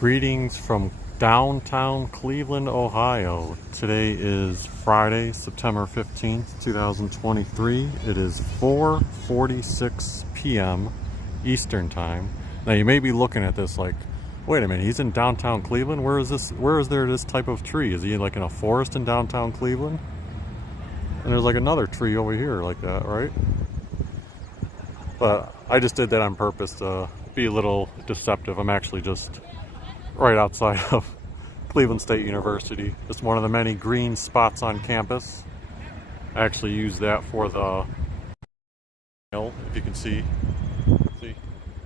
Greetings from downtown Cleveland, Ohio. Today is Friday, September 15th, 2023. It is 4:46 p.m. Eastern Time. Now you may be looking at this like, wait a minute, he's in downtown Cleveland? Where is there this type of tree? Is he like in a forest in downtown Cleveland? And there's like another tree over here like that, right? But I just did that on purpose to be a little deceptive. I'm actually just right outside of Cleveland State University. It's one of the many green spots on campus. I actually use that for the hill, if you can see.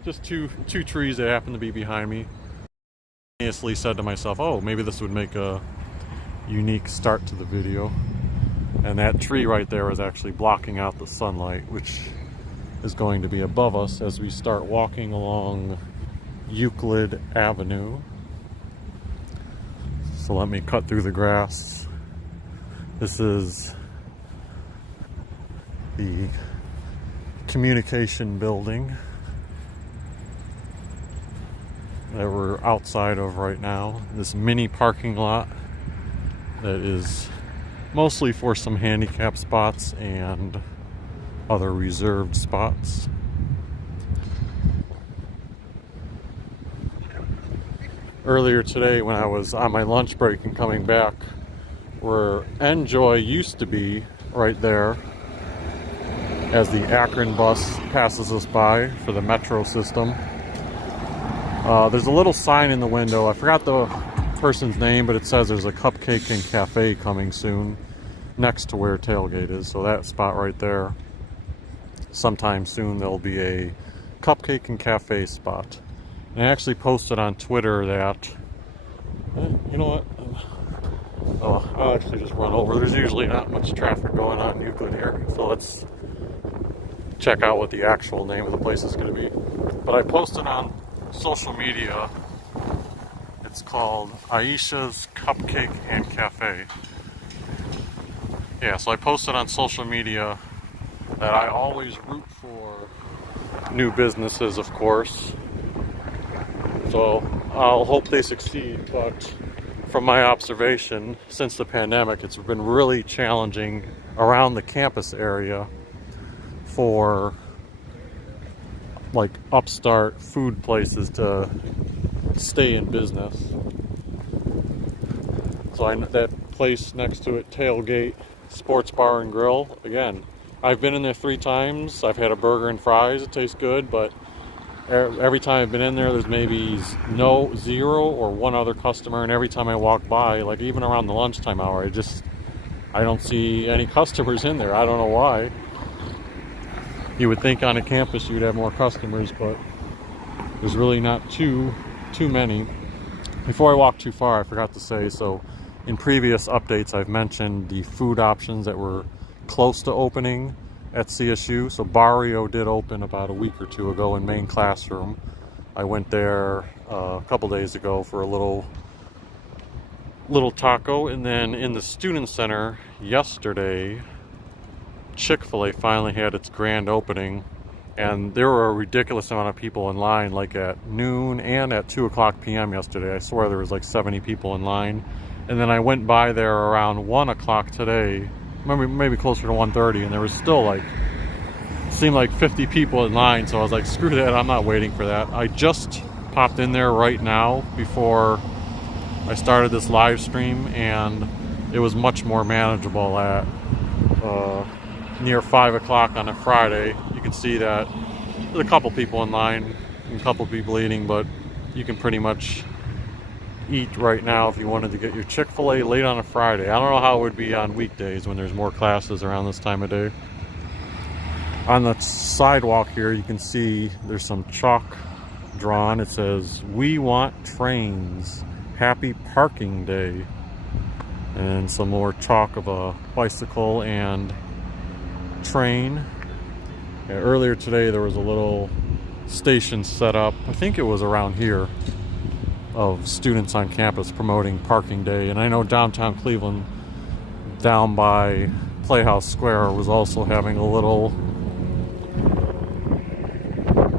Just two trees that happen to be behind me. I honestly said to myself, oh, maybe this would make a unique start to the video. And that tree right there is actually blocking out the sunlight, which is going to be above us as we start walking along Euclid Avenue. So let me cut through the grass. This is the communication building that we're outside of right now. This mini parking lot that is mostly for some handicap spots and other reserved spots. Earlier today when I was on my lunch break and coming back, where Enjoy used to be right there as the Akron bus passes us by for the metro system. There's a little sign in the window. I forgot the person's name, but it says there's a cupcake and cafe coming soon next to where Tailgate is. So that spot right there, sometime soon there'll be a cupcake and cafe spot. And I actually posted on Twitter that, you know what, I'll actually just run over. There's usually not much traffic going on in Euclid here, so let's check out what the actual name of the place is going to be. But I posted on social media, it's called Aisha's Cupcake and Cafe. Yeah, so I posted on social media that I always root for new businesses, of course. So I'll hope they succeed, but from my observation, since the pandemic, it's been really challenging around the campus area for like upstart food places to stay in business. So that place next to it, Tailgate Sports Bar and Grill, again, I've been in there 3 times. I've had a burger and fries. It tastes good, but every time I've been in there, there's maybe 0 or 1 other customer, and every time I walk by, like even around the lunchtime hour, I don't see any customers in there. I don't know why. You would think on a campus you'd have more customers, but there's really not too many. Before I walk too far, I forgot to say, so in previous updates I've mentioned the food options that were close to opening at CSU. So Barrio did open about a week or 2 ago in main classroom. I went there a couple days ago for a little taco, and then in the student center yesterday, Chick-fil-A finally had its grand opening, and there were a ridiculous amount of people in line, like at noon and at 2:00 p.m. yesterday. I swear there was like 70 people in line. And then I went by there around 1 o'clock today, maybe closer to 1:30, and there was still like, seemed like 50 people in line. So I was like, screw that, I'm not waiting for that. I just popped in there right now before I started this live stream, and it was much more manageable at near 5 o'clock on a Friday. You can see that there's a couple people in line and a couple people eating, but you can pretty much eat right now if you wanted to get your Chick-fil-A late on a Friday. I don't know how it would be on weekdays when there's more classes around this time of day. On the sidewalk here, you can see there's some chalk drawn. It says, "We want trains. Happy parking day." And some more chalk of a bicycle and train. Yeah, earlier today there was a little station set up, I think it was around here, of students on campus promoting parking day. And I know downtown Cleveland, down by Playhouse Square, was also having a little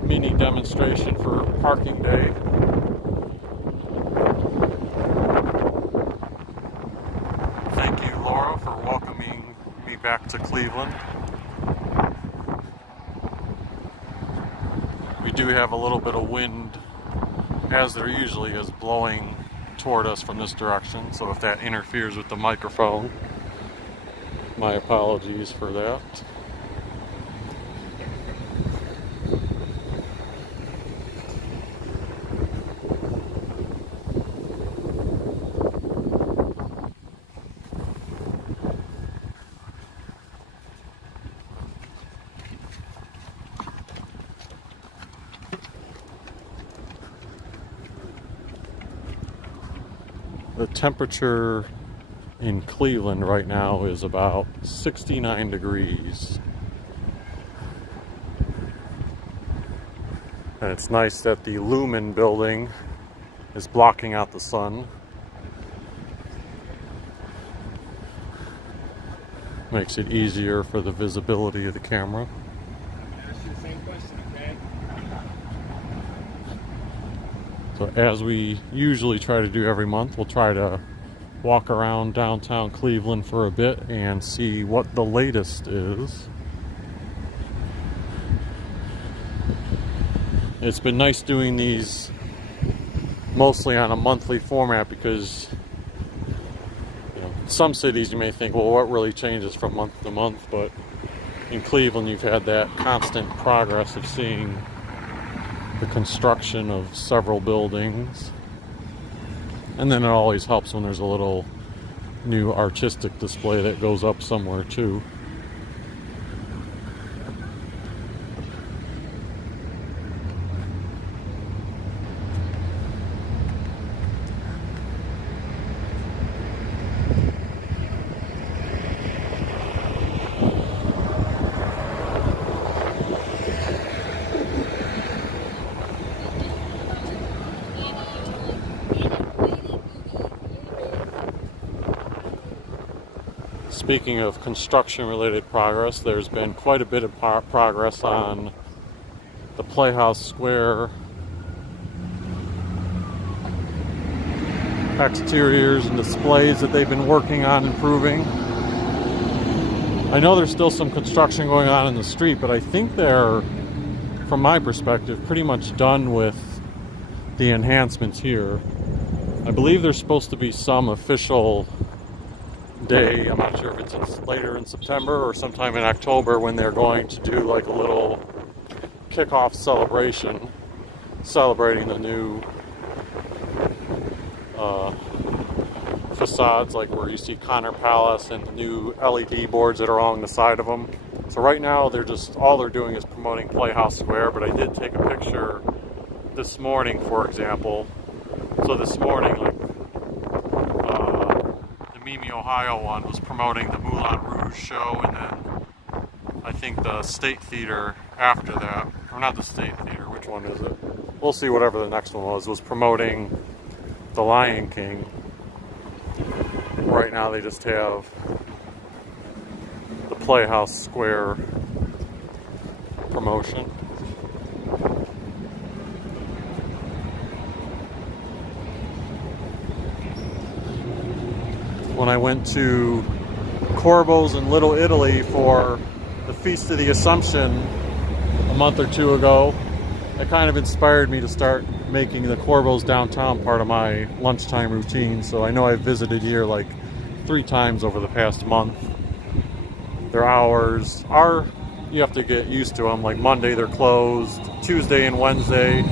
mini demonstration for parking day. Thank you, Laura, for welcoming me back to Cleveland. We do have a little bit of wind, as there usually is, blowing toward us from this direction, so if that interferes with the microphone, my apologies for that. The temperature in Cleveland right now is about 69 degrees. And it's nice that the Lumen building is blocking out the sun. Makes it easier for the visibility of the camera. Ask you the same question, okay? So as we usually try to do every month, we'll try to walk around downtown Cleveland for a bit and see what the latest is. It's been nice doing these mostly on a monthly format because, you know, in some cities you may think, well, what really changes from month to month? But in Cleveland, you've had that constant progress of seeing the construction of several buildings. And then it always helps when there's a little new artistic display that goes up somewhere too. Speaking of construction-related progress, there's been quite a bit of progress on the Playhouse Square exteriors and displays that they've been working on improving. I know there's still some construction going on in the street, but I think they're, from my perspective, pretty much done with the enhancements here. I believe there's supposed to be some official day, I'm not sure if it's later in September or sometime in October, when they're going to do like a little kickoff celebration celebrating the new facades, like where you see Connor Palace and the new LED boards that are along the side of them. So right now all they're doing is promoting Playhouse Square, but I did take a picture this morning, for example. So this morning, like Mimi, Ohio one was promoting the Moulin Rouge show, and then I think the State Theater after that, or not the State Theater, which one is it? We'll see, whatever the next one was promoting The Lion King. Right now they just have the Playhouse Square promotion. When I went to Corbo's in Little Italy for the Feast of the Assumption a month or two ago, it kind of inspired me to start making the Corbo's downtown part of my lunchtime routine. So I know I've visited here like 3 times over the past month. Their hours are, you have to get used to them. Like Monday they're closed, Tuesday and Wednesday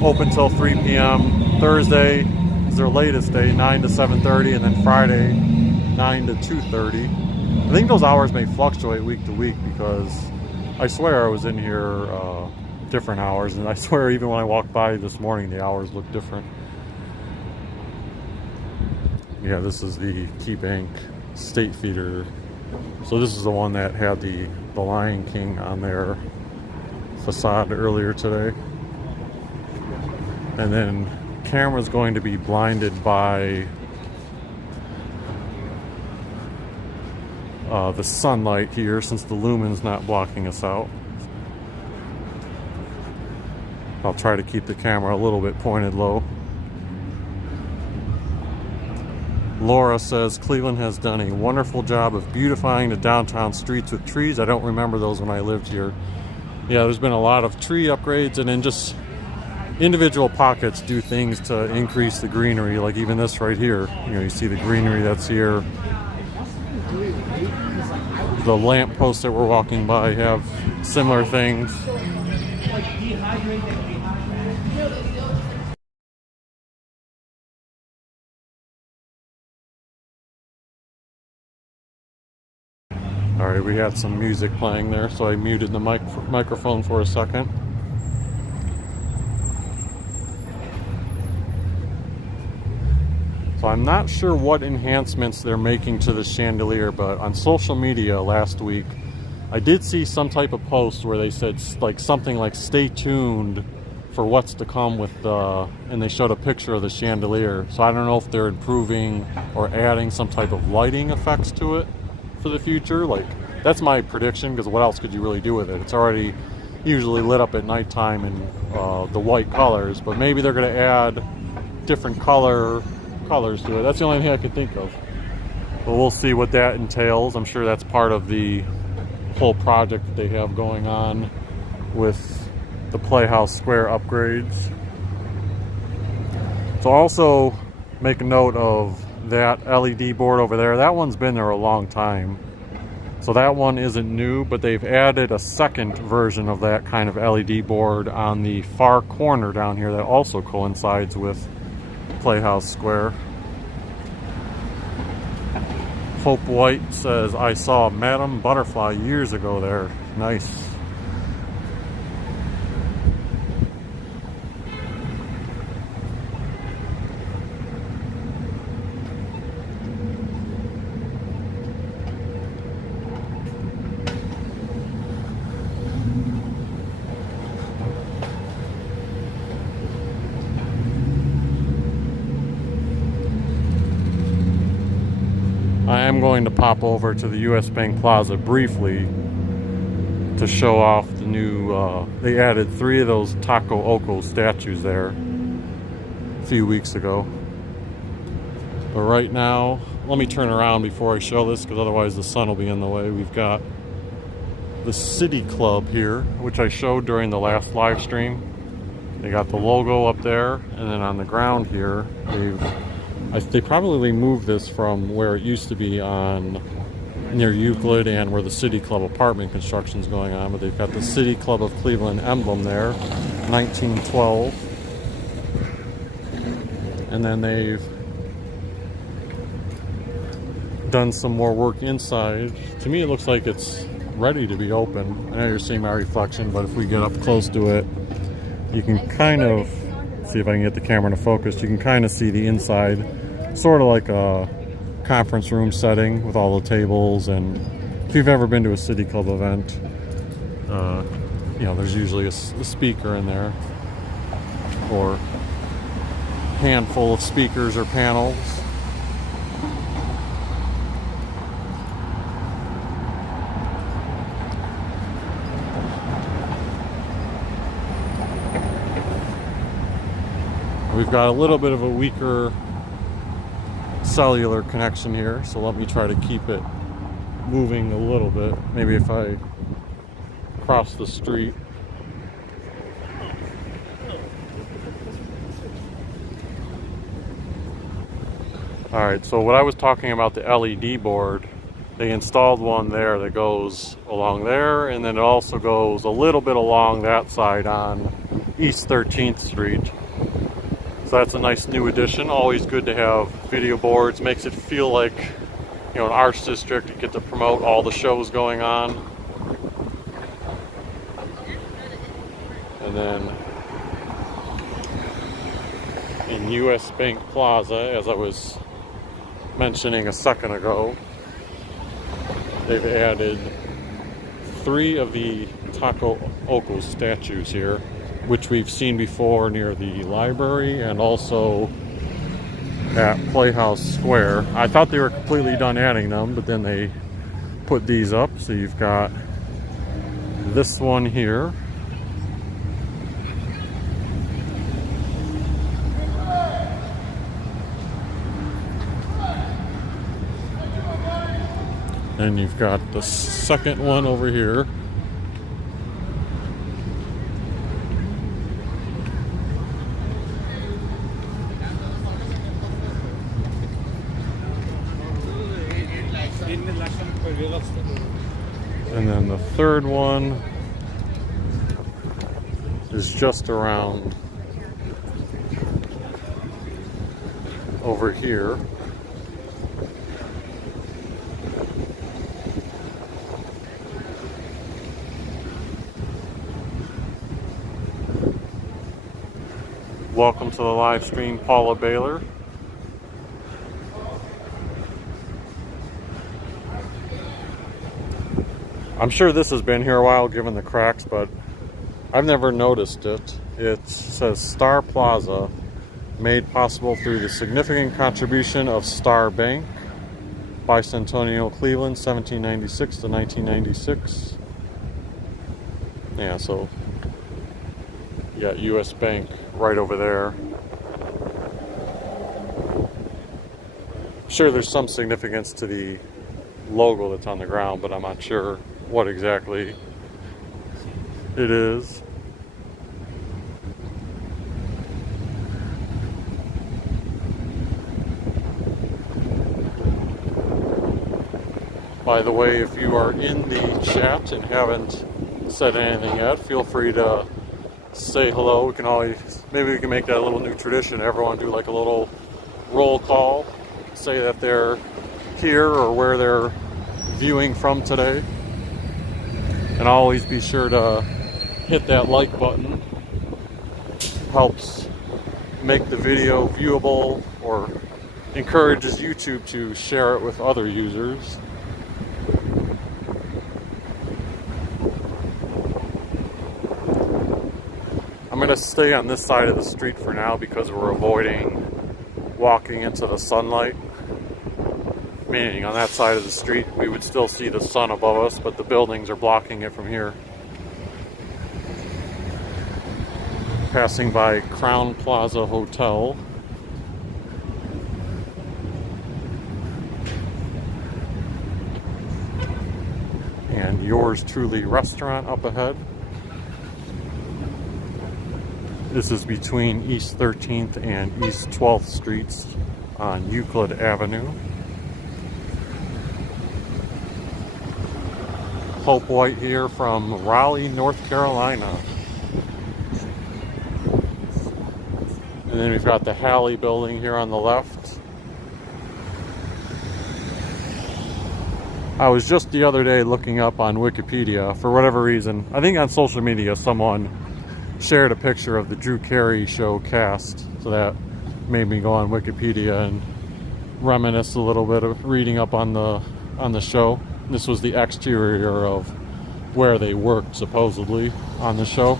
open till 3 p.m. Thursday is their latest day, 9 to 7:30, and then Friday 9 to 2:30. I think those hours may fluctuate week to week because I swear I was in here different hours, and I swear even when I walked by this morning the hours looked different. Yeah, this is the KeyBank State Theater. So this is the one that had the Lion King on their facade earlier today. And then camera's going to be blinded by the sunlight here, since the lumen's not blocking us out. I'll try to keep the camera a little bit pointed low. Laura says Cleveland has done a wonderful job of beautifying the downtown streets with trees. I don't remember those when I lived here. Yeah, there's been a lot of tree upgrades, and then just individual pockets do things to increase the greenery, like even this right here. You know, you see the greenery that's here. The lamp posts that we're walking by have similar things. All right, we had some music playing there, so I muted the microphone for a second. So I'm not sure what enhancements they're making to the chandelier, but on social media last week, I did see some type of post where they said like something like "stay tuned for what's to come with the," and they showed a picture of the chandelier. So I don't know if they're improving or adding some type of lighting effects to it for the future. Like, that's my prediction, because what else could you really do with it? It's already usually lit up at nighttime in the white colors, but maybe they're going to add different colors to it. That's the only thing I could think of. But we'll see what that entails. I'm sure that's part of the whole project that they have going on with the Playhouse Square upgrades. So also make a note of that LED board over there. That one's been there a long time. So that one isn't new, but they've added a second version of that kind of LED board on the far corner down here that also coincides with Playhouse Square. Hope White says, I saw Madame Butterfly years ago there. Nice. I am going to pop over to the US Bank Plaza briefly to show off the new, they added 3 of those Taco Oko statues there a few weeks ago. But right now, let me turn around before I show this, because otherwise the sun will be in the way. We've got the City Club here, which I showed during the last live stream. They got the logo up there, and then on the ground here, they probably moved this from where it used to be on near Euclid and where the City Club apartment construction is going on, but they've got the City Club of Cleveland emblem there, 1912. And then they've done some more work inside. To me, it looks like it's ready to be open. I know you're seeing my reflection, but if we get up close to it, you can kind of see, if I can get the camera to focus, you can kind of see the inside, sort of like a conference room setting with all the tables. And if you've ever been to a City Club event, you know, there's usually a speaker in there, or a handful of speakers or panels. We've got a little bit of a weaker cellular connection here, so let me try to keep it moving a little bit. Maybe if I cross the street. Alright, so what I was talking about, the LED board, they installed one there that goes along there, and then it also goes a little bit along that side on East 13th Street. So that's a nice new addition. Always good to have video boards. Makes it feel like, you know, an arts district. You get to promote all the shows going on. And then in US Bank Plaza, as I was mentioning a second ago, they've added 3 of the Taco Oko statues here, which we've seen before near the library and also at Playhouse Square. I thought they were completely done adding them, but then they put these up. So you've got this one here. And you've got the second one over here. And then the third one is just around over here. Welcome to the live stream, Paula Baylor. I'm sure this has been here a while given the cracks, but I've never noticed it. It says Star Plaza, made possible through the significant contribution of Star Bank, Bicentennial Cleveland, 1796 to 1996. Yeah, so you got US Bank right over there. I'm sure there's some significance to the logo that's on the ground, but I'm not sure what exactly it is. By the way, if you are in the chat and haven't said anything yet, feel free to say hello. We can always, maybe we can make that a little new tradition. Everyone do like a little roll call, say that they're here or where they're viewing from today. And always be sure to hit that like button. Helps make the video viewable or encourages YouTube to share it with other users. I'm going to stay on this side of the street for now because we're avoiding walking into the sunlight. Meaning on that side of the street we would still see the sun above us, but the buildings are blocking it from here. Passing by Crown Plaza Hotel. And Yours Truly restaurant up ahead. This is between East 13th and East 12th Streets on Euclid Avenue. Hope White here from Raleigh, North Carolina. And then we've got the Halley building here on the left. I was just the other day looking up on Wikipedia, for whatever reason, I think on social media someone shared a picture of the Drew Carey show cast, so that made me go on Wikipedia and reminisce a little bit of reading up on the show. This was the exterior of where they worked supposedly on the show.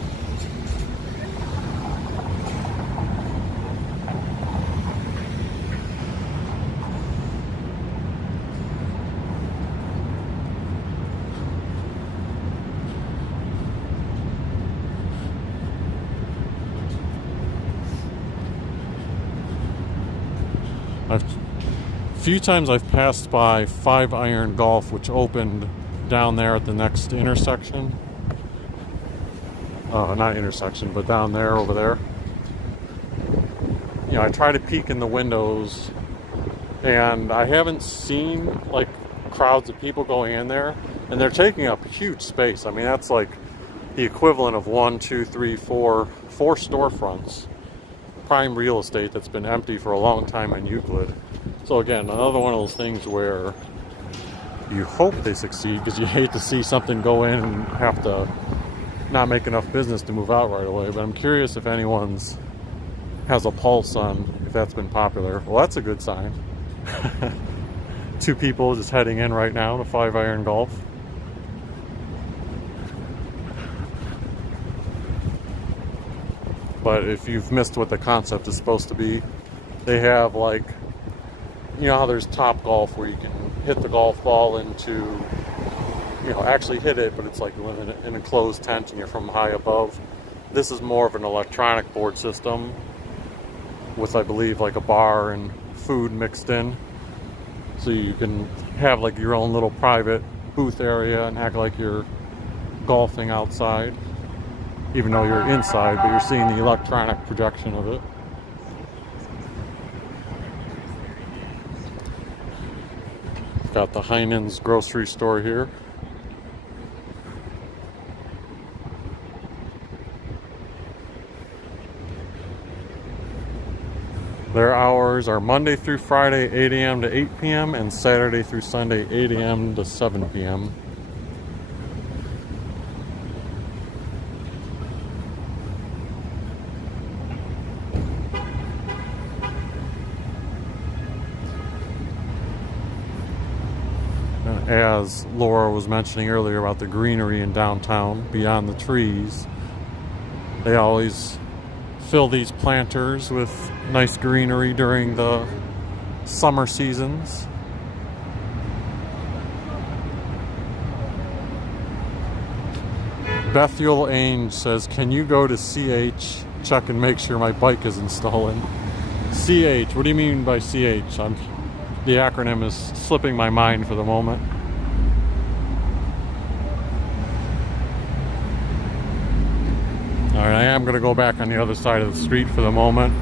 A few times I've passed by Five Iron Golf, which opened down there at the next intersection. Not intersection, but down there, over there. You know, I try to peek in the windows, and I haven't seen, like, crowds of people going in there, and they're taking up huge space. I mean, that's like the equivalent of 4 storefronts. Prime real estate that's been empty for a long time in Euclid. So again, another one of those things where you hope they succeed because you hate to see something go in and have to not make enough business to move out right away. But I'm curious if anyone's has a pulse on if that's been popular. Well, that's a good sign. 2 people just heading in right now to Five Iron Golf. But if you've missed what the concept is supposed to be, they have, like, you know how there's Top Golf where you can hit the golf ball into, you know, actually hit it, but it's like in an enclosed tent and you're from high above. This is more of an electronic board system with, I believe, like a bar and food mixed in. So you can have like your own little private booth area and act like you're golfing outside, even though you're inside, but you're seeing the electronic projection of it. Got the Heinen's grocery store here. Their hours are Monday through Friday, 8 a.m. to 8 p.m. and Saturday through Sunday, 8 a.m. to 7 p.m. And as Laura was mentioning earlier about the greenery in downtown, beyond the trees, they always fill these planters with nice greenery during the summer seasons. Bethuel Ainge says, can you go to CH, check and make sure my bike isn't stolen? CH, what do you mean by CH? The acronym is slipping my mind for the moment. Alright, I am going to go back on the other side of the street for the moment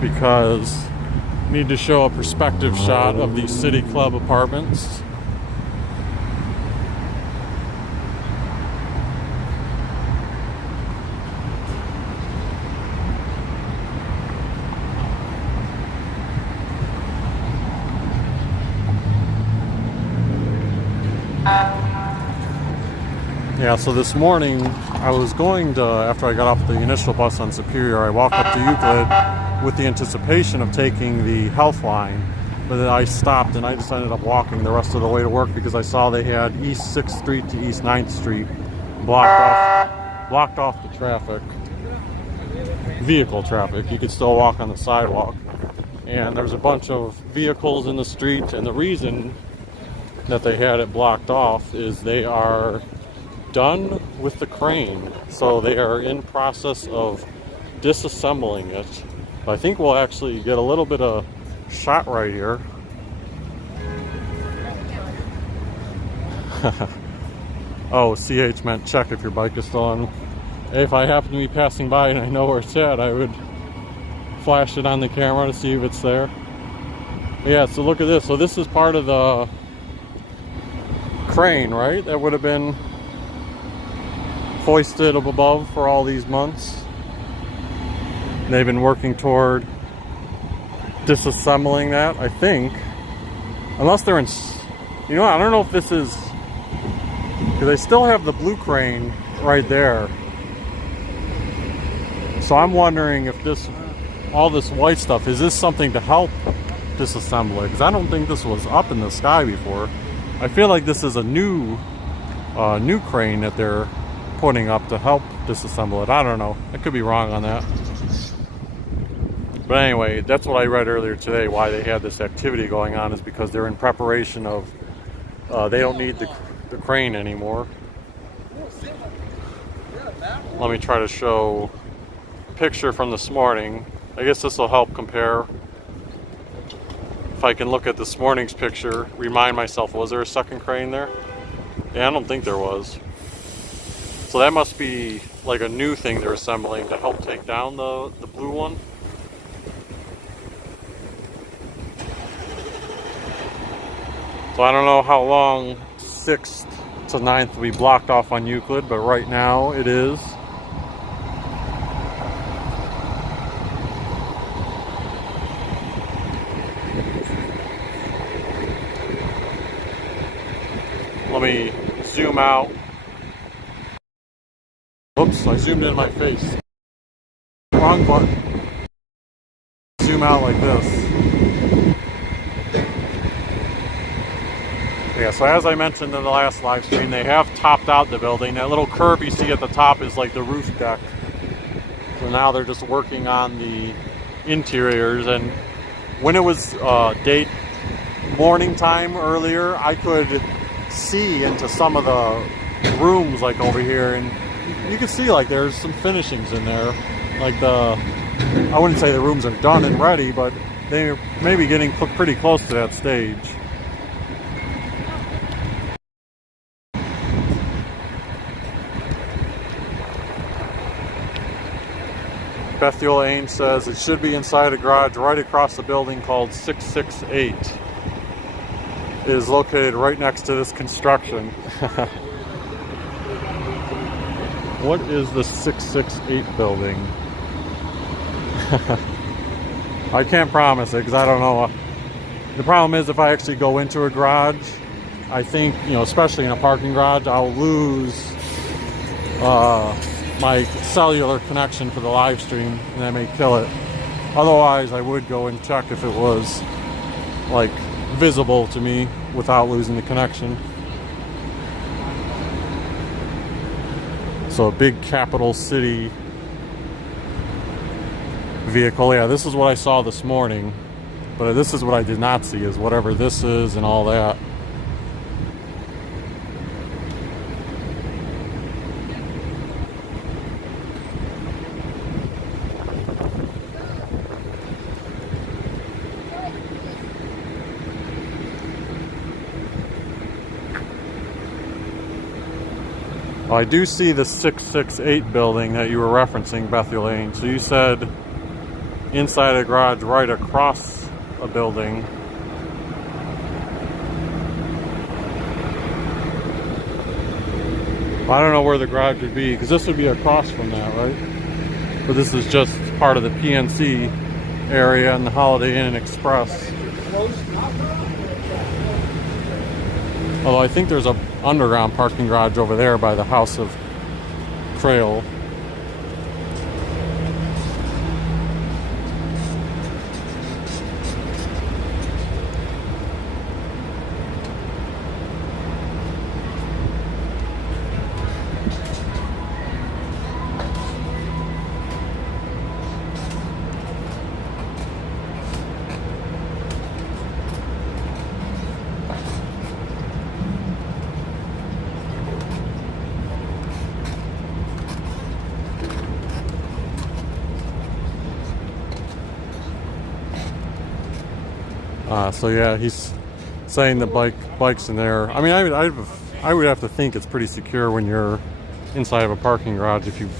because I need to show a perspective shot of the City Club apartments. Yeah, so this morning I was going to, after I got off the initial bus on Superior, I walked up to Euclid with the anticipation of taking the Health line, but then I stopped and I just ended up walking the rest of the way to work because I saw they had East 6th Street to East 9th Street blocked off the traffic, vehicle traffic. You could still walk on the sidewalk, and there's a bunch of vehicles in the street, and the reason that they had it blocked off is they are done with the crane, so they are in process of disassembling it. I think we'll actually get a little bit of shot right here. Oh, CH meant check if your bike is still on. If I happen to be passing by and I know where it's at, I would flash it on the camera to see if it's there. Yeah, so look at this. So this is part of the crane, right? That would have been hoisted up above for all these months. They've been working toward disassembling that, I think. Unless they're in, you know, I don't know if this is, because they still have the blue crane right there. So I'm wondering if this, all this white stuff, is this something to help disassemble it? Because I don't think this was up in the sky before. I feel like this is a new crane that they're putting up to help disassemble it. I don't know. I could be wrong on that. But anyway, that's what I read earlier today. Why they had this activity going on is because they're in preparation of, they don't need the crane anymore. Let me try to show a picture from this morning. I guess this will help compare. If I can look at this morning's picture, remind myself, was there a second crane there? Yeah, I don't think there was. So that must be like a new thing they're assembling to help take down the blue one. So I don't know how long 6th to 9th will be blocked off on Euclid, but right now it is. Let me zoom out. Oops, I zoomed in my face. Wrong button. Zoom out like this. Yeah, so as I mentioned in the last live stream, they have topped out the building. That little curve you see at the top is like the roof deck. So now they're just working on the interiors. And when it was morning time earlier, I could see into some of the rooms like over here, and you can see like there's some finishings in there. Like I wouldn't say the rooms are done and ready, but they're maybe getting pretty close to that stage. Bethuel Ains says it should be inside a garage right across the building called 668. It is located right next to this construction. What is the 668 building? I can't promise it because I don't know. The problem is if I actually go into a garage, I think, you know, especially in a parking garage, I'll lose my cellular connection for the live stream, and that may kill it. Otherwise, I would go and check if it was like visible to me without losing the connection. So a big capital city vehicle. Yeah, this is what I saw this morning, but this is what I did not see, is whatever this is and all that. Well, I do see the 668 building that you were referencing, Bethuel Ains. So you said inside a garage right across a building. I don't know where the garage would be, because this would be across from that, right? But this is just part of the PNC area and the Holiday Inn and Express. Although I think there's a underground parking garage over there by the House of Crail. So yeah, he's saying the bikes in there. I mean, I would have to think it's pretty secure when you're inside of a parking garage if you've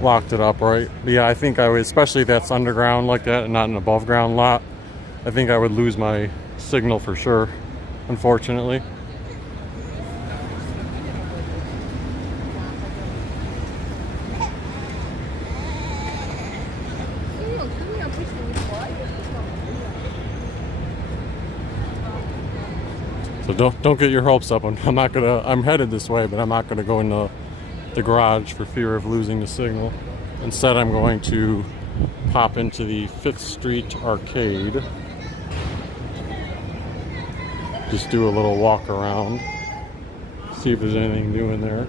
locked it up, right? But yeah, I think I would, especially if that's underground like that and not an above ground lot, I think I would lose my signal for sure, unfortunately. So don't get your hopes up. I'm headed this way, but I'm not gonna go into the garage for fear of losing the signal. Instead, I'm going to pop into the 5th Street Arcade. Just do a little walk around, see if there's anything new in there.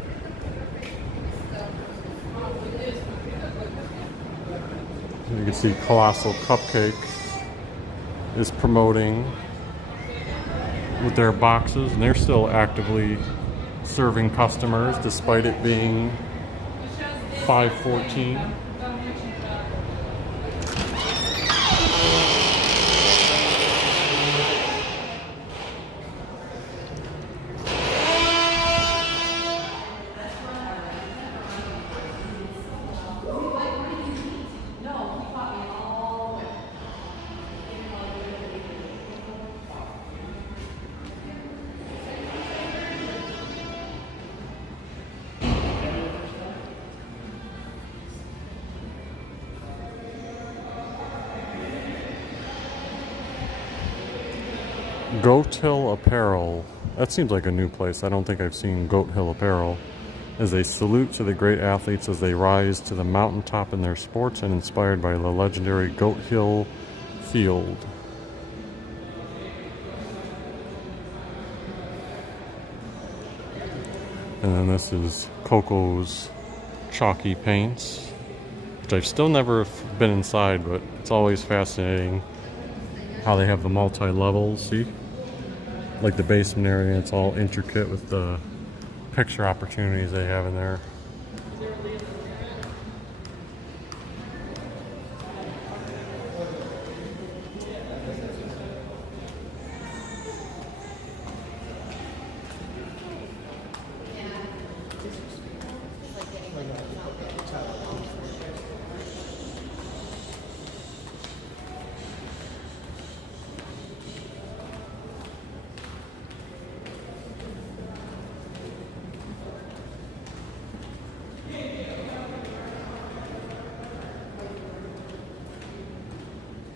You can see Colossal Cupcake is promoting with their boxes, and they're still actively serving customers despite it being 5:14. Goat Hill Apparel. That seems like a new place. I don't think I've seen Goat Hill Apparel. As a salute to the great athletes as they rise to the mountaintop in their sports and inspired by the legendary Goat Hill Field. And then this is Coco's Chalky Paints, which I've still never been inside, but it's always fascinating how they have the multi-levels, see? Like the basement area, it's all intricate with the picture opportunities they have in there.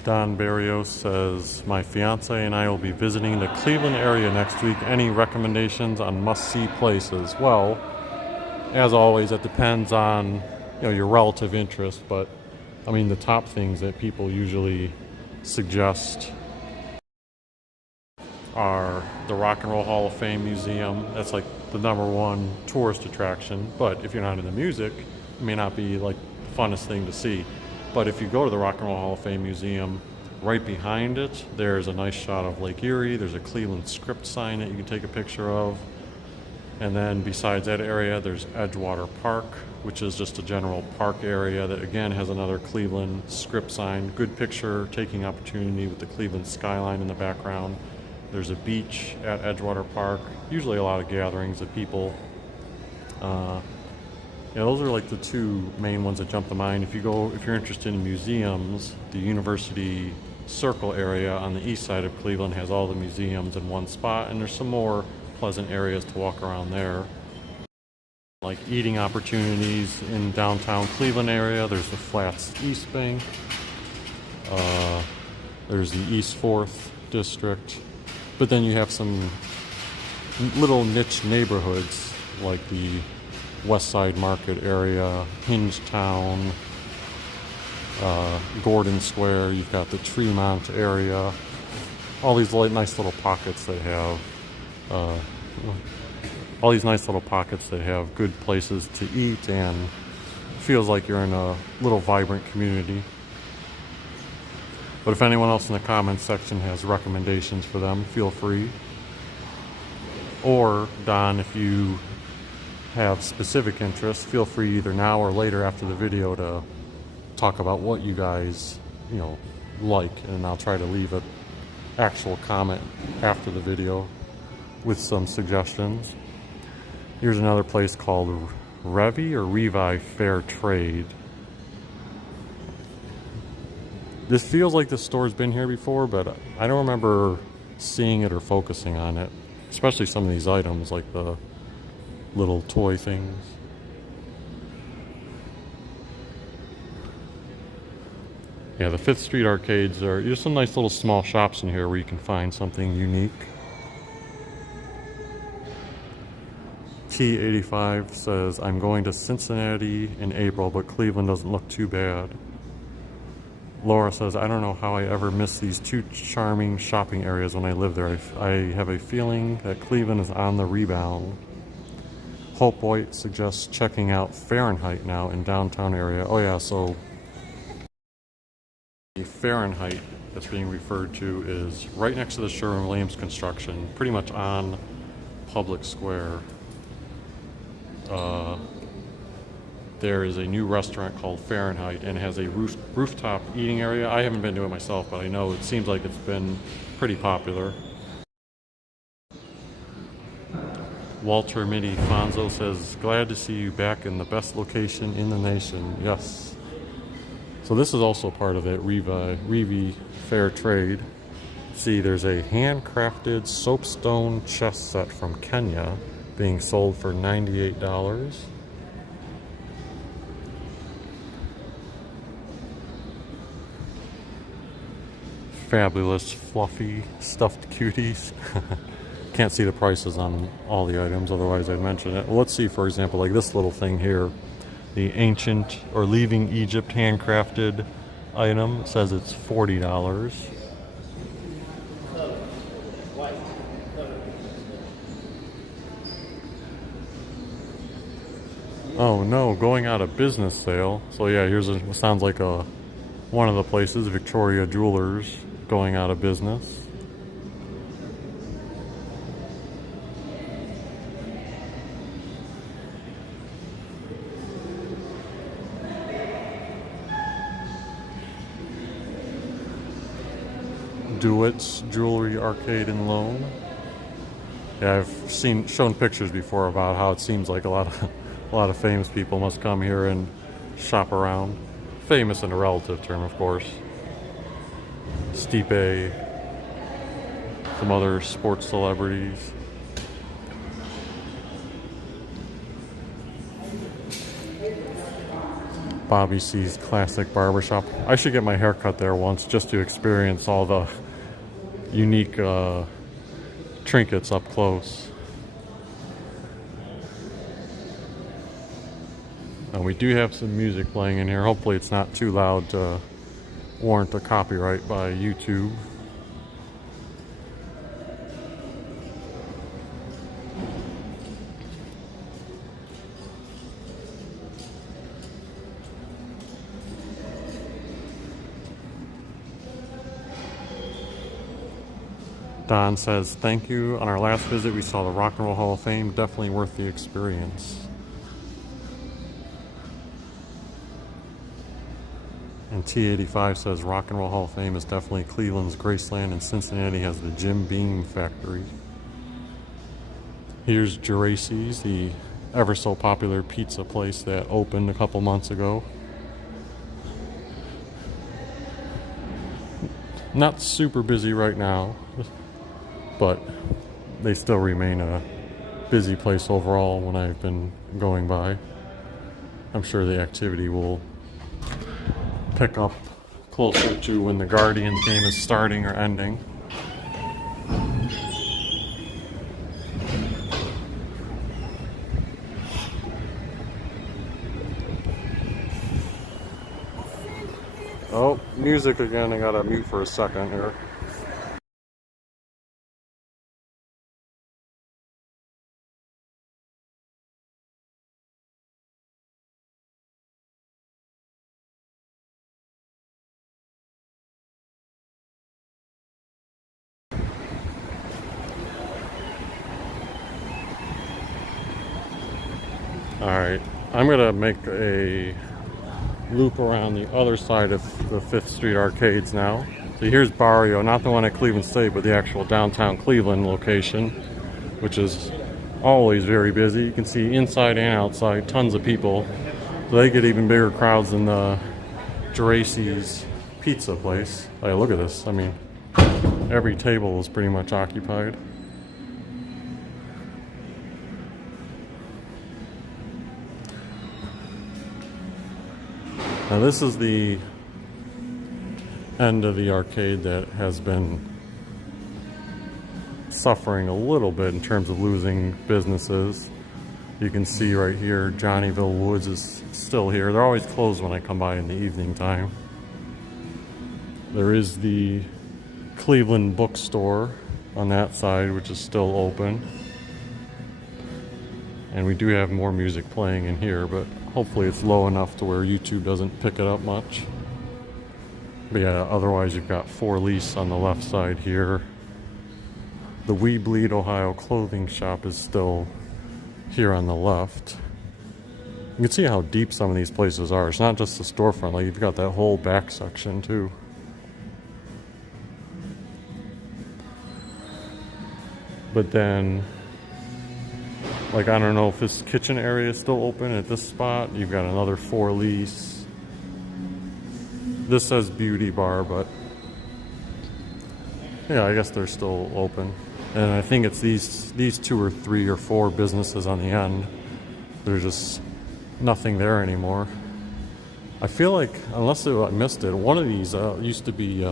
Don Barrios says, my fiance and I will be visiting the Cleveland area next week. Any recommendations on must-see places? Well, as always, it depends on your relative interest, but I mean the top things that people usually suggest are the Rock and Roll Hall of Fame Museum. That's like the #1 tourist attraction, but if you're not into music, it may not be like the funnest thing to see. But if you go to the Rock and Roll Hall of Fame Museum, right behind it, there's a nice shot of Lake Erie. There's a Cleveland script sign that you can take a picture of. And then besides that area, there's Edgewater Park, which is just a general park area that again has another Cleveland script sign. Good picture taking opportunity with the Cleveland skyline in the background. There's a beach at Edgewater Park. Usually a lot of gatherings of people. Those are like the two main ones that jump to mind. If you're interested in museums, the University Circle area on the east side of Cleveland has all the museums in one spot, and there's some more pleasant areas to walk around there. Like eating opportunities in downtown Cleveland area, there's the Flats East Bank, there's the East 4th District, but then you have some little niche neighborhoods like the West Side Market area, Hingetown, Gordon Square. You've got the Tremont area. All these nice little pockets that have good places to eat, and feels like you're in a little vibrant community. But if anyone else in the comments section has recommendations for them, feel free. Or Don, if you have specific interests, feel free either now or later after the video to talk about what you guys like, and I'll try to leave an actual comment after the video with some suggestions. Here's another place called Revi Fair Trade. This feels like the store's been here before, but I don't remember seeing it or focusing on it, especially some of these items like the little toy things. Yeah, the 5th Street arcades there's some nice little small shops in here where you can find something unique. T85 says, I'm going to Cincinnati in April, but Cleveland doesn't look too bad. Laura says, I don't know how I ever miss these two charming shopping areas when I live there. I have a feeling that Cleveland is on the rebound. Hope White suggests checking out Fahrenheit now in downtown area. Oh yeah, so the Fahrenheit that's being referred to is right next to the Sherwin-Williams construction, pretty much on Public Square. There is a new restaurant called Fahrenheit and has a rooftop eating area. I haven't been to it myself, but I know it seems like it's been pretty popular. Walter Mitty Fonzo says, glad to see you back in the best location in the nation. Yes. So this is also part of that Revi Fair Trade. See, there's a handcrafted soapstone chess set from Kenya being sold for $98. Fabulous, fluffy, stuffed cuties. Can't see the prices on all the items, otherwise I'd mention it. Well, let's see, for example, like this little thing here. The ancient or leaving Egypt handcrafted item. It says it's $40. Oh no, going out of business sale. So yeah, here's sounds like one of the places, Victoria Jewelers, going out of business. DeWitt's Jewelry Arcade and Loan. Yeah, I've shown pictures before about how it seems like a lot of famous people must come here and shop around. Famous in a relative term, of course. Stipe, some other sports celebrities. Bobby C's Classic Barbershop. I should get my hair cut there once just to experience all the unique trinkets up close. And we do have some music playing in here. Hopefully it's not too loud to warrant a copyright by YouTube. Don says, thank you. On our last visit, we saw the Rock and Roll Hall of Fame. Definitely worth the experience. And T85 says, Rock and Roll Hall of Fame is definitely Cleveland's Graceland, and Cincinnati has the Jim Beam Factory. Here's Geraci's, the ever so popular pizza place that opened a couple months ago. Not super busy right now, but they still remain a busy place overall when I've been going by. I'm sure the activity will pick up closer to when the Guardian game is starting or ending. Oh, music again. I gotta mute for a second here. Alright, I'm gonna make a loop around the other side of the 5th Street arcades now. So here's Barrio, not the one at Cleveland State, but the actual downtown Cleveland location, which is always very busy. You can see inside and outside tons of people. So they get even bigger crowds than the Geraci's pizza place. Hey, look at this. I mean, every table is pretty much occupied. Now this is the end of the arcade that has been suffering a little bit in terms of losing businesses. You can see right here, Johnnyville Woods is still here. They're always closed when I come by in the evening time. There is the Cleveland bookstore on that side, which is still open. And we do have more music playing in here, but hopefully it's low enough to where YouTube doesn't pick it up much. But yeah, otherwise you've got For Lease on the left side here. The We Bleed Ohio clothing shop is still here on the left. You can see how deep some of these places are. It's not just the storefront, like you've got that whole back section too. But then, like, I don't know if this kitchen area is still open at this spot. You've got another For Lease. This says Beauty Bar, but yeah, I guess they're still open. And I think it's these 2 or 3 or 4 businesses on the end. There's just nothing there anymore. I feel like, unless I missed it, one of these used to be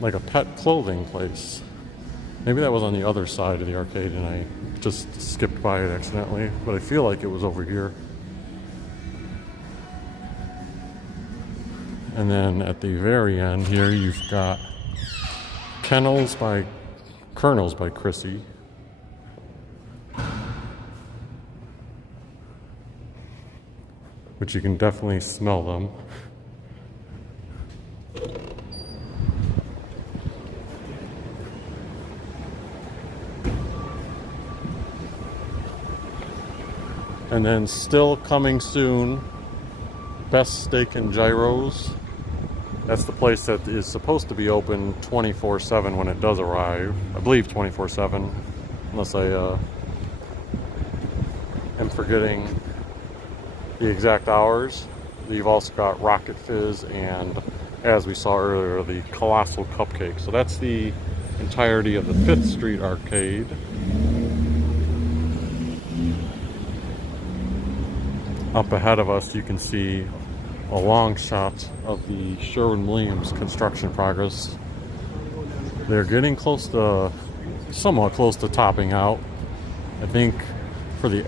like a pet clothing place. Maybe that was on the other side of the arcade and I just skipped by it accidentally, but I feel like it was over here. And then at the very end here, you've got Kernels by Chrissy. Which you can definitely smell them. And then still coming soon, Best Steak and Gyros. That's the place that is supposed to be open 24/7 when it does arrive. I believe 24/7, unless I am forgetting the exact hours. You've also got Rocket Fizz and, as we saw earlier, the Colossal Cupcake. So that's the entirety of the 5th Street arcade. Up ahead of us, you can see a long shot of the Sherwin-Williams construction progress. They're getting close to, somewhat close to topping out. I think for the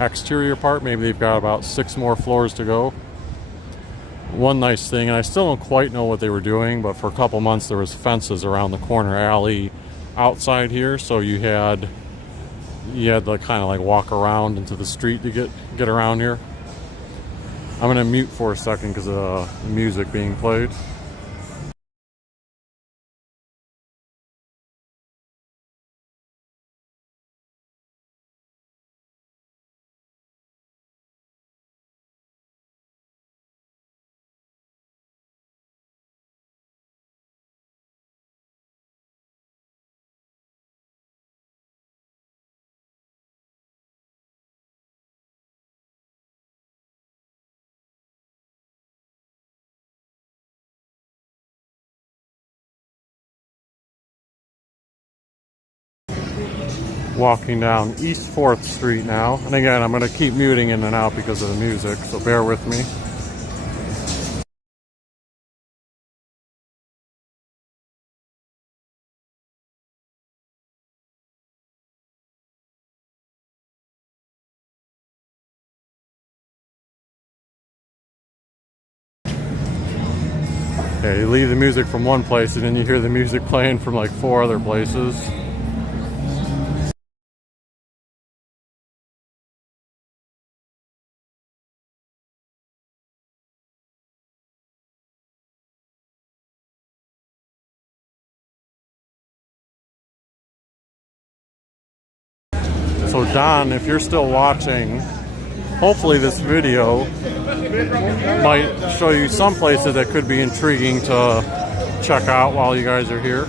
exterior part, maybe they've got about 6 more floors to go. One nice thing, and I still don't quite know what they were doing, but for a couple months there was fences around the corner alley outside here, so you had to kind of like walk around into the street to get around here. I'm gonna mute for a second because of the music being played. Walking down East 4th Street now. And again, I'm going to keep muting in and out because of the music, so bear with me. Yeah, you leave the music from one place and then you hear the music playing from like 4 other places. So Don, if you're still watching, hopefully this video might show you some places that could be intriguing to check out while you guys are here.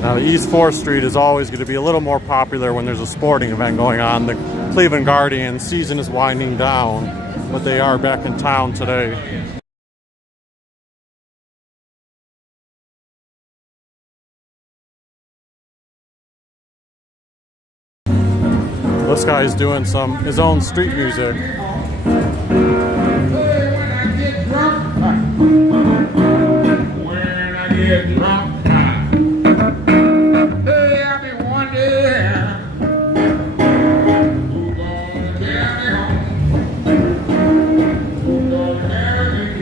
Now the East 4th Street is always going to be a little more popular when there's a sporting event going on. The Cleveland Guardians season is winding down, but they are back in town today. This guy's doing his own street music. When I get drunk, hey, I be wondering who gonna carry me home. Who gonna carry me?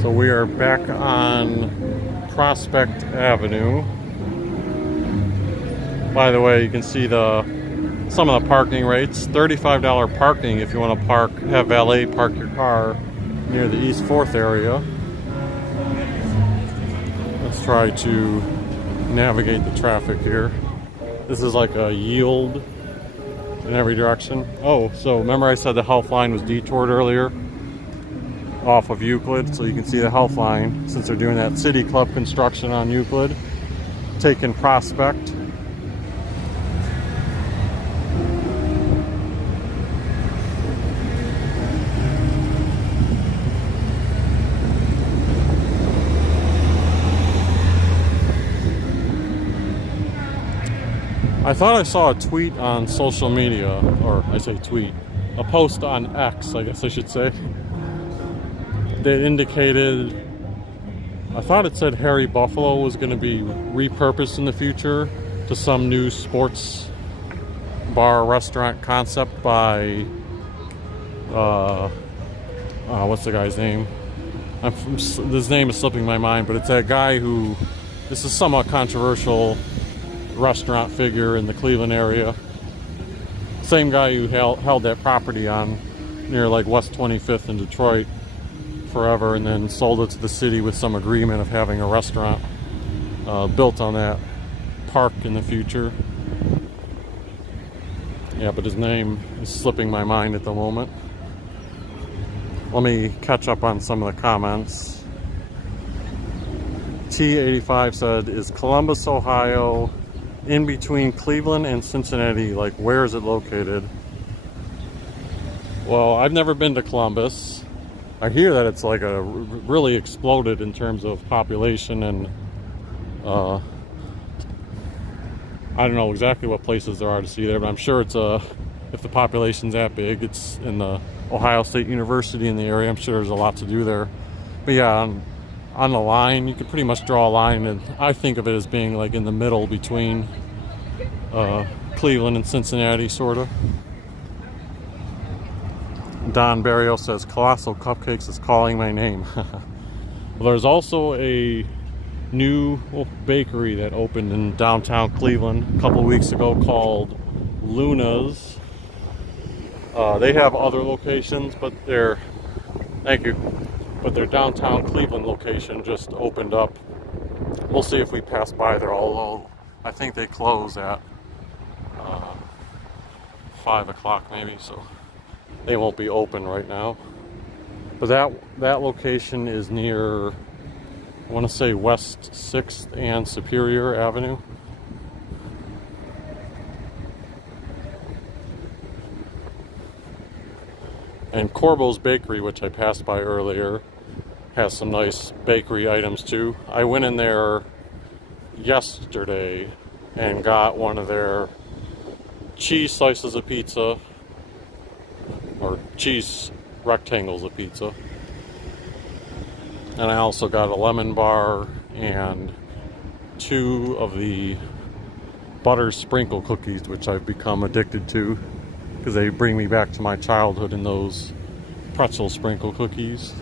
So we are back on Prospect Avenue. By the way, you can see some of the parking rates. $35 parking if you want to have valet park your car near the East 4th area. Let's try to navigate the traffic here. This is like a yield in every direction. Oh, so remember I said the Health Line was detoured earlier off of Euclid, so you can see the Health Line, since they're doing that City Club construction on Euclid, taking Prospect. I thought I saw a tweet on social media, or I say tweet, a post on X, I guess I should say, that indicated, I thought it said Harry Buffalo was going to be repurposed in the future to some new sports bar restaurant concept by, what's the guy's name? His name is slipping my mind, but it's that guy who, this is somewhat controversial restaurant figure in the Cleveland area. Same guy who held that property on near like West 25th in Detroit forever, and then sold it to the city with some agreement of having a restaurant built on that park in the future. Yeah, but his name is slipping my mind at the moment. Let me catch up on some of the comments. T85 said, is Columbus, Ohio in between Cleveland and Cincinnati. Like, where is it located? Well, I've never been to Columbus. I hear that it's like really exploded in terms of population, and I don't know exactly what places there are to see there, but I'm sure it's if the population's that big, it's in the Ohio State University in the area. I'm sure there's a lot to do there. But yeah, on the line, you could pretty much draw a line, and I think of it as being like in the middle between Cleveland and Cincinnati, sort of. Don Barrio says, Colossal Cupcakes is calling my name. Well, there's also a new bakery that opened in downtown Cleveland a couple weeks ago called Luna's. They have other locations, but their downtown Cleveland location just opened up. We'll see if we pass by there, although I think they close at 5 o'clock maybe, so they won't be open right now. But that location is near, I want to say, West 6th and Superior Avenue. And Corbo's Bakery, which I passed by earlier, has some nice bakery items too. I went in there yesterday and got one of their cheese slices of pizza, or cheese rectangles of pizza. And I also got a lemon bar and 2 of the butter sprinkle cookies, which I've become addicted to because they bring me back to my childhood and those pretzel sprinkle cookies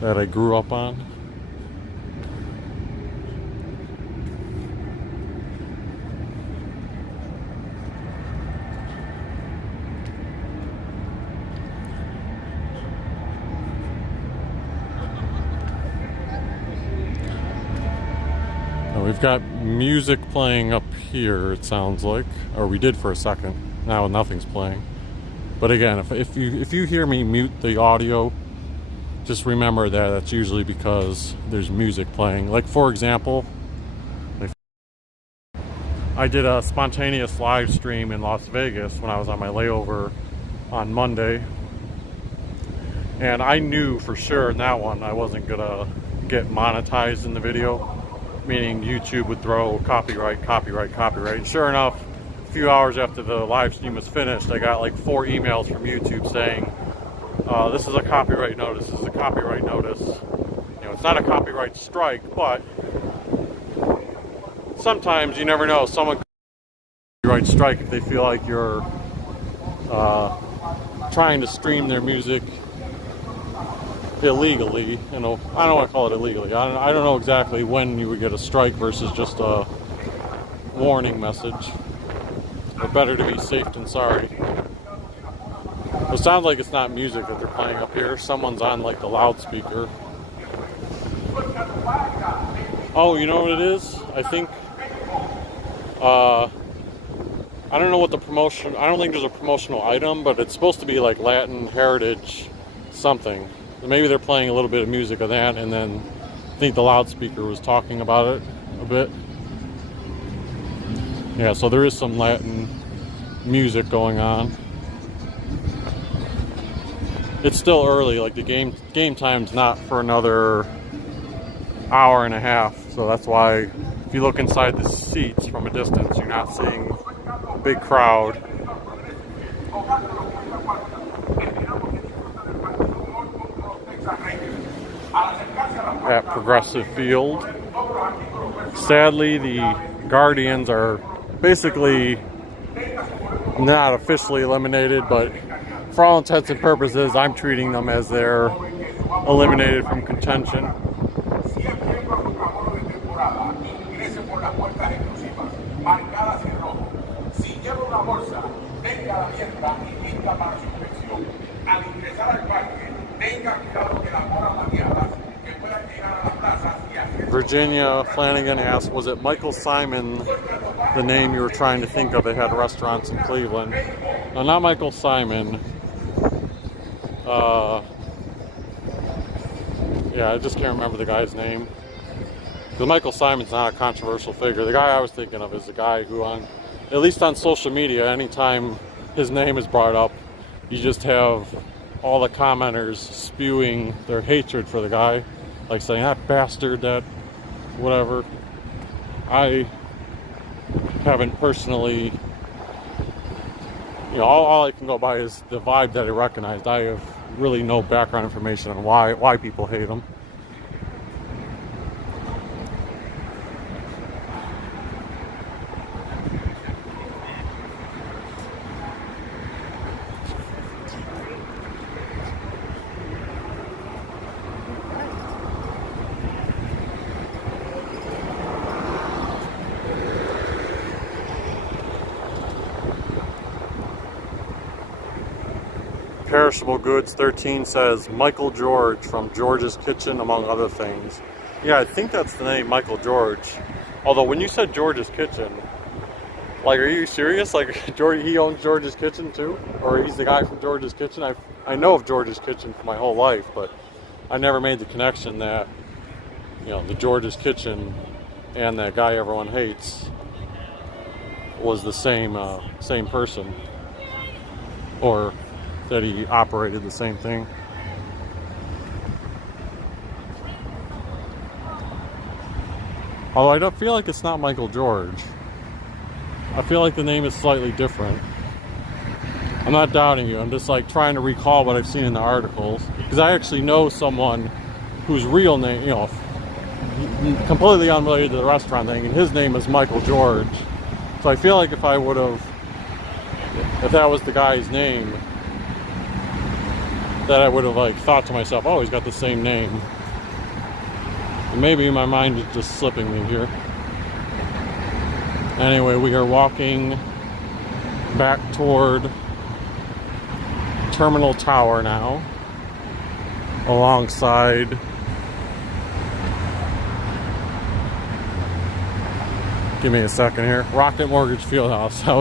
that I grew up on. We've got music playing up here, it sounds like, or we did for a second. Now nothing's playing. But again, if you hear me mute the audio, just remember that that's usually because there's music playing. Like, for example, I did a spontaneous live stream in Las Vegas when I was on my layover on Monday, and I knew for sure in that one I wasn't gonna get monetized in the video, meaning YouTube would throw copyright. And sure enough, a few hours after the live stream was finished, I got like 4 emails from YouTube saying, this is a copyright notice, this is a copyright notice. You know, it's not a copyright strike, but sometimes you never know. Someone could copyright strike if they feel like you're trying to stream their music illegally. You know, I don't want to call it illegally. I don't know exactly when you would get a strike versus just a warning message. But better to be safe than sorry. It sounds like it's not music that they're playing up here. Someone's on like the loudspeaker. Oh, you know what it is? I think I don't know what the promotion, I don't think there's a promotional item, but it's supposed to be like Latin heritage something. Maybe they're playing a little bit of music of that, and then I think the loudspeaker was talking about it a bit. Yeah, so there is some Latin music going on. It's still early, like the game time's not for another hour and a half, so that's why if you look inside the seats from a distance, you're not seeing a big crowd. At Progressive Field. Sadly, the Guardians are basically not officially eliminated, but for all intents and purposes, I'm treating them as they're eliminated from contention. Virginia Flanagan asked, was it Michael Simon, the name you were trying to think of that had restaurants in Cleveland? No, not Michael Simon. Yeah, I just can't remember the guy's name. Because Michael Simon's not a controversial figure. The guy I was thinking of is the guy who, at least on social media, anytime his name is brought up, you just have all the commenters spewing their hatred for the guy, like saying that bastard, that whatever. I haven't personally, all I can go by is the vibe that I recognized. I have really no background information on why people hate him. Perishable Goods 13 says Michael George from George's Kitchen, among other things. Yeah, I think that's the name, Michael George. Although when you said George's Kitchen, like, are you serious? Like, he owns George's Kitchen too? Or he's the guy from George's Kitchen? I know of George's Kitchen for my whole life, but I never made the connection that, the George's Kitchen and that guy everyone hates was the same person. Or that he operated the same thing. Although I don't feel like it's not Michael George. I feel like the name is slightly different. I'm not doubting you. I'm just like trying to recall what I've seen in the articles. Because I actually know someone whose real name, completely unrelated to the restaurant thing, and his name is Michael George. So I feel like if that was the guy's name, that I would have thought to myself, oh, he's got the same name. And maybe my mind is just slipping me here. Anyway, we are walking back toward Terminal Tower now, alongside give me a second here, Rocket Mortgage Fieldhouse. I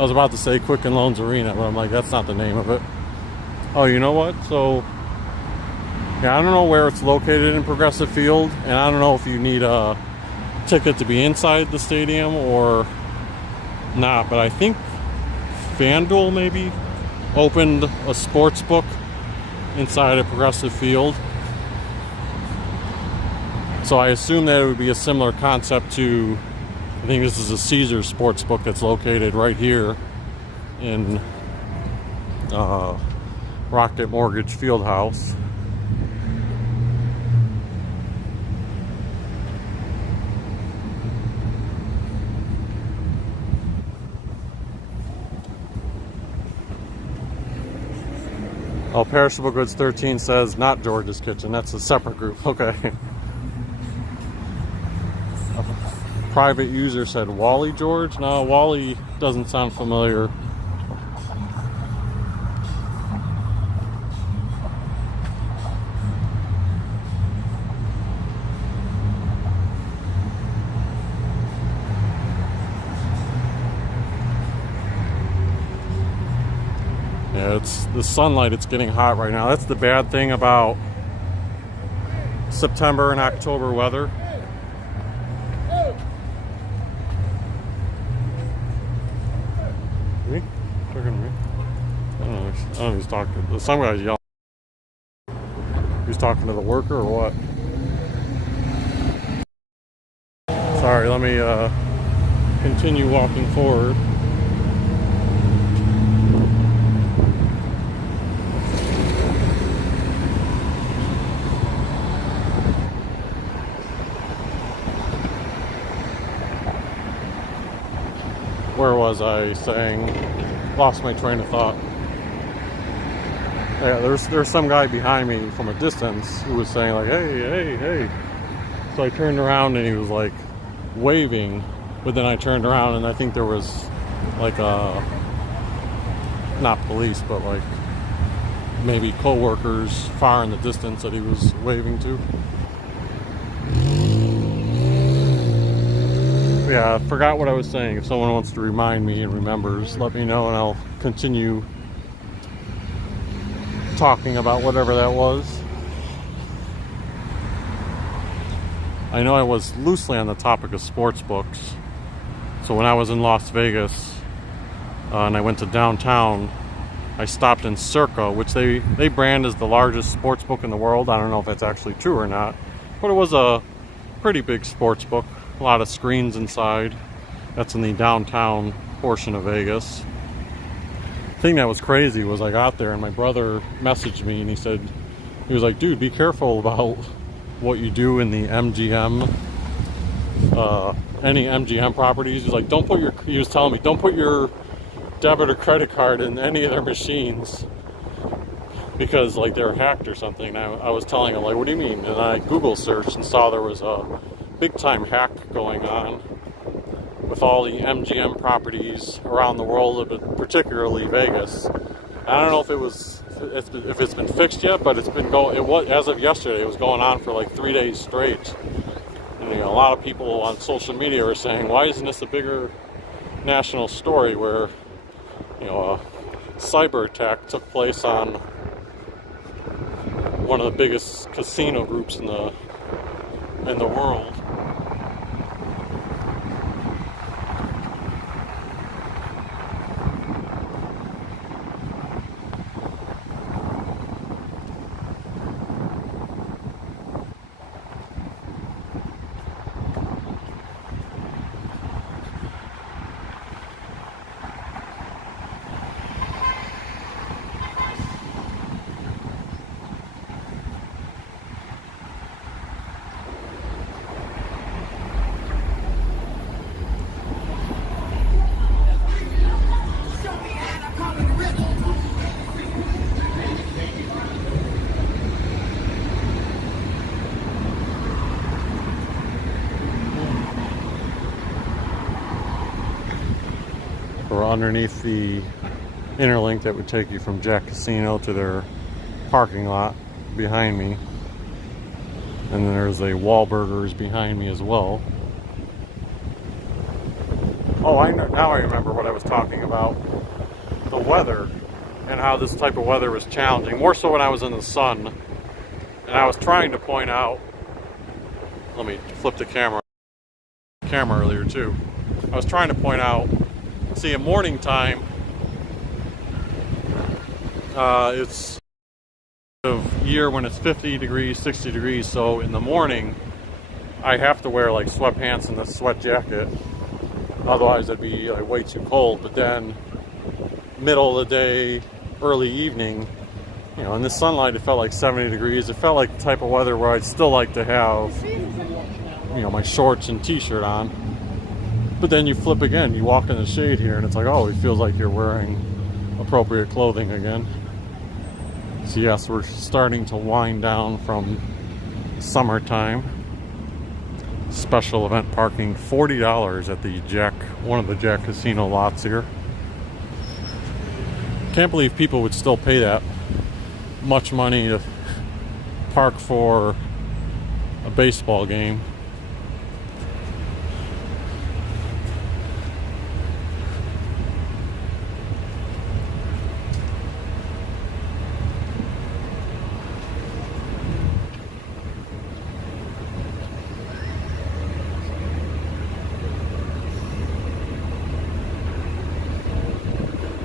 was about to say Quicken Loans Arena, but I'm like, that's not the name of it. Oh, you know what? So, yeah, I don't know where it's located in Progressive Field, and I don't know if you need a ticket to be inside the stadium or not, but I think FanDuel maybe opened a sports book inside of Progressive Field. So I assume that it would be a similar concept to, I think this is a Caesars sports book that's located right here in Rocket Mortgage Fieldhouse. Oh, Perishable Goods 13 says not George's Kitchen. That's a separate group. Okay. A private user said Wally George. No, Wally doesn't sound familiar. Yeah, it's the sunlight, it's getting hot right now. That's the bad thing about September and October weather. Me? Talking to me? I don't know who's talking. Some guy's yelling. He's talking to the worker or what? Sorry, let me continue walking forward. Where was I saying? Lost my train of thought. Yeah, there's some guy behind me from a distance who was saying like, hey, hey, hey. So I turned around and he was like waving, but then I turned around and I think there was like not police, but like maybe co-workers far in the distance that he was waving to. Yeah, I forgot what I was saying. If someone wants to remind me and remembers, let me know and I'll continue talking about whatever that was. I know I was loosely on the topic of sports books. So when I was in Las Vegas and I went to downtown, I stopped in Circa, which they brand as the largest sports book in the world. I don't know if that's actually true or not, but it was a pretty big sports book. A lot of screens inside. That's in the downtown portion of Vegas. The thing that was crazy was I got there and my brother messaged me and he was like, dude, be careful about what you do in the MGM, any MGM properties. He's like, he was telling me, don't put your debit or credit card in any of their machines because like they're hacked or something. I was telling him, like, what do you mean? And I Google searched and saw there was a big time hack going on with all the MGM properties around the world, but particularly Vegas. I don't know if it's been fixed yet, but it's been going. It was, as of yesterday, it was going on for like 3 days straight. And, a lot of people on social media were saying, why isn't this a bigger national story where a cyber attack took place on one of the biggest casino groups in the world. We're underneath the interlink that would take you from Jack Casino to their parking lot behind me. And then there's a Wahlburgers behind me as well. Oh, now I remember what I was talking about. The weather and how this type of weather was challenging. More so when I was in the sun. And I was trying to point out, let me flip the camera earlier too. I was trying to point out, see, at morning time, it's of year when it's 50 degrees, 60 degrees. So in the morning, I have to wear like sweatpants and a sweat jacket. Otherwise, it'd be like way too cold. But then, middle of the day, early evening, in the sunlight, it felt like 70 degrees. It felt like the type of weather where I'd still like to have, my shorts and t-shirt on. But then you flip again, you walk in the shade here and it's like, oh, it feels like you're wearing appropriate clothing again. So yes, we're starting to wind down from summertime. Special event parking, $40 at one of the Jack Casino lots here. Can't believe people would still pay that much money to park for a baseball game.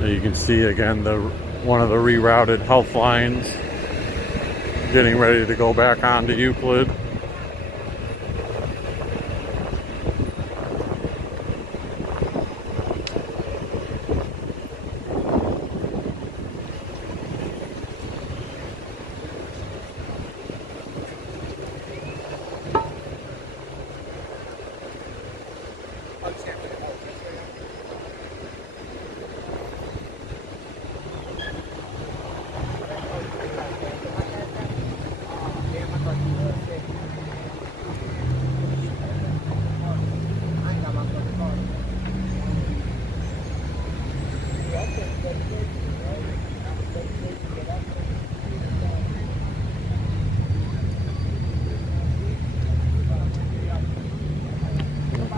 You can see again one of the rerouted health lines getting ready to go back onto Euclid.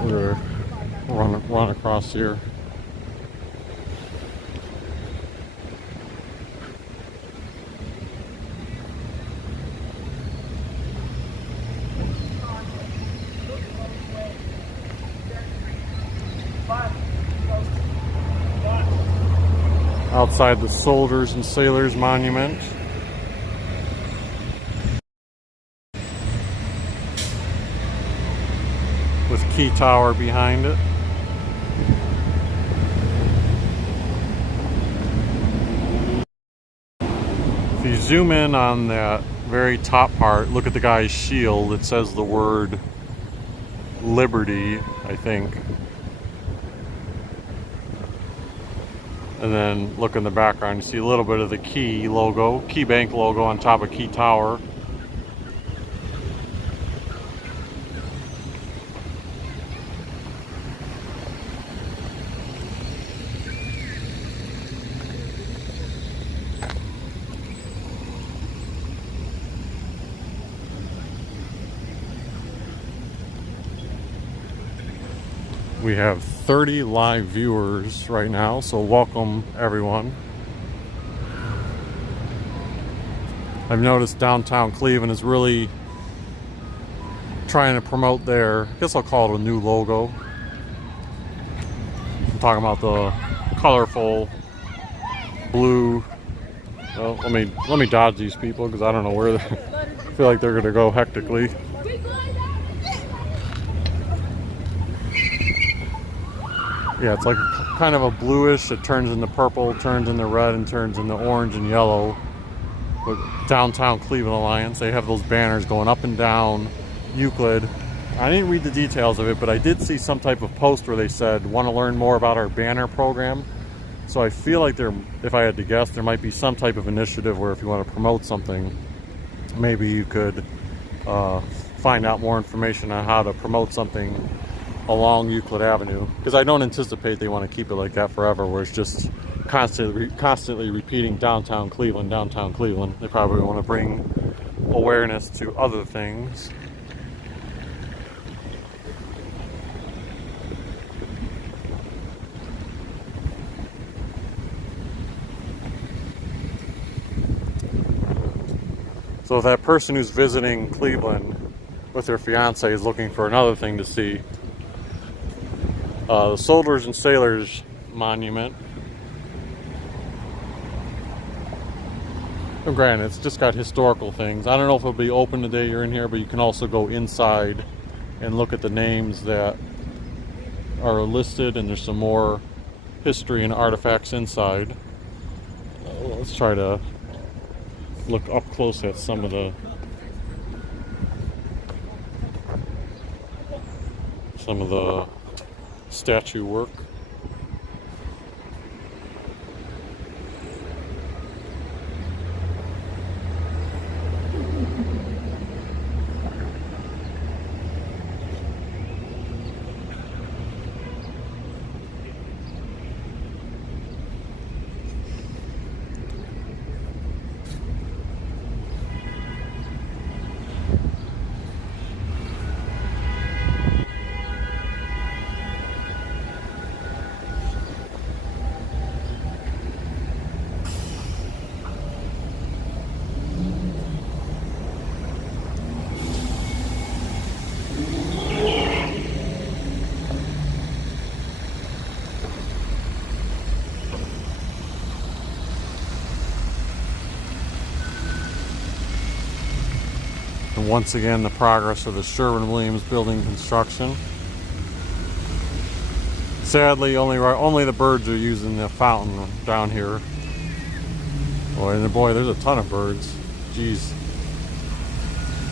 We're run across here. outside the Soldiers and Sailors Monument. With Key Tower behind it. If you zoom in on that very top part, look at the guy's shield. It says the word Liberty, I think. And then look in the background, you see a little bit of the Key logo, Key Bank logo on top of Key Tower. We have 30 live viewers right now, so welcome everyone. I've noticed downtown Cleveland is really trying to promote their, I guess I'll call it a new logo. I'm talking about the colorful blue. Well, let me dodge these people because I don't know where I feel like they're gonna go hectically. Yeah, it's like kind of a bluish. It turns into purple, turns into red, and turns into orange and yellow. With Downtown Cleveland Alliance, they have those banners going up and down Euclid. I didn't read the details of it, but I did see some type of post where they said, want to learn more about our banner program. So I feel like there, if I had to guess, there might be some type of initiative where if you want to promote something, maybe you could find out more information on how to promote something along Euclid Avenue, because I don't anticipate they want to keep it like that forever, where it's just constantly repeating downtown Cleveland, downtown Cleveland. They probably want to bring awareness to other things. So if that person who's visiting Cleveland with their fiance is looking for another thing to see, the Soldiers and Sailors Monument. And granted, it's just got historical things. I don't know if it'll be open the day you're in here, but you can also go inside and look at the names that are listed, and there's some more history and artifacts inside. Let's try to look up close at some of the statue work. And once again, the progress of the Sherwin-Williams building construction. Sadly, only the birds are using the fountain down here. Boy, there's a ton of birds. Jeez.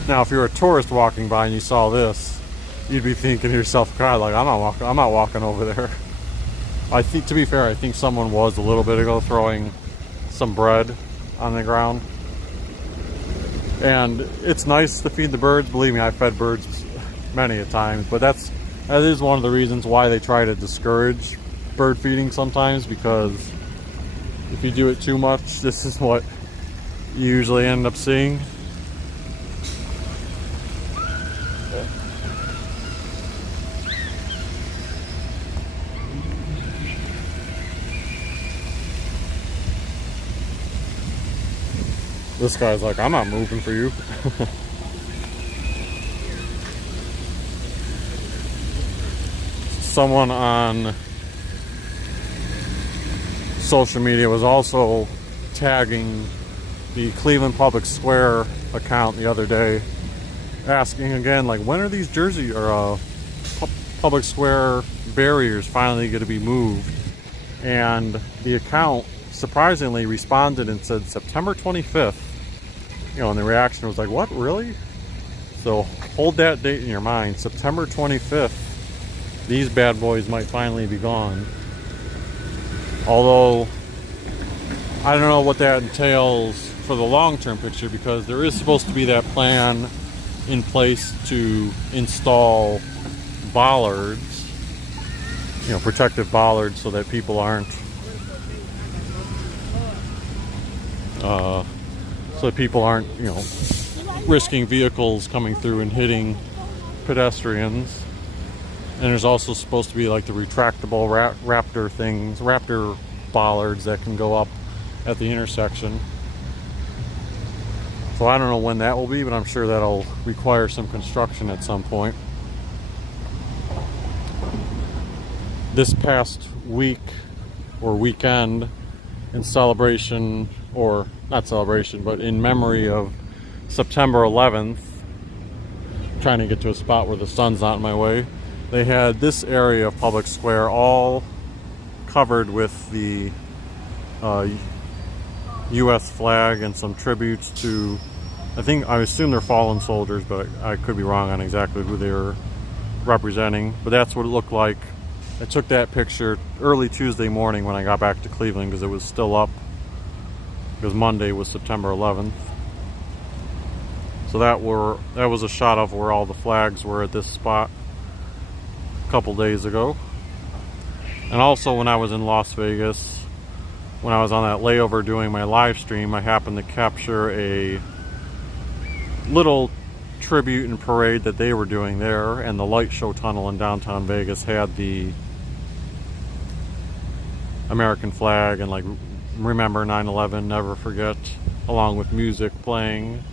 Now, if you're a tourist walking by and you saw this, you'd be thinking to yourself, God, like I'm not walking over there. I think, to be fair, I think someone was a little bit ago throwing some bread on the ground. And it's nice to feed the birds. Believe me, I've fed birds many a time, but that is one of the reasons why they try to discourage bird feeding sometimes, because if you do it too much, this is what you usually end up seeing. This guy's like, I'm not moving for you. Someone on social media was also tagging the Cleveland Public Square account the other day, asking again, like, when are these Jersey or Public Square barriers finally going to be moved? And the account surprisingly responded and said September 25th. You know, and the reaction was like, what, really? So hold that date in your mind. September 25th, these bad boys might finally be gone. Although, I don't know what that entails for the long-term picture, because there is supposed to be that plan in place to install bollards, you know, protective bollards, so that people aren't you know, risking vehicles coming through and hitting pedestrians. And there's also supposed to be like the retractable raptor bollards that can go up at the intersection. So I don't know when that will be, but I'm sure that'll require some construction at some point. This past week or weekend, in celebration, or not celebration, but in memory of September 11th, trying to get to a spot where the sun's not in my way, they had this area of Public Square all covered with the U.S. flag and some tributes to, I assume they're fallen soldiers, but I could be wrong on exactly who they were representing. But that's what it looked like. I took that picture early Tuesday morning when I got back to Cleveland, because it was still up, because Monday was September 11th. So that was a shot of where all the flags were at this spot a couple days ago. And also when I was in Las Vegas, when I was on that layover doing my live stream, I happened to capture a little tribute and parade that they were doing there, and the light show tunnel in downtown Vegas had the American flag and like remember 9/11, never forget, along with music playing.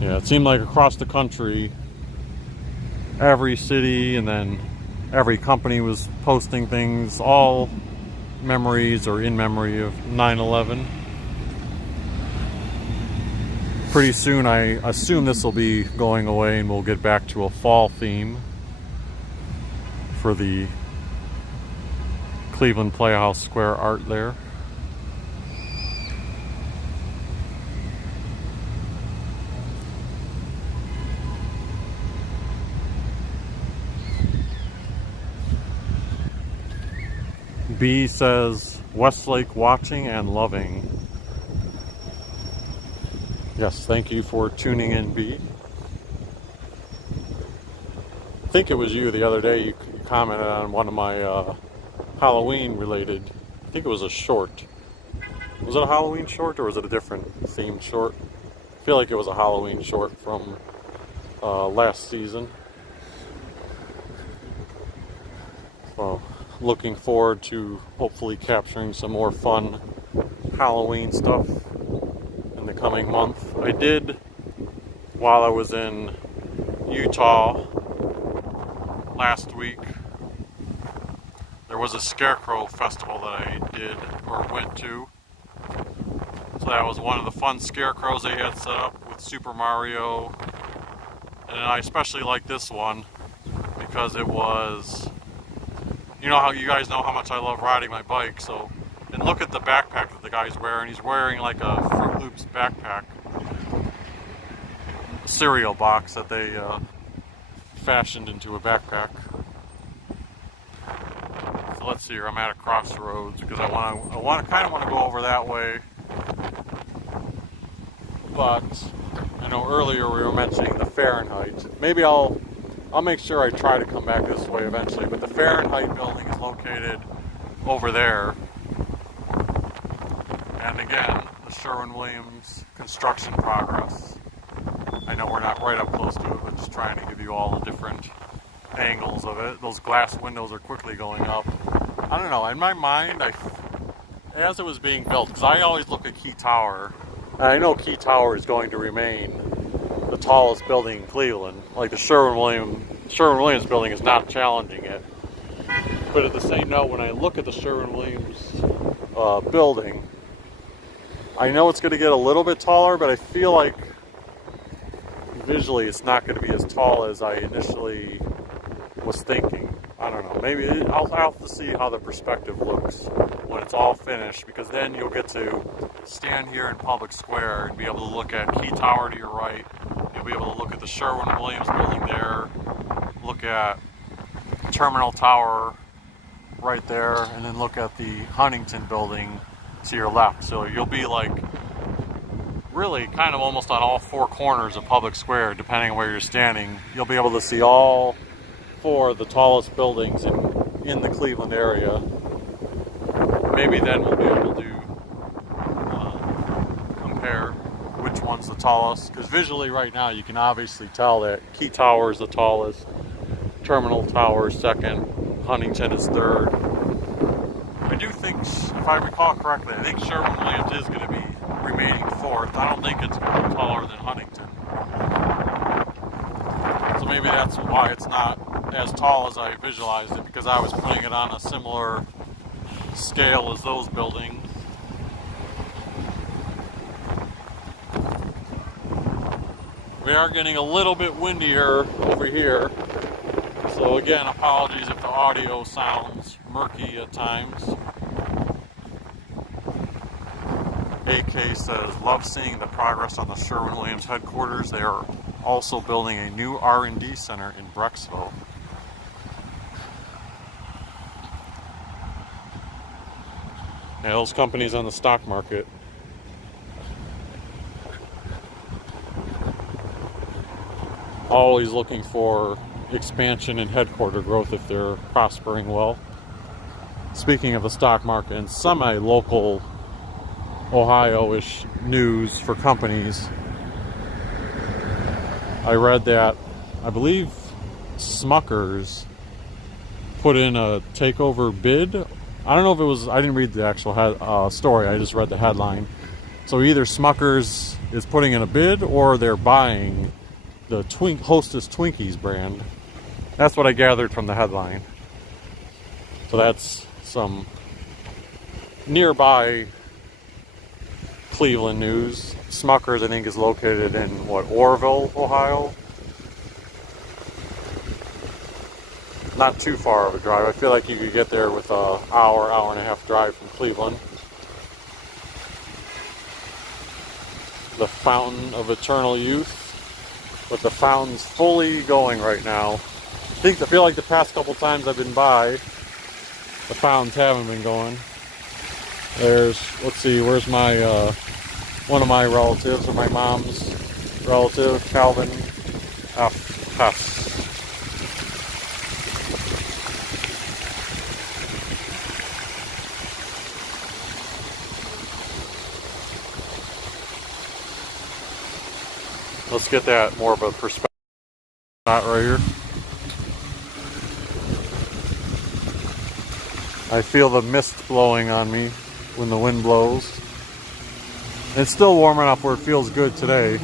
Yeah, it seemed like across the country, every city and then every company was posting things, all memories or in memory of 9/11. Pretty soon, I assume this will be going away and we'll get back to a fall theme for the Cleveland Playhouse Square art there. B says, Westlake watching and loving. Yes, thank you for tuning in, B. I think it was you the other day, you commented on one of my Halloween related, I think it was a short. Was it a Halloween short or was it a different themed short? I feel like it was a Halloween short from last season. So, looking forward to hopefully capturing some more fun Halloween stuff in the coming month. I did, while I was in Utah last week, there was a Scarecrow festival that I did or went to. So that was one of the fun scarecrows they had set up with Super Mario. And I especially like this one because it was, you know how you guys know how much I love riding my bike, so, and look at the backpack that the guy's wearing. He's wearing like a Fruit Loops backpack, a cereal box that they fashioned into a backpack. So let's see here, I'm at a crossroads because I kind of want to go over that way, but I know earlier we were mentioning the Fahrenheit. Maybe I'll make sure I try to come back this way eventually, but the Fahrenheit building is located over there. And again, the Sherwin-Williams construction progress. I know we're not right up close to it, but just trying to give you all the different angles of it. Those glass windows are quickly going up. I don't know, in my mind, as it was being built, because I always look at Key Tower, and I know Key Tower is going to remain the tallest building in Cleveland. Like the Sherwin-Williams Sherwin-Williams building is not challenging it. But at the same note, when I look at the Sherwin-Williams building, I know it's going to get a little bit taller, but I feel like visually it's not going to be as tall as I initially was thinking. I don't know. Maybe I'll have to see how the perspective looks when it's all finished, because then you'll get to stand here in Public Square and be able to look at Key Tower to your right. You'll be able to look at the Sherwin-Williams building there, look at Terminal Tower right there, and then look at the Huntington building to your left. So you'll be like really kind of almost on all four corners of Public Square, depending on where you're standing. You'll be able to see all four of the tallest buildings in the Cleveland area. Maybe then we'll be able to compare which one's the tallest, because visually right now you can obviously tell that Key Tower is the tallest, Terminal Tower is second, Huntington is third. I do think, if I recall correctly, I think Sherwin-Williams is going to be remaining fourth. I don't think it's going to be taller than Huntington. So maybe that's why it's not as tall as I visualized it, because I was putting it on a similar scale as those buildings. We are getting a little bit windier over here. So again, apologies if the audio sounds murky at times. AK says, love seeing the progress on the Sherwin-Williams headquarters. They are also building a new R&D center in Brecksville. Yeah, those companies on the stock market. Always looking for expansion and headquarter growth if they're prospering well. Speaking of the stock market and semi-local Ohio-ish news for companies, I read that I believe Smuckers put in a takeover bid. I don't know if it was, I didn't read the actual story, I just read the headline. So either Smuckers is putting in a bid or they're buying the Hostess Twinkies brand. That's what I gathered from the headline. So that's some nearby Cleveland news. Smuckers, I think, is located in, Orrville, Ohio? Not too far of a drive. I feel like you could get there with an hour and a half drive from Cleveland. The Fountain of Eternal Youth. But the fountain's fully going right now. I feel like the past couple times I've been by, the fountains haven't been going. There's, let's see, where's my, one of my relatives, or my mom's relative, Calvin F. Hess. Let's get that more of a perspective shot right here. I feel the mist blowing on me when the wind blows. It's still warm enough where it feels good today.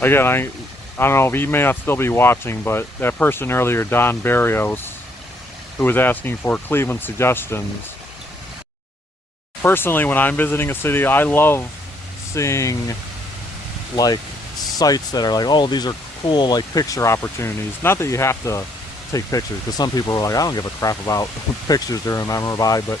Again, I don't know if he may not still be watching, but that person earlier, Don Barrios, who was asking for Cleveland suggestions. Personally, when I'm visiting a city, I love seeing like sites that are like, oh, these are cool, like picture opportunities. Not that you have to take pictures, because some people are like, I don't give a crap about pictures to remember by, but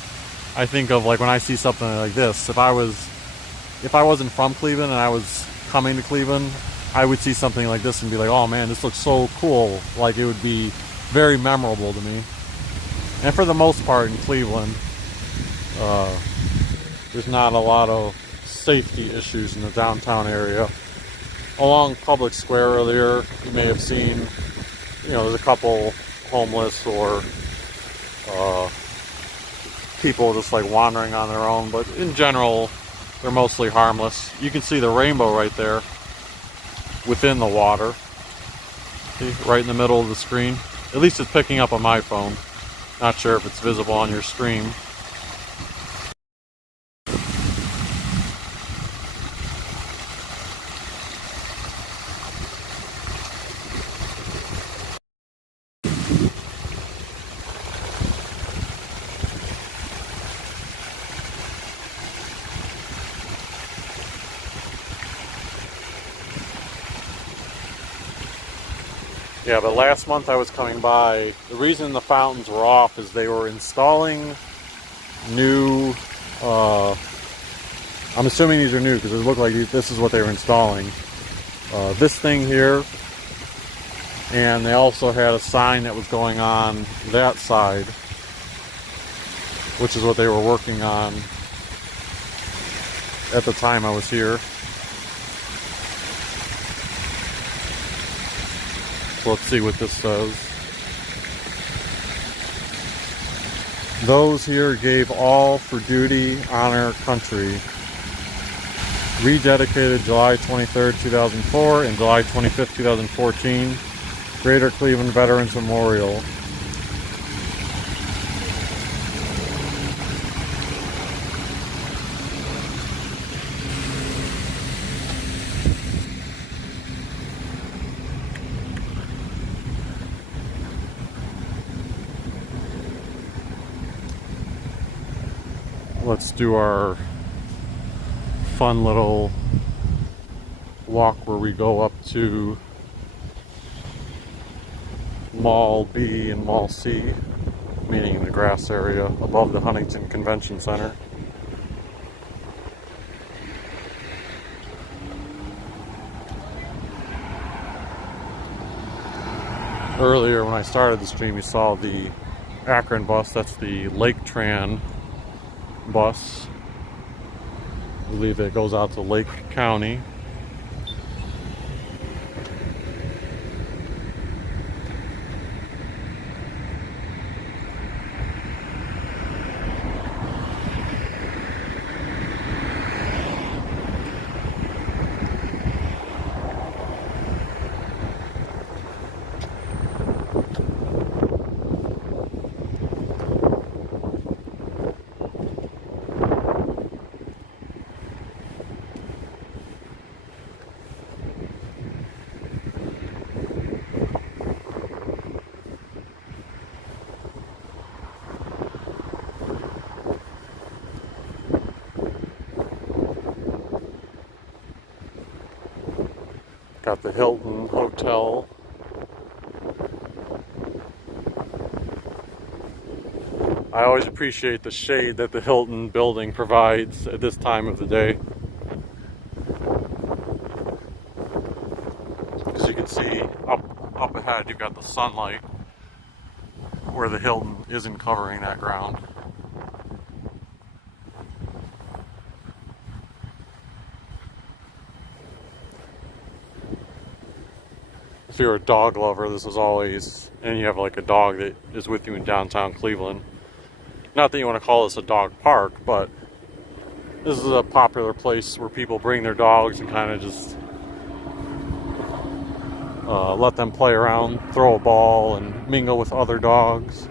I think of like when I see something like this, if I wasn't from Cleveland and I was coming to Cleveland, I would see something like this and be like, oh man, this looks so cool. Like it would be very memorable to me. And for the most part in Cleveland, there's not a lot of safety issues in the downtown area. Along Public Square earlier, you may have seen, there's a couple homeless or people just like wandering on their own, but in general, they're mostly harmless. You can see the rainbow right there within the water. See, right in the middle of the screen. At least it's picking up on my phone. Not sure if it's visible on your stream. Yeah, but last month I was coming by. The reason the fountains were off is they were installing new, I'm assuming these are new because it looked like this is what they were installing. This thing here, and they also had a sign that was going on that side, which is what they were working on at the time I was here. So let's see what this says. Those here gave all for duty, honor, country. Rededicated July 23rd, 2004 and July 25th, 2014. Greater Cleveland Veterans Memorial. Let's do our fun little walk where we go up to Mall B and Mall C, meaning the grass area above the Huntington Convention Center. Earlier when I started the stream, you saw the Akron bus. That's the Lake Tran bus. I believe it goes out to Lake County. Got the Hilton Hotel. I always appreciate the shade that the Hilton building provides at this time of the day. As you can see, up ahead you've got the sunlight where the Hilton isn't covering that ground. If you're a dog lover, this is always, and you have like a dog that is with you in downtown Cleveland. Not that you want to call this a dog park, but this is a popular place where people bring their dogs and kind of just let them play around, throw a ball, and mingle with other dogs.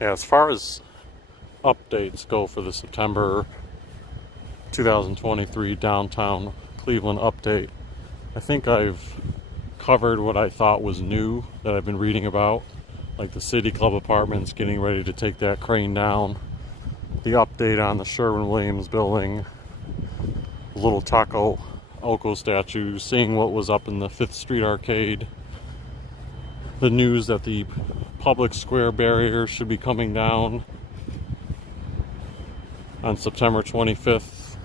Yeah, as far as updates go for the September 2023 downtown Cleveland update, I think I've covered what I thought was new that I've been reading about, like the City Club apartments getting ready to take that crane down, the update on the Sherwin-Williams building, Little Taco Oko statue, seeing what was up in the 5th Street arcade, the news that the public square barrier should be coming down on September 25th.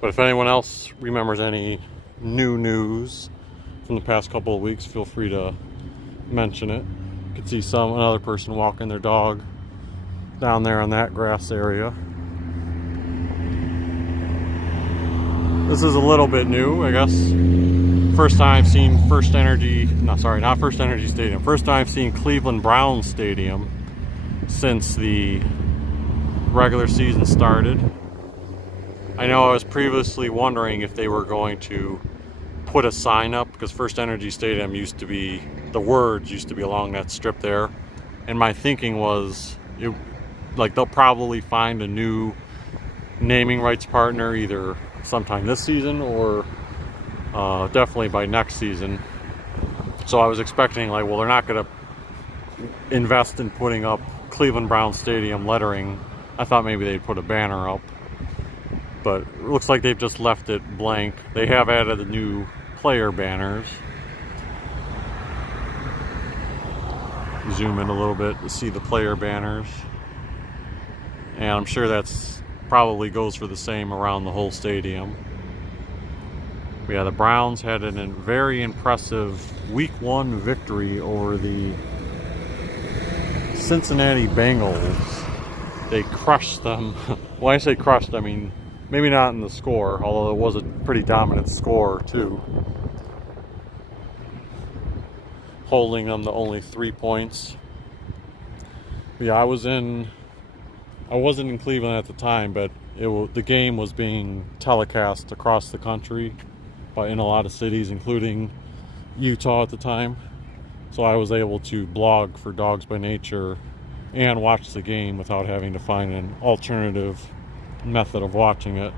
But if anyone else remembers any new news from the past couple of weeks, feel free to mention it. You can see another person walking their dog down there on that grass area. This is a little bit new, I guess. First time I've seen First Energy Stadium. First time I've seen Cleveland Browns Stadium since the regular season started. I know I was previously wondering if they were going to put a sign up, because First Energy Stadium the words used to be along that strip there. And my thinking was, they'll probably find a new naming rights partner either sometime this season or definitely by next season. So I was expecting, they're not going to invest in putting up Cleveland Browns Stadium lettering. I thought maybe they'd put a banner up, but it looks like they've just left it blank. They have added the new player banners. Zoom in a little bit to see the player banners, and I'm sure that's probably goes for the same around the whole stadium. But yeah, the Browns had a very impressive Week 1 victory over the Cincinnati Bengals. They crushed them. When I say crushed, I mean maybe not in the score, although it was a pretty dominant score too. Holding them to only 3 points. But yeah, I wasn't in Cleveland at the time, but the game was being telecast across the country in a lot of cities, including Utah at the time. So I was able to blog for Dogs by Nature and watch the game without having to find an alternative method of watching it.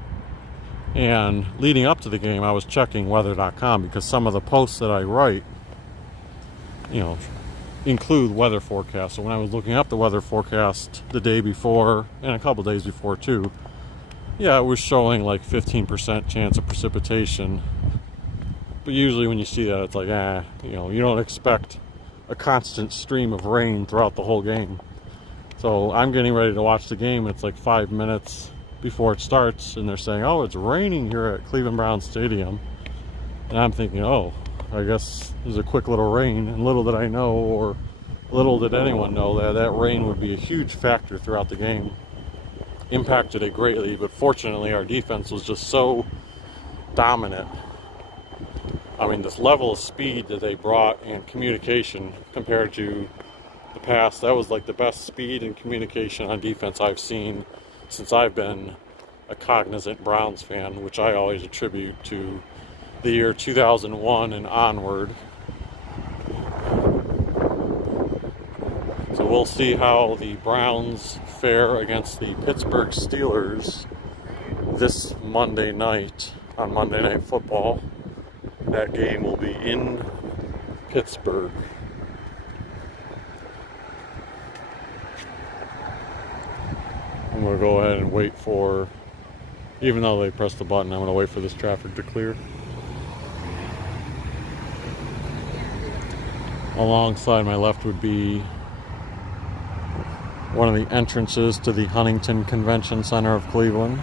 And leading up to the game, I was checking weather.com, because some of the posts that I write, include weather forecasts. So when I was looking up the weather forecast the day before and a couple days before too, yeah, it was showing 15% chance of precipitation. But usually when you see that, it's you don't expect a constant stream of rain throughout the whole game. So I'm getting ready to watch the game, and it's 5 minutes before it starts, and they're saying, oh, it's raining here at Cleveland Browns Stadium. And I'm thinking, oh, I guess there's a quick little rain, and little did I know, or little did anyone know, that rain would be a huge factor throughout the game. Impacted it greatly, but fortunately our defense was just so dominant. I mean, this level of speed that they brought and communication compared to the past, that was the best speed and communication on defense I've seen since I've been a cognizant Browns fan, which I always attribute to the year 2001 and onward. So we'll see how the Browns fare against the Pittsburgh Steelers this Monday night on Monday Night Football. That game will be in Pittsburgh. I'm going to go ahead and wait for, even though they pressed the button, I'm going to wait for this traffic to clear. Alongside my left would be one of the entrances to the Huntington Convention Center of Cleveland.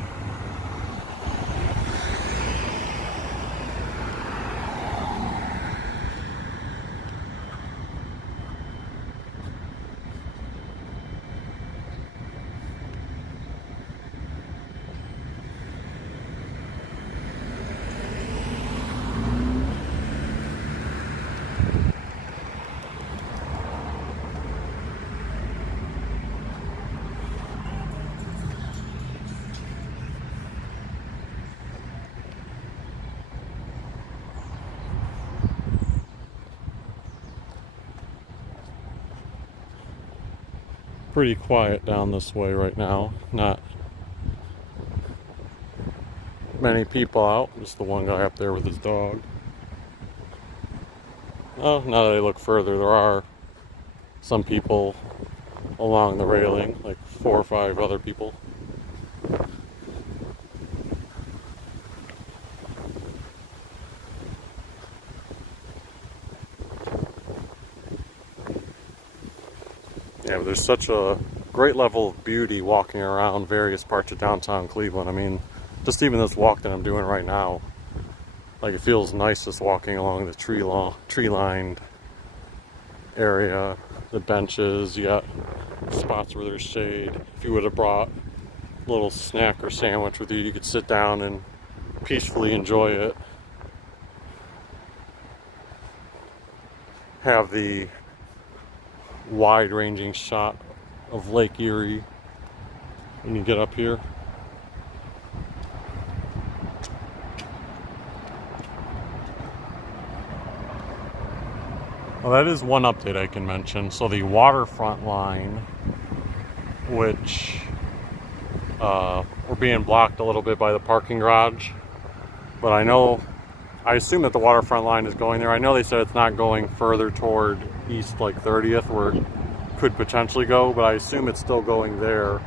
Pretty quiet down this way right now. Not many people out. Just the one guy up there with his dog. Oh, now that I look further, there are some people along the railing, 4 or 5 other people. Yeah, but there's such a great level of beauty walking around various parts of downtown Cleveland. I mean, just even this walk that I'm doing right now, like it feels nice just walking along the tree-lined area, the benches. You got spots where there's shade. If you would have brought a little snack or sandwich with you, you could sit down and peacefully enjoy it. Have the wide-ranging shot of Lake Erie when you get up here. Well, that is one update I can mention. So the waterfront line, which we're being blocked a little bit by the parking garage, but I assume that the waterfront line is going there. I know they said it's not going further toward East like 30th where it could potentially go, but I assume it's still going there.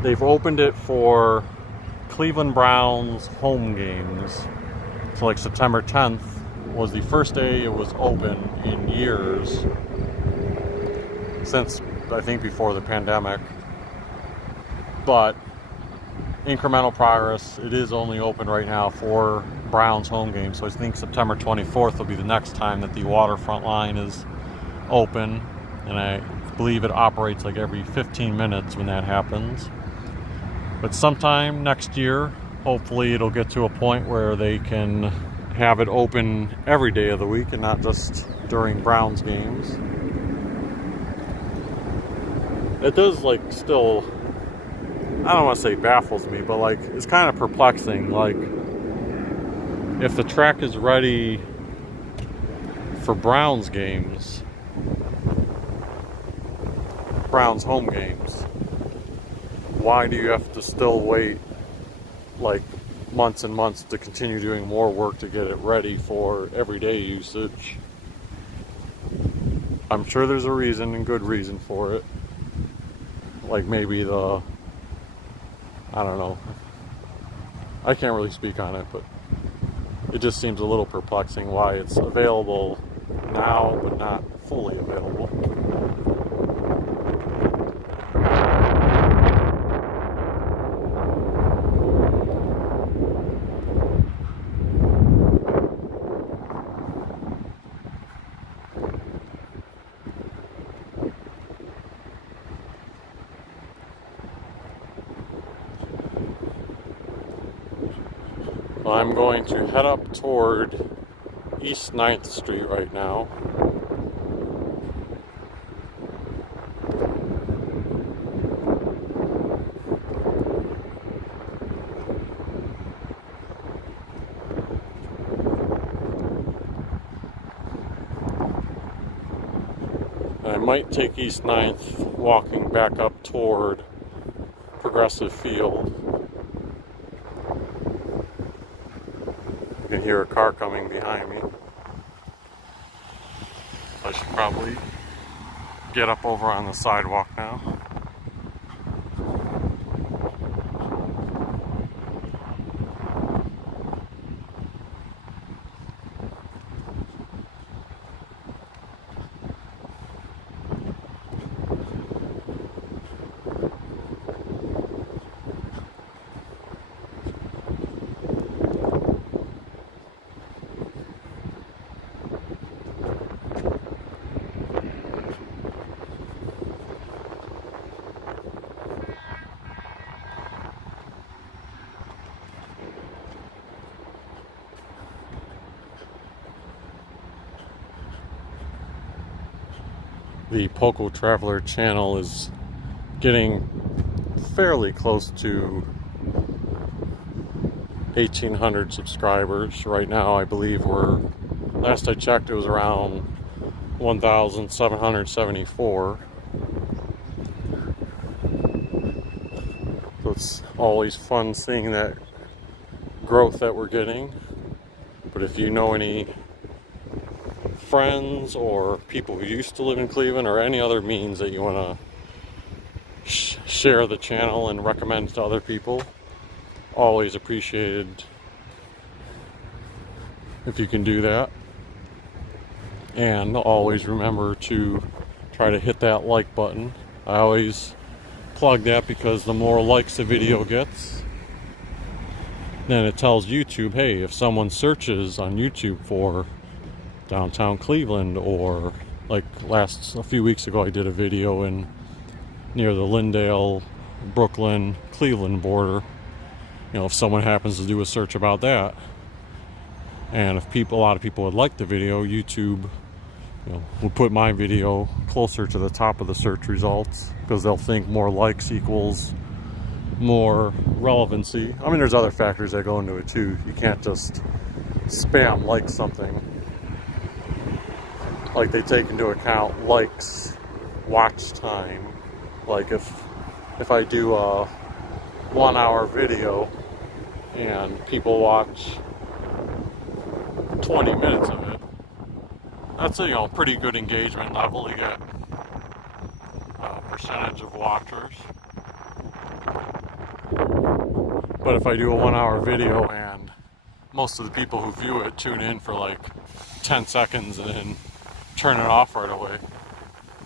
They've opened it for Cleveland Browns home games. So like September 10th was the first day it was open in years, since I think before the pandemic. But incremental progress. It is only open right now for Browns home games, so I think September 24th will be the next time that the waterfront line is open, and I believe it operates like every 15 minutes when that happens. But sometime next year, hopefully it'll get to a point where they can have it open every day of the week and not just during Browns games. It does still, I don't want to say baffles me, but it's kind of perplexing. If the track is ready for Browns games, Browns home games, why do you have to still wait months and months to continue doing more work to get it ready for everyday usage? I'm sure there's a reason and good reason for it. Maybe I don't know. I can't really speak on it, but it just seems a little perplexing why it's available now but not fully available. I'm going to head up toward East 9th Street right now. I might take East 9th walking back up toward Progressive Field. I can hear a car coming behind me. I should probably get up over on the sidewalk now. The Poco Traveler channel is getting fairly close to 1,800 subscribers. Right now, I believe last I checked, it was around 1,774. So it's always fun seeing that growth that we're getting. But if you know any friends or people who used to live in Cleveland or any other means that you want to share the channel and recommend to other people, always appreciated if you can do that. And always remember to try to hit that like button. I always plug that because the more likes a video gets, then it tells YouTube, hey, if someone searches on YouTube for downtown Cleveland, or like a few weeks ago I did a video in near the Lindale, Brooklyn, Cleveland border. You know, if someone happens to do a search about that, and if a lot of people would like the video, YouTube, you know, will put my video closer to the top of the search results because they'll think more likes equals more relevancy. I mean, there's other factors that go into it too. You can't just spam like something. Like, they take into account likes, watch time. Like if I do a 1 hour video and people watch 20 minutes of it, that's a, you know, pretty good engagement level. You get a percentage of watchers. But if I do a 1 hour video and most of the people who view it tune in for like 10 seconds and then turn it off right away,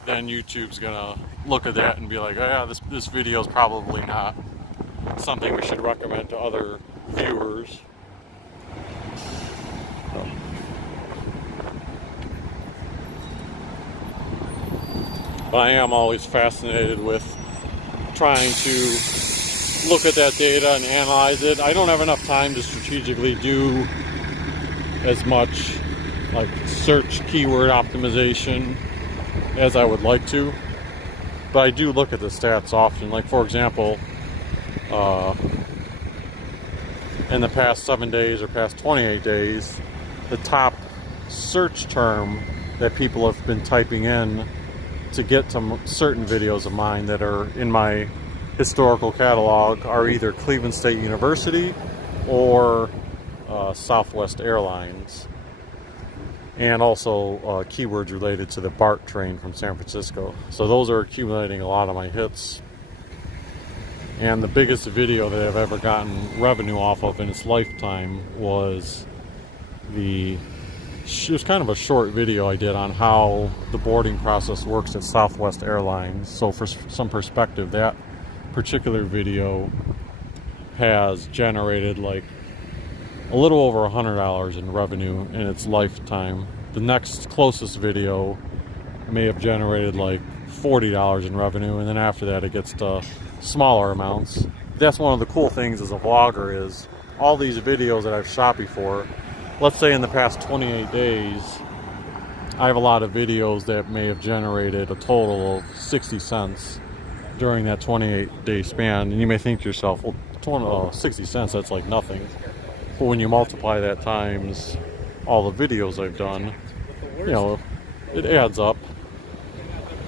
then YouTube's gonna look at that and be like, oh yeah, this video is probably not something we should recommend to other viewers. But I am always fascinated with trying to look at that data and analyze it. I don't have enough time to strategically do as much like search keyword optimization as I would like to, but I do look at the stats often. Like, for example, in the past 7 days or past 28 days, the top search term that people have been typing in to get to certain videos of mine that are in my historical catalog are either Cleveland State University or Southwest Airlines, and also keywords related to the BART train from San Francisco. So those are accumulating a lot of my hits. And the biggest video that I've ever gotten revenue off of in its lifetime was it was kind of a short video I did on how the boarding process works at Southwest Airlines. So for some perspective, that particular video has generated like a little over $100 in revenue in its lifetime. The next closest video may have generated like $40 in revenue, and then after that it gets to smaller amounts. That's one of the cool things as a vlogger, is all these videos that I've shot before. Let's say in the past 28 days, I have a lot of videos that may have generated a total of 60 cents during that 28-day span. And you may think to yourself, well, 60 cents, that's like nothing. But when you multiply that times all the videos I've done, you know, it adds up.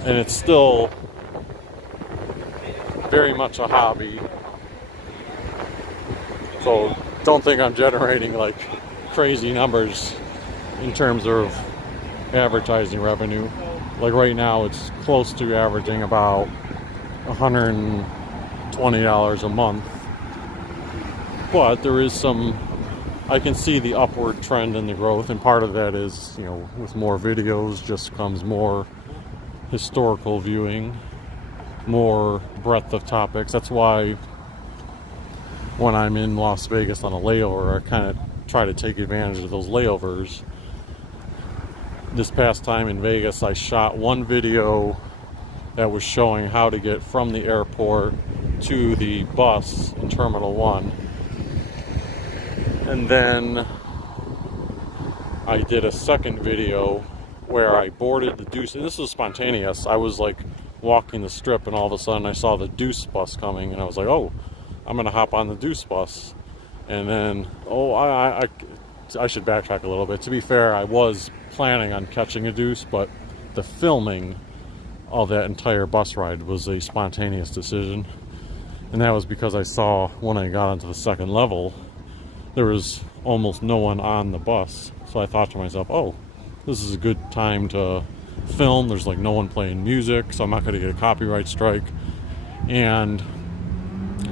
And it's still very much a hobby. So don't think I'm generating like crazy numbers in terms of advertising revenue. Like right now it's close to averaging about $120 a month. But there is I can see the upward trend in the growth, and part of that is, you know, with more videos just comes more historical viewing, more breadth of topics. That's why when I'm in Las Vegas on a layover, I kind of try to take advantage of those layovers. This past time in Vegas, I shot one video that was showing how to get from the airport to the bus in Terminal 1. And then I did a second video where I boarded the Deuce. And this was spontaneous. I was like walking the strip, and all of a sudden I saw the Deuce bus coming, and I was like, oh, I'm gonna hop on the Deuce bus. And then, I should backtrack a little bit. To be fair, I was planning on catching a Deuce, but the filming of that entire bus ride was a spontaneous decision. And that was because I saw when I got onto the second level, there was almost no one on the bus. So I thought to myself, oh, this is a good time to film. There's like no one playing music, so I'm not gonna get a copyright strike. And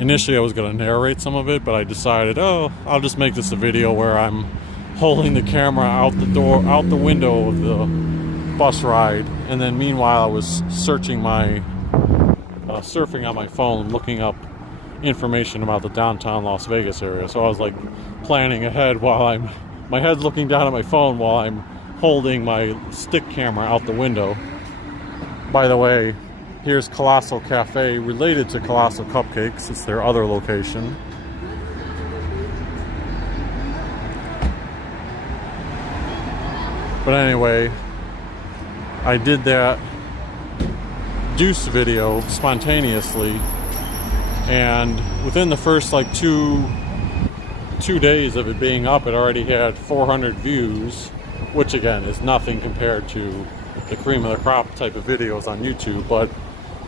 initially I was going to narrate some of it, but I decided, I'll just make this a video where I'm holding the camera out the window of the bus ride, and then meanwhile I was searching my surfing on my phone, looking up information about the downtown Las Vegas area. So I was like planning ahead while my head's looking down at my phone while I'm holding my stick camera out the window. By the way, here's Colossal Cafe, related to Colossal Cupcakes. It's their other location. But anyway, I did that Deuce video spontaneously, and within the first like two days of it being up, it already had 400 views, which again is nothing compared to the cream of the crop type of videos on YouTube. But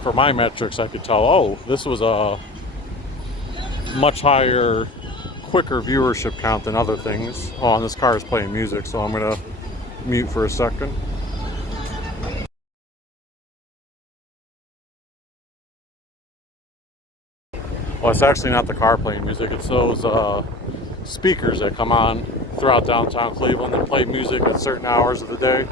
for my metrics, I could tell, oh, this was a much higher, quicker viewership count than other things. Oh, and this car is playing music, so I'm gonna mute for a second. Well, it's actually not the car playing music, it's those speakers that come on throughout downtown Cleveland that play music at certain hours of the day.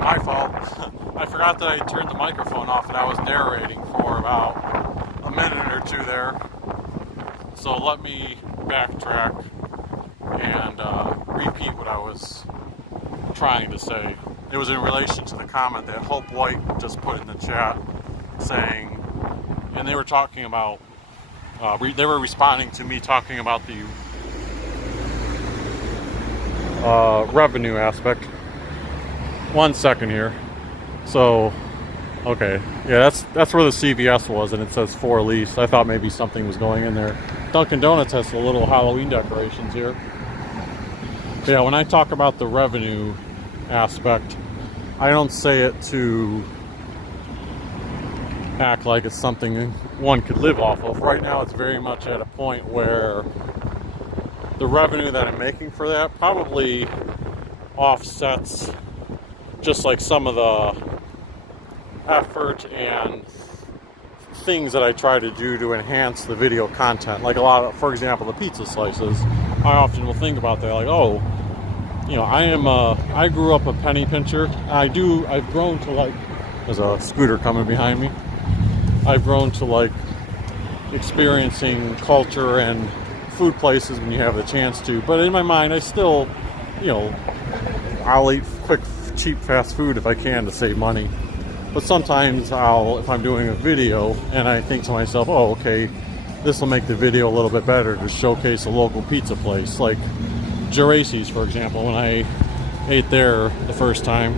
My fault. I forgot that I turned the microphone off and I was narrating for about a minute or two there. So let me backtrack and repeat what I was trying to say. It was in relation to the comment that Hope White just put in the chat saying, and they were talking about, they were responding to me talking about the revenue aspect. 1 second here. So, okay, yeah, that's where the CVS was, and it says for lease. I thought maybe something was going in there. Dunkin' Donuts has the little Halloween decorations here. But yeah, when I talk about the revenue aspect, I don't say it to act like it's something one could live off of. Right now, it's very much at a point where the revenue that I'm making for that probably offsets just like some of the effort and things that I try to do to enhance the video content. Like a lot of, for example, the pizza slices. I often will think about that, like, oh, you know, I grew up a penny pincher. I've grown to like, there's a scooter coming behind me. I've grown to like experiencing culture and food places when you have the chance to. But in my mind, I still, you know, I'll eat quick, cheap fast food if I can to save money. But sometimes if I'm doing a video and I think to myself, oh, okay, this will make the video a little bit better to showcase a local pizza place, like Geraci's, for example. When I ate there the first time,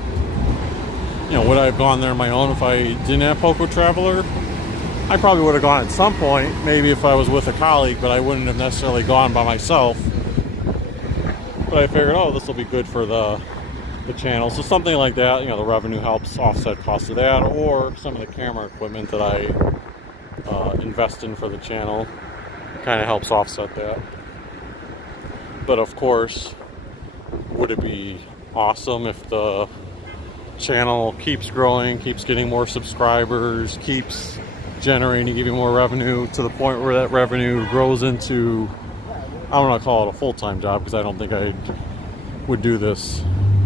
you know, would I have gone there on my own if I didn't have Poco Traveler? I probably would have gone at some point, maybe if I was with a colleague, but I wouldn't have necessarily gone by myself. But I figured, oh, this will be good for the channel. So something like that, you know, the revenue helps offset costs of that, or some of the camera equipment that I invest in for the channel. Kind of helps offset that. But of course, would it be awesome if the channel keeps growing, keeps getting more subscribers, keeps generating even more revenue to the point where that revenue grows into, I don't want to call it a full-time job because I don't think I would do this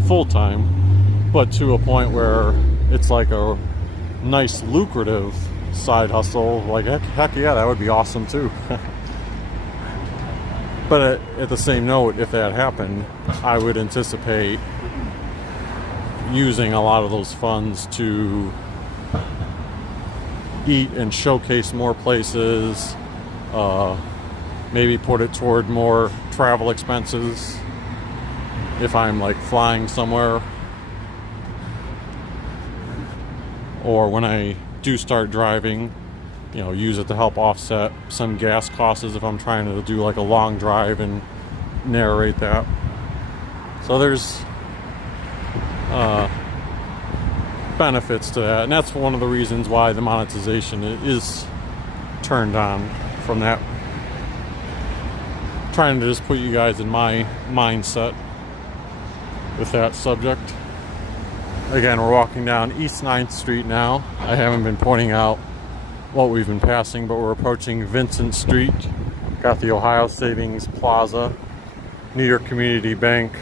full-time, but to a point where it's like a nice lucrative side hustle. Like heck yeah, that would be awesome too. But at the same note, if that happened, I would anticipate using a lot of those funds to eat and showcase more places, maybe put it toward more travel expenses if I'm like flying somewhere, or when I do start driving, use it to help offset some gas costs if I'm trying to do like a long drive and narrate that. So there's benefits to that, and that's one of the reasons why the monetization is turned on from that. Trying to just put you guys in my mindset with that subject. Again, we're walking down East 9th Street now. I haven't been pointing out what we've been passing, but we're approaching Vincent Street. Got the Ohio Savings Plaza, New York Community Bank.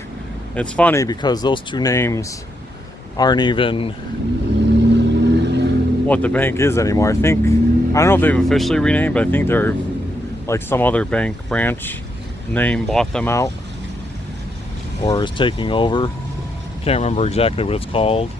It's funny because those two names aren't even what the bank is anymore. I don't know if they've officially renamed, but I think they're like some other bank branch name bought them out or is taking over. Can't remember exactly what it's called.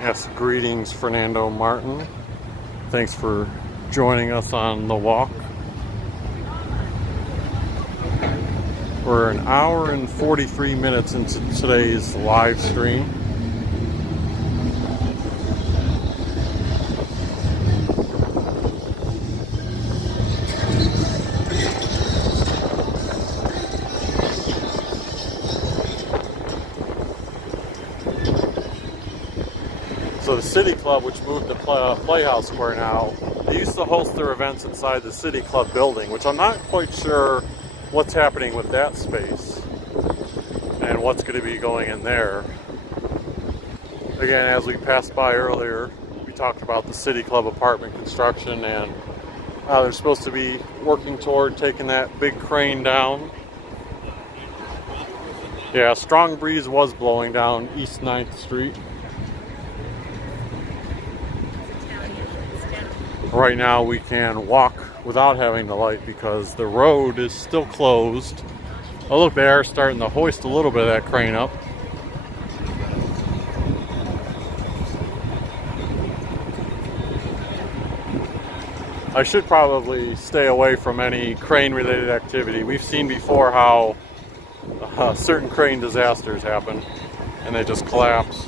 Yes, greetings, Fernando Martin. Thanks for joining us on the walk. We're an hour and 43 minutes into today's live stream. So the City Club, which moved to Playhouse Square now, they used to host their events inside the City Club building, which I'm not quite sure what's happening with that space and what's going to be going in there. Again, as we passed by earlier, we talked about the City Club apartment construction, and they're supposed to be working toward taking that big crane down. Yeah, a strong breeze was blowing down East 9th Street. Right now we can walk without having the light because the road is still closed. Oh look, they are starting to hoist a little bit of that crane up. I should probably stay away from any crane related activity. We've seen before how certain crane disasters happen and they just collapse.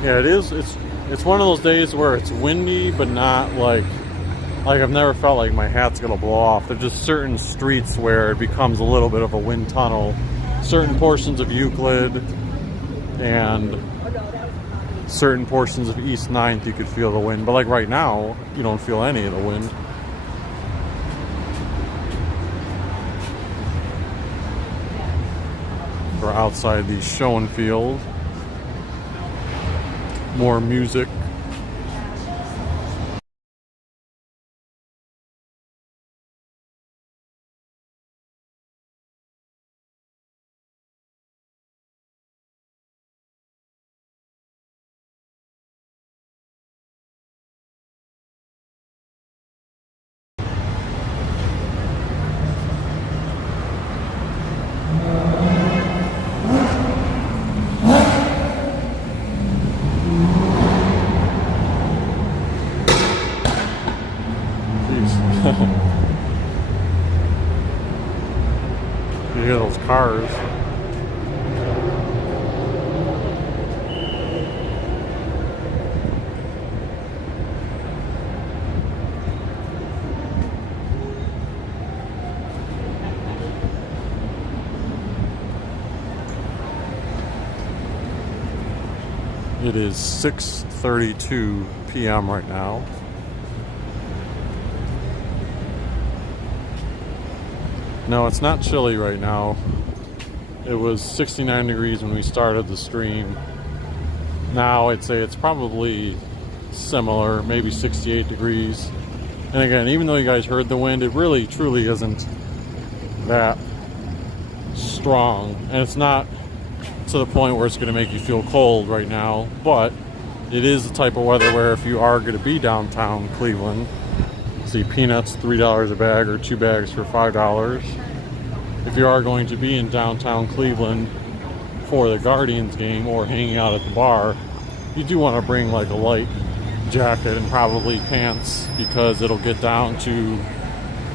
Yeah, it is. It's one of those days where it's windy, but not like like I've never felt like my hat's gonna blow off. There's just certain streets where it becomes a little bit of a wind tunnel. Certain portions of Euclid and certain portions of East 9th you could feel the wind, but like right now you don't feel any of the wind. We're outside the Schoenfield. More music. You hear those cars. It is 6:32 p.m. right now. No, it's not chilly right now. It was 69 degrees when we started the stream. Now I'd say it's probably similar, maybe 68 degrees. And again, even though you guys heard the wind, it really truly isn't that strong. And it's not to the point where it's going to make you feel cold right now, but it is the type of weather where if you are going to be downtown Cleveland, see peanuts $3 a bag or 2 bags for $5. If you are going to be in downtown Cleveland for the Guardians game or hanging out at the bar, you do want to bring like a light jacket and probably pants because it'll get down to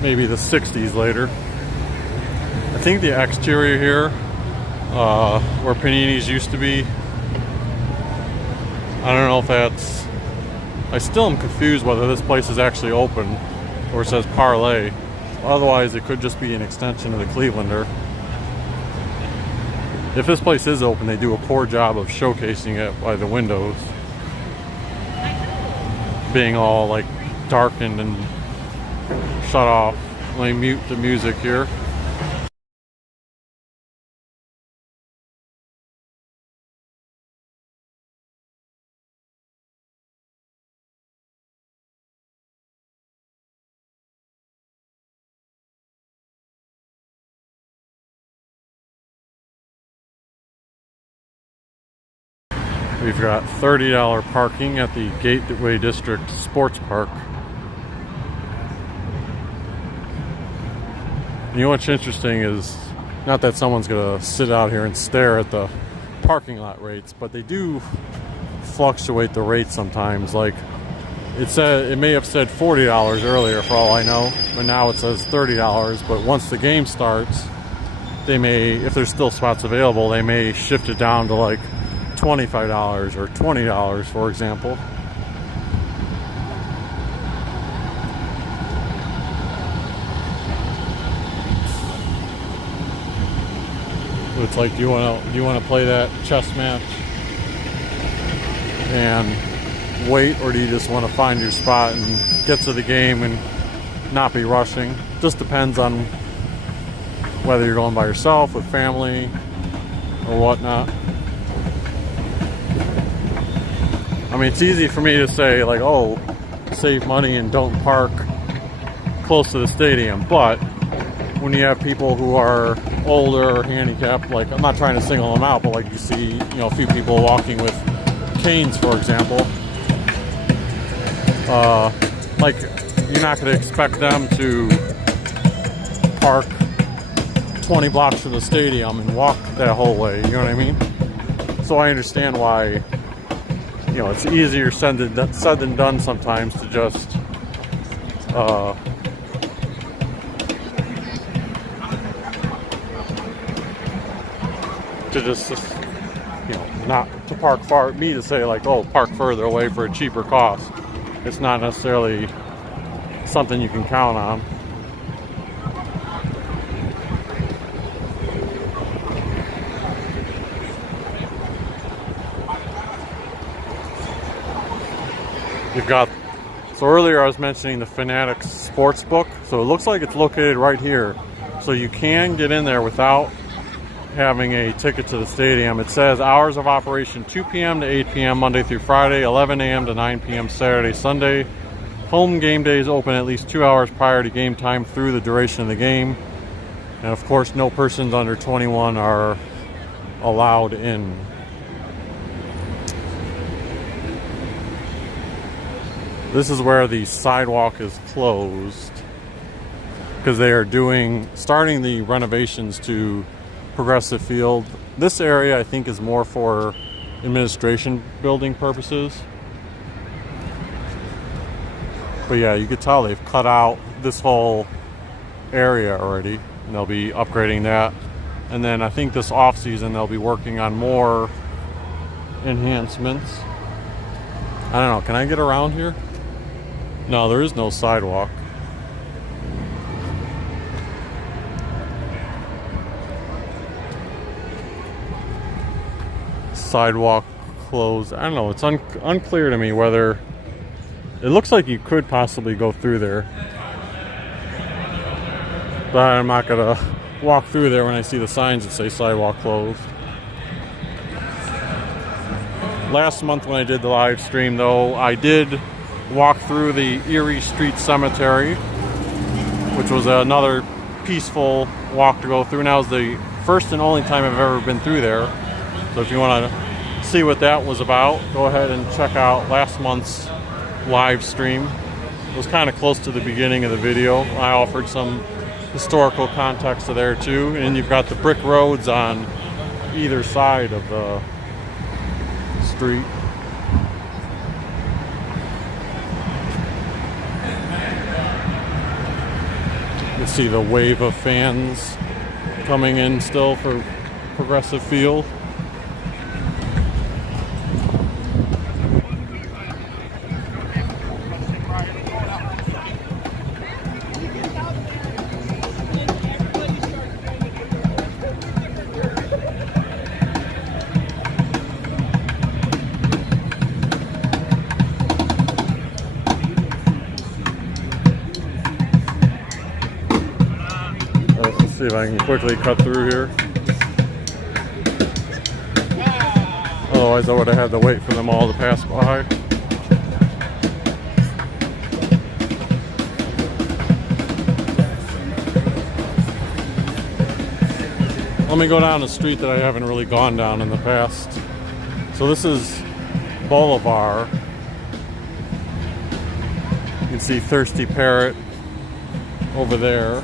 maybe the 60s later. I think the exterior here, where Panini's used to be, I don't know if that's, I still am confused whether this place is actually open or it says Parlay. Otherwise, it could just be an extension of the Clevelander. If this place is open, they do a poor job of showcasing it by the windows being all like darkened and shut off. Let me mute the music here. We've got $30 parking at the Gateway District Sports Park. You know what's interesting is not that someone's gonna sit out here and stare at the parking lot rates, but they do fluctuate the rates sometimes. Like it may have said $40 earlier for all I know, but now it says $30. But once the game starts, they may, if there's still spots available, they may shift it down to like $25 or $20, for example. It's like, do you want to play that chess match and wait, or do you just want to find your spot and get to the game and not be rushing? Just depends on whether you're going by yourself, with family, or whatnot. I mean, it's easy for me to say, like, oh, save money and don't park close to the stadium. But when you have people who are older or handicapped, like, I'm not trying to single them out, but like you see, a few people walking with canes, for example, like, you're not going to expect them to park 20 blocks from the stadium and walk that whole way. You know what I mean? So I understand why. It's easier said than done sometimes to just not to park far. To say like, oh, park further away for a cheaper cost. It's not necessarily something you can count on. You've got, so earlier I was mentioning the Fanatics Sportsbook. So it looks like it's located right here. So you can get in there without having a ticket to the stadium. It says hours of operation 2 p.m. to 8 p.m. Monday through Friday, 11 a.m. to 9 p.m. Saturday, Sunday. Home game days open at least 2 hours prior to game time through the duration of the game. And of course, no persons under 21 are allowed in. This is where the sidewalk is closed because they are starting the renovations to Progressive Field. This area I think is more for administration building purposes. But yeah, you could tell they've cut out this whole area already, and they'll be upgrading that. And then I think this off season they'll be working on more enhancements. I don't know, can I get around here? No, there is no sidewalk. Sidewalk closed. I don't know, it's unclear to me whether it looks like you could possibly go through there, but I'm not gonna walk through there when I see the signs that say sidewalk closed. Last month when I did the live stream though, I did walk through the Erie Street Cemetery, which was another peaceful walk to go through. Now it's the first and only time I've ever been through there. So if you want to see what that was about, go ahead and check out last month's live stream. It was kind of close to the beginning of the video. I offered some historical context to there too. And you've got the brick roads on either side of the street. You see the wave of fans coming in still for Progressive Field. Let's see if I can quickly cut through here. Otherwise I would have had to wait for them all to pass by. Let me go down a street that I haven't really gone down in the past. So this is Boulevard. You can see Thirsty Parrot over there.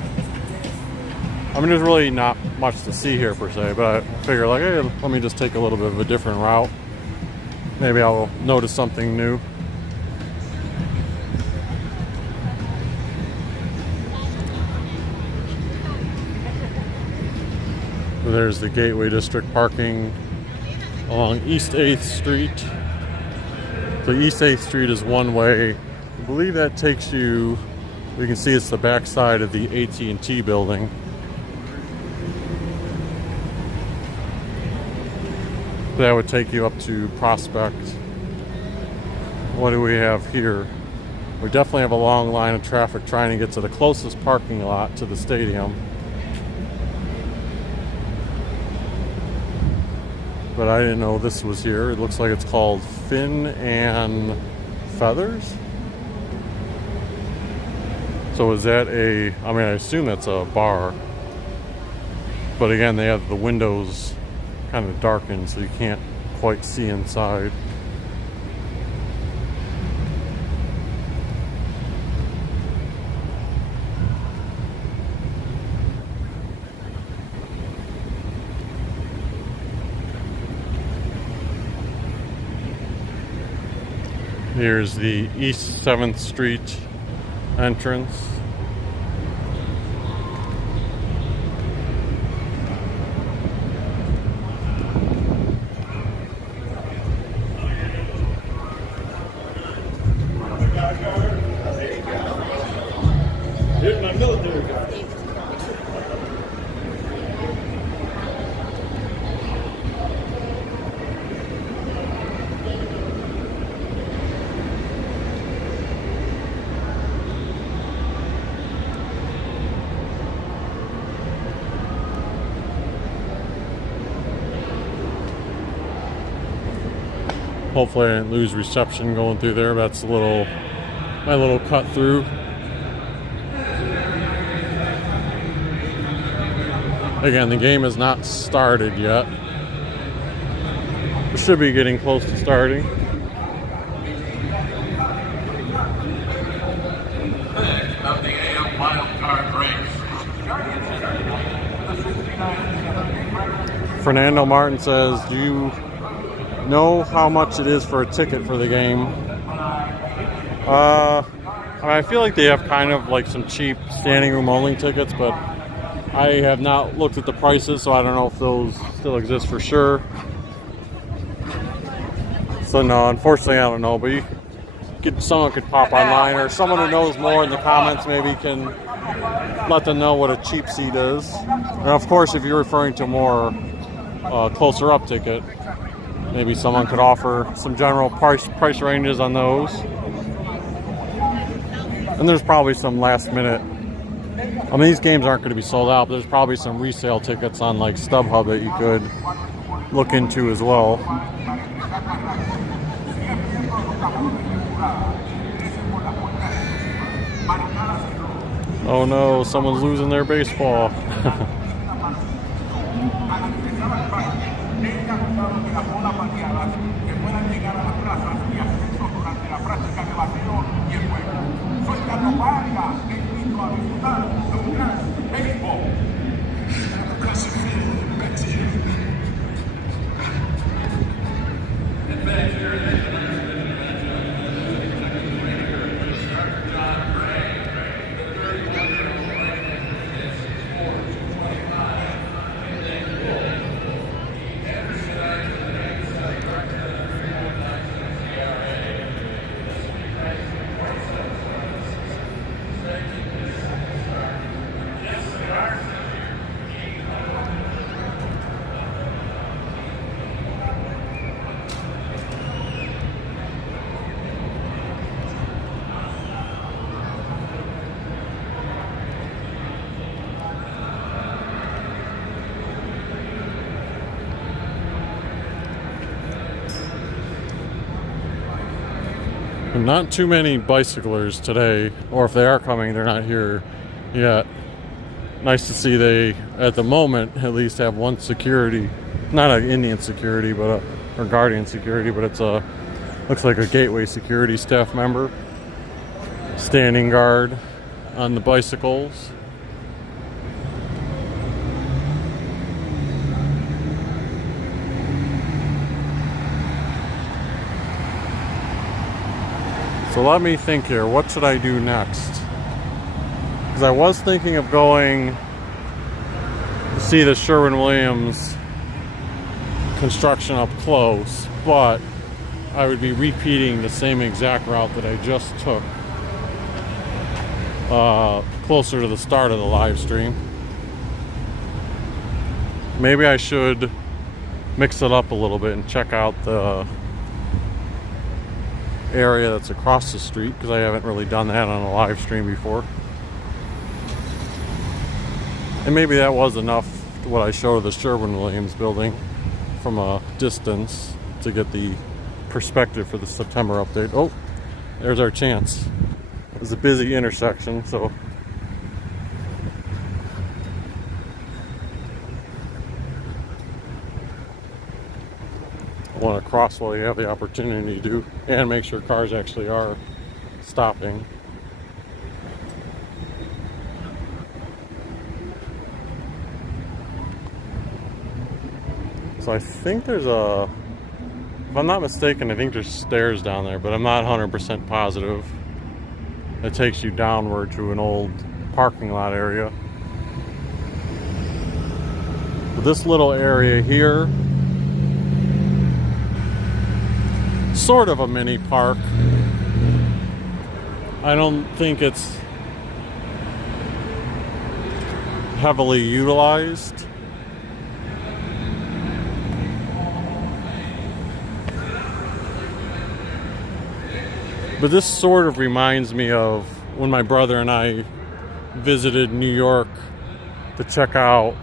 I mean, there's really not much to see here per se, but I figure like, hey, let me just take a little bit of a different route. Maybe I'll notice something new. So there's the Gateway District parking along East 8th Street. So East 8th Street is one way. I believe that takes you, you can see it's the back side of the AT&T building. That would take you up to Prospect. What do we have here? We definitely have a long line of traffic trying to get to the closest parking lot to the stadium. But I didn't know this was here. It looks like it's called Fin and Feathers. So is that a, I mean, I assume that's a bar. But again, they have the windows kind of darkened so you can't quite see inside. Here's the East 7th Street entrance. Here's my military card. Hopefully I didn't lose reception going through there. That's my little cut through. Again, the game has not started yet. It should be getting close to starting. Of the AM wild card race. Fernando Martin says, do you know how much it is for a ticket for the game? I feel like they have kind of like some cheap standing room only tickets, but I have not looked at the prices, so I don't know if those still exist for sure. So no, unfortunately I don't know, but someone could pop online, or someone who knows more in the comments maybe can let them know what a cheap seat is. And of course, if you're referring to more closer up ticket, maybe someone could offer some general price ranges on those. And there's probably some last minute, I mean, these games aren't going to be sold out, but there's probably some resale tickets on like StubHub that you could look into as well. Oh no, someone's losing their baseball. Not too many bicyclers today, or if they are coming, they're not here yet. Nice to see they, at the moment, at least have one security, not an Indian security, but or Guardian security, but it's looks like a Gateway security staff member standing guard on the bicycles. So let me think here, what should I do next? Because I was thinking of going to see the Sherwin-Williams construction up close, but I would be repeating the same exact route that I just took closer to the start of the live stream. Maybe I should mix it up a little bit and check out the area that's across the street, because I haven't really done that on a live stream before. And maybe that was enough to what I showed of the Sherwin-Williams building from a distance to get the perspective for the September update. Oh, there's our chance. It's a busy intersection, so I want to cross while you have the opportunity to, and make sure cars actually are stopping. So I think there's if I'm not mistaken, I think there's stairs down there, but I'm not 100% positive. It takes you downward to an old parking lot area. But this little area here, sort of a mini park. I don't think it's heavily utilized. But this sort of reminds me of when my brother and I visited New York to check out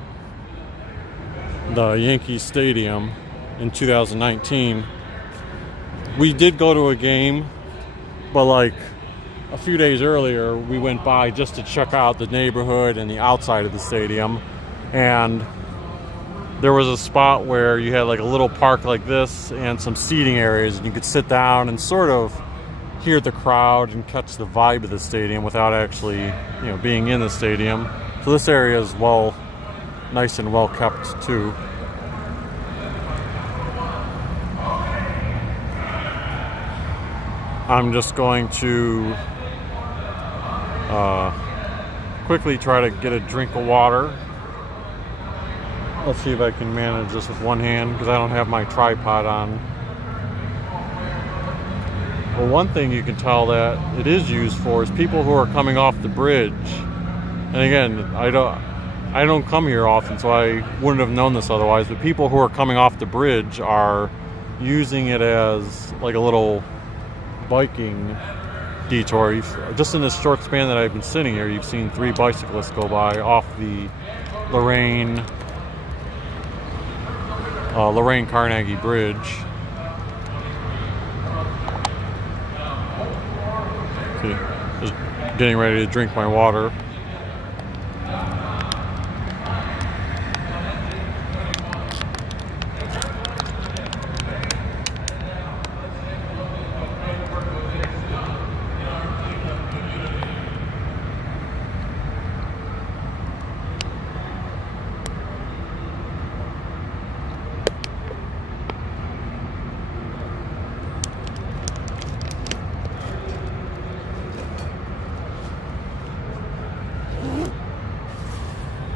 the Yankee Stadium in 2019. We did go to a game, but like a few days earlier, we went by just to check out the neighborhood and the outside of the stadium. And there was a spot where you had like a little park like this and some seating areas, and you could sit down and sort of hear the crowd and catch the vibe of the stadium without actually, being in the stadium. So this area is nice and well kept too. I'm just going to quickly try to get a drink of water. Let's see if I can manage this with one hand because I don't have my tripod on. Well, one thing you can tell that it is used for is people who are coming off the bridge. And again, I don't come here often, so I wouldn't have known this otherwise, but people who are coming off the bridge are using it as like a little biking detour. Just in this short span that I've been sitting here, you've seen 3 bicyclists go by off the Lorraine Carnegie Bridge. Okay, just getting ready to drink my water.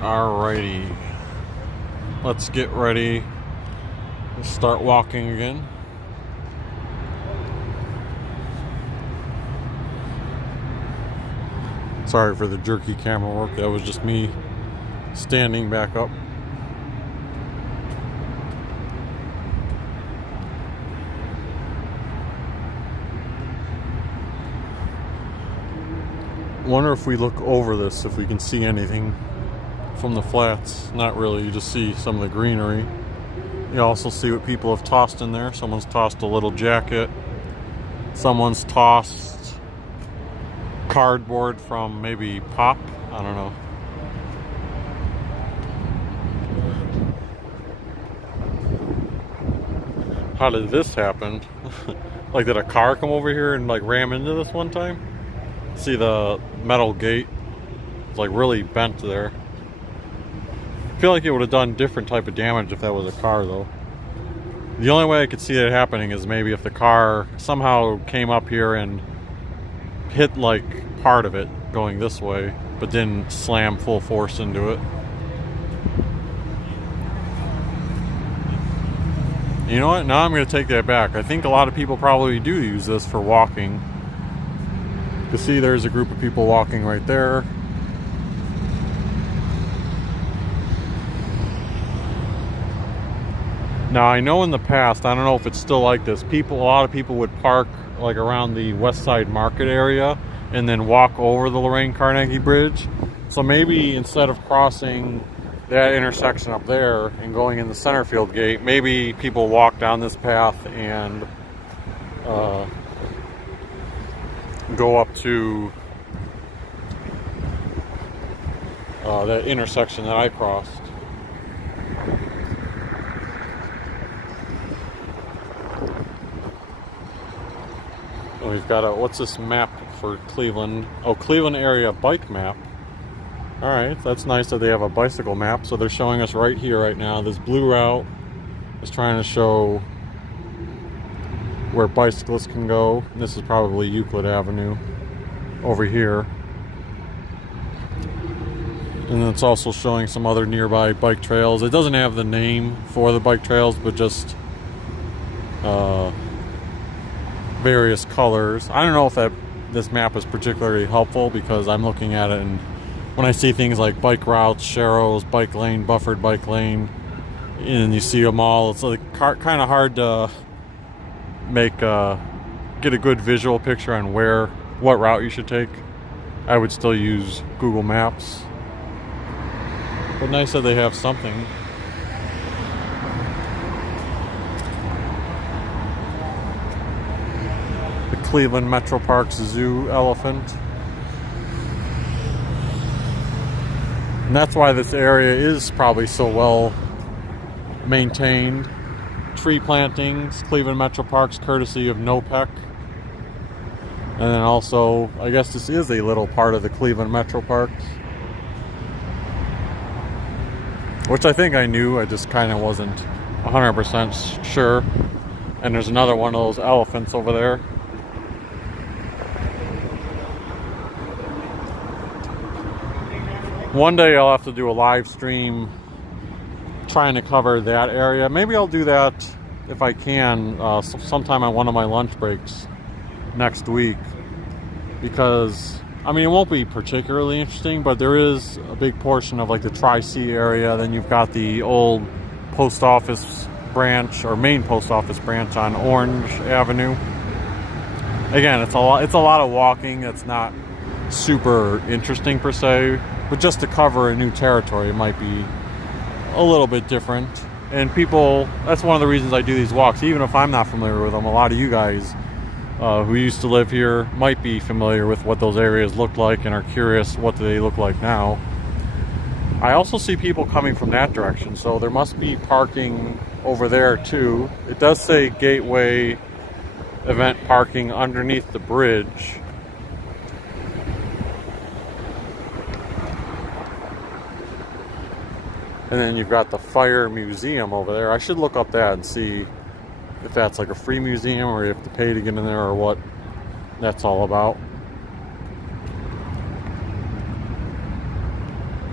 Alrighty, let's get ready to start walking again. Sorry for the jerky camera work, that was just me standing back up. Wonder if we look over this, if we can see anything from the flats. Not really, you just see some of the greenery. You also see what people have tossed in there. Someone's tossed a little jacket. Someone's tossed cardboard from maybe Pop. I don't know. How did this happen? Like, did a car come over here and like ram into this one time? See the metal gate? It's like really bent there. I feel like it would have done different type of damage if that was a car though. The only way I could see it happening is maybe if the car somehow came up here and hit like part of it going this way, but didn't slam full force into it. You know what? Now I'm going to take that back. I think a lot of people probably do use this for walking. You see there's a group of people walking right there. Now I know in the past, I don't know if it's still like this, a lot of people would park like around the West Side Market area and then walk over the Lorraine Carnegie Bridge. So maybe instead of crossing that intersection up there and going in the Centerfield Gate, maybe people walk down this path and go up to that intersection that I crossed. We've got a, what's this map for Cleveland? Oh, Cleveland area bike map. Alright, that's nice that they have a bicycle map. So they're showing us right here, right now. This blue route is trying to show where bicyclists can go. And this is probably Euclid Avenue over here. And it's also showing some other nearby bike trails. It doesn't have the name for the bike trails, but just various colors. I don't know if this map is particularly helpful because I'm looking at it and when I see things like bike routes, Sharrows, bike lane, buffered bike lane, and you see them all, it's like kind of hard to get a good visual picture on what route you should take. I would still use Google Maps, but nice that they have something. The Cleveland Metro Parks Zoo elephant. And that's why this area is probably so well maintained. Tree plantings, Cleveland Metro Parks, courtesy of NOPEC. And then also, I guess this is a little part of the Cleveland Metro Parks, which I think I knew, I just kind of wasn't 100% sure. And there's another one of those elephants over there. One day I'll have to do a live stream trying to cover that area. Maybe I'll do that if I can sometime on one of my lunch breaks next week, because I mean, it won't be particularly interesting, but there is a big portion of like the Tri-C area. Then you've got the old post office branch, or main post office branch on Orange Avenue. Again, it's a lot of walking. It's not super interesting per se, but just to cover a new territory, it might be a little bit different. And people, that's one of the reasons I do these walks, even if I'm not familiar with them. A lot of you guys who used to live here might be familiar with what those areas look like and are curious what do they look like now. I also see people coming from that direction, so there must be parking over there too. It does say Gateway event parking underneath the bridge. And then you've got the Fire Museum over there. I should look up that and see if that's like a free museum or you have to pay to get in there or what that's all about.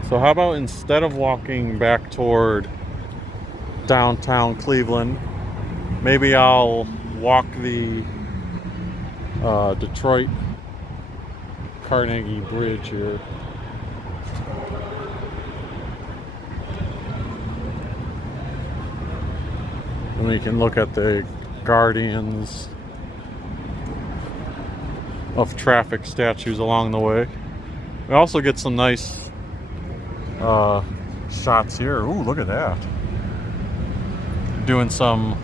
So how about instead of walking back toward downtown Cleveland, maybe I'll walk the Detroit Carnegie Bridge here. And we can look at the guardians of traffic statues along the way. We also get some nice shots here. Ooh, look at that. Doing some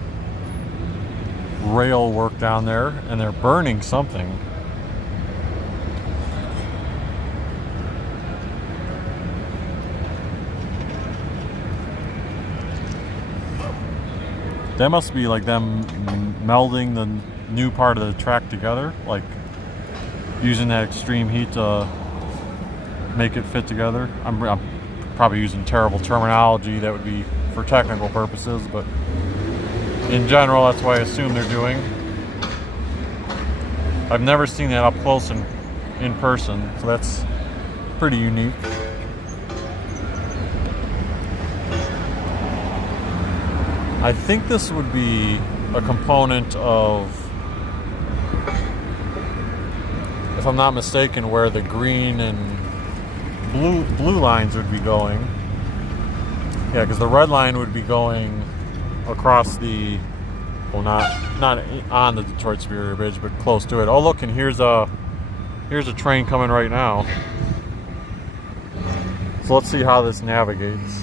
rail work down there, and they're burning something. That must be like them melding the new part of the track together, like using that extreme heat to make it fit together. I'm probably using terrible terminology that would be for technical purposes, but in general, that's what I assume they're doing. I've never seen that up close in person, so that's pretty unique. I think this would be a component of, if I'm not mistaken, where the green and blue lines would be going. Yeah, because the red line would be going across the, well, not on the Detroit Superior Bridge, but close to it. Oh, look, and here's a train coming right now. So let's see how this navigates.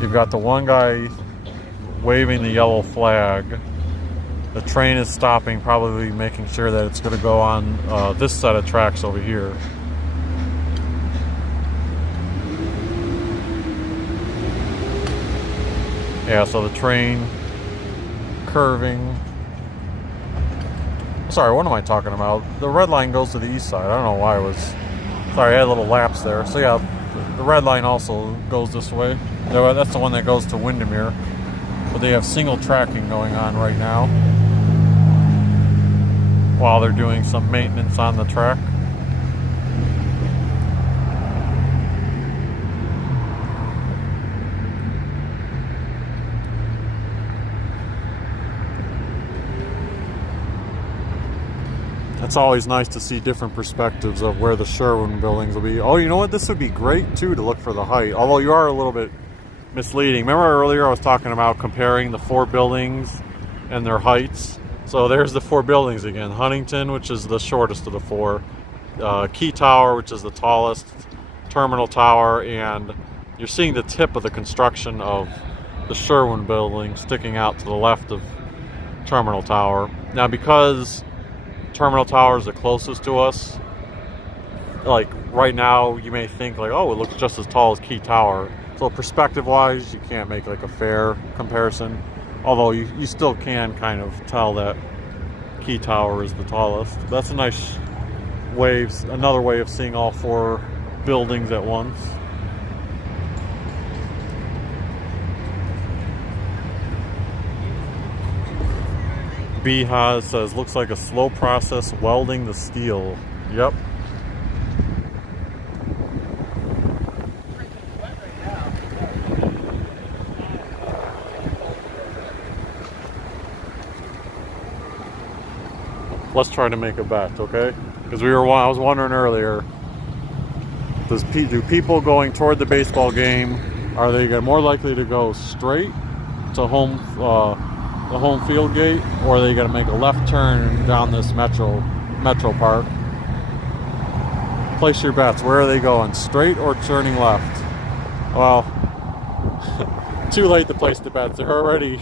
You've got the one guy waving the yellow flag. The train is stopping, probably making sure that it's going to go on this set of tracks over here. Yeah, so the train curving. Sorry, what am I talking about? The red line goes to the east side. I don't know why I was... Sorry, I had a little lapse there. So yeah, the red line also goes this way. That's the one that goes to Windermere. But they have single tracking going on right now while they're doing some maintenance on the track. It's always nice to see different perspectives of where the Sherwin buildings will be. Oh, you know what? This would be great too to look for the height. Although you are a little bit misleading. Remember earlier I was talking about comparing the 4 buildings and their heights? So there's the 4 buildings again. Huntington, which is the shortest of the 4. Key Tower, which is the tallest. Terminal Tower, and you're seeing the tip of the construction of the Sherwin building sticking out to the left of Terminal Tower. Now, because Terminal Tower is the closest to us, like right now you may think like, oh, it looks just as tall as Key Tower. So perspective wise, you can't make like a fair comparison, although you still can kind of tell that Key Tower is the tallest. That's a nice way, another way of seeing all 4 buildings at once. Beha says, looks like a slow process welding the steel. Yep. Let's try to make a bet, okay? Because I was wondering earlier, do people going toward the baseball game, are they more likely to go straight to the home field gate, or are they going to make a left turn down this Metro Park? Place your bets. Where are they going? Straight or turning left? Well, too late to place the bets. They're already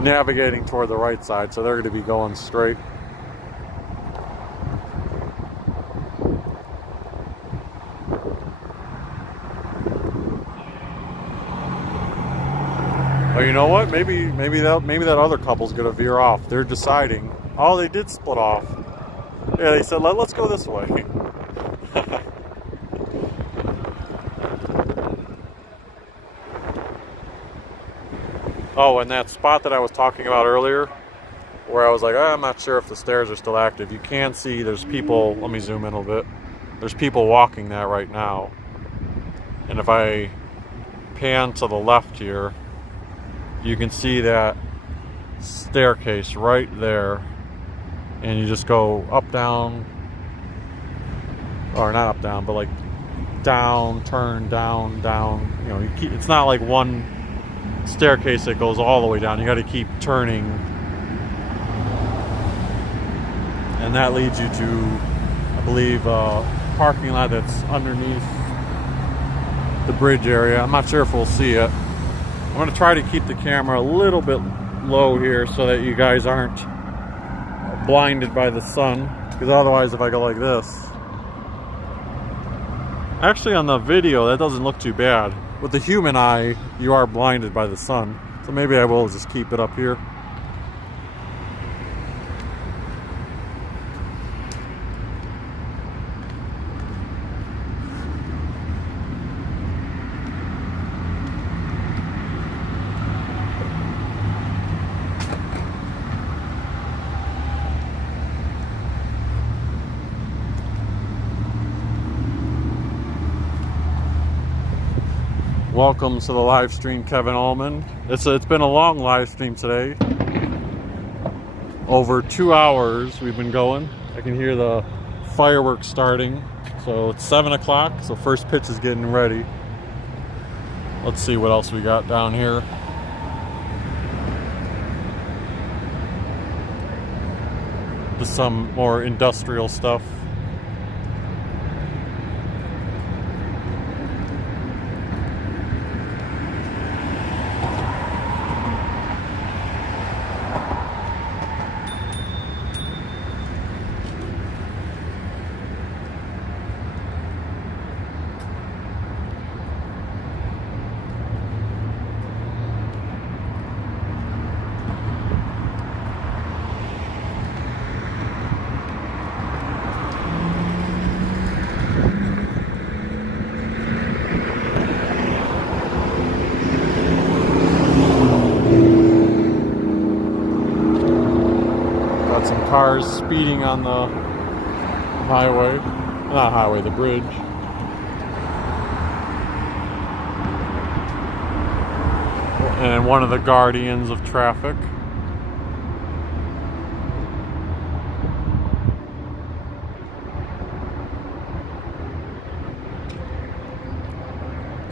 navigating toward the right side, so they're going to be going straight. Oh, you know what? Maybe that other couple's gonna veer off. They're deciding. Oh, they did split off. Yeah, they said let's go this way. Oh, and that spot that I was talking about earlier, where I was like, I'm not sure if the stairs are still active. You can see there's people. Let me zoom in a little bit. There's people walking that right now. And if I pan to the left here, you can see that staircase right there, and you just go up, down, or not up, down, but like down, turn, down, down. You know, it's not like one staircase that goes all the way down. You got to keep turning, and that leads you to, I believe, a parking lot that's underneath the bridge area. I'm not sure if we'll see it. I'm going to try to keep the camera a little bit low here so that you guys aren't blinded by the sun, because otherwise if I go like this, actually on the video that doesn't look too bad. With the human eye, you are blinded by the sun, so maybe I will just keep it up here. Welcome to the live stream, Kevin Allman. It's been a long live stream today. Over 2 hours we've been going. I can hear the fireworks starting. So it's 7 o'clock, so first pitch is getting ready. Let's see what else we got down here. Just some more industrial stuff. Cars speeding on the highway, not highway, the bridge. And one of the guardians of traffic.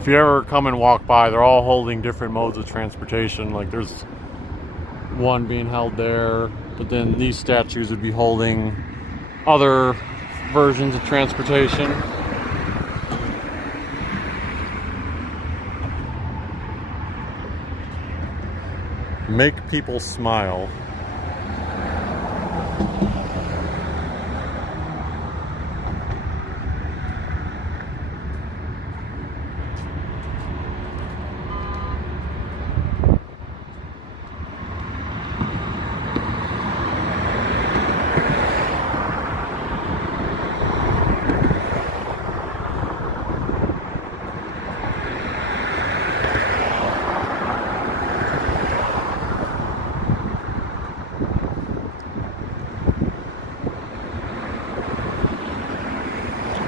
you ever come and walk by, they're all holding different modes of transportation. Like there's one being held there, but then these statues would be holding other versions of transportation. Make people smile.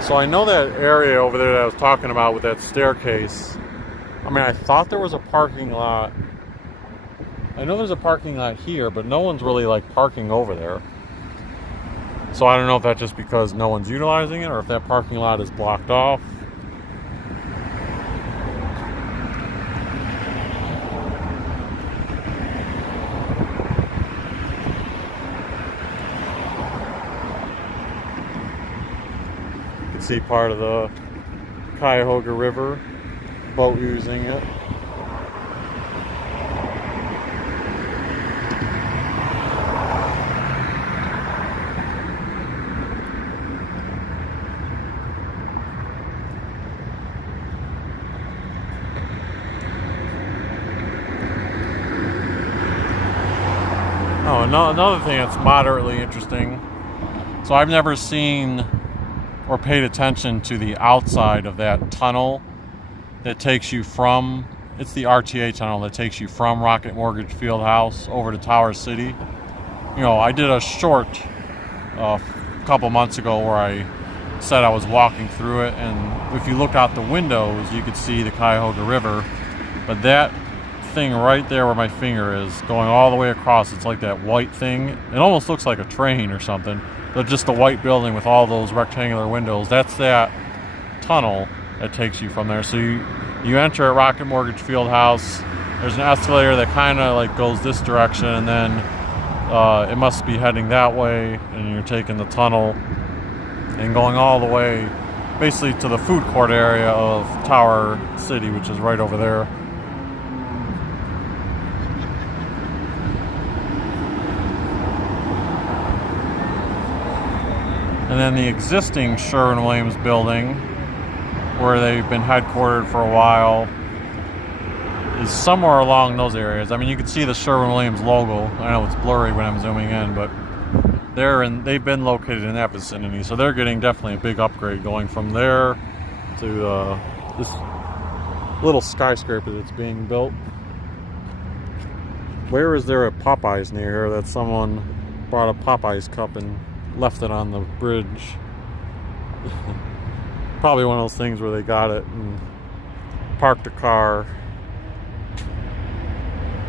So I know that area over there that I was talking about with that staircase. I mean, I thought there was a parking lot. I know there's a parking lot here, but no one's really like parking over there. So I don't know if that's just because no one's utilizing it or if that parking lot is blocked off. See part of the Cuyahoga River, boat using it. Oh, another thing that's moderately interesting. So I've never seen or paid attention to the outside of that tunnel that takes you from, it's the RTA tunnel that takes you from Rocket Mortgage Fieldhouse over to Tower City. You know, I did a short a couple months ago where I said I was walking through it, and if you look out the windows you could see the Cuyahoga River, but that thing right there where my finger is going all the way across, it's like that white thing, it almost looks like a train or something. But just the white building with all those rectangular windows, that's that tunnel that takes you from there. So you enter at Rocket Mortgage Fieldhouse. There's an escalator that kind of like goes this direction, and then it must be heading that way, and you're taking the tunnel and going all the way basically to the food court area of Tower City, which is right over there. And then the existing Sherwin-Williams building, where they've been headquartered for a while, is somewhere along those areas. I mean, you can see the Sherwin-Williams logo. I know it's blurry when I'm zooming in, but they've been located in that vicinity. So they're getting definitely a big upgrade going from there to this little skyscraper that's being built. Where is there a Popeyes near here that someone brought a Popeyes cup and left it on the bridge? Probably one of those things where they got it and parked a car,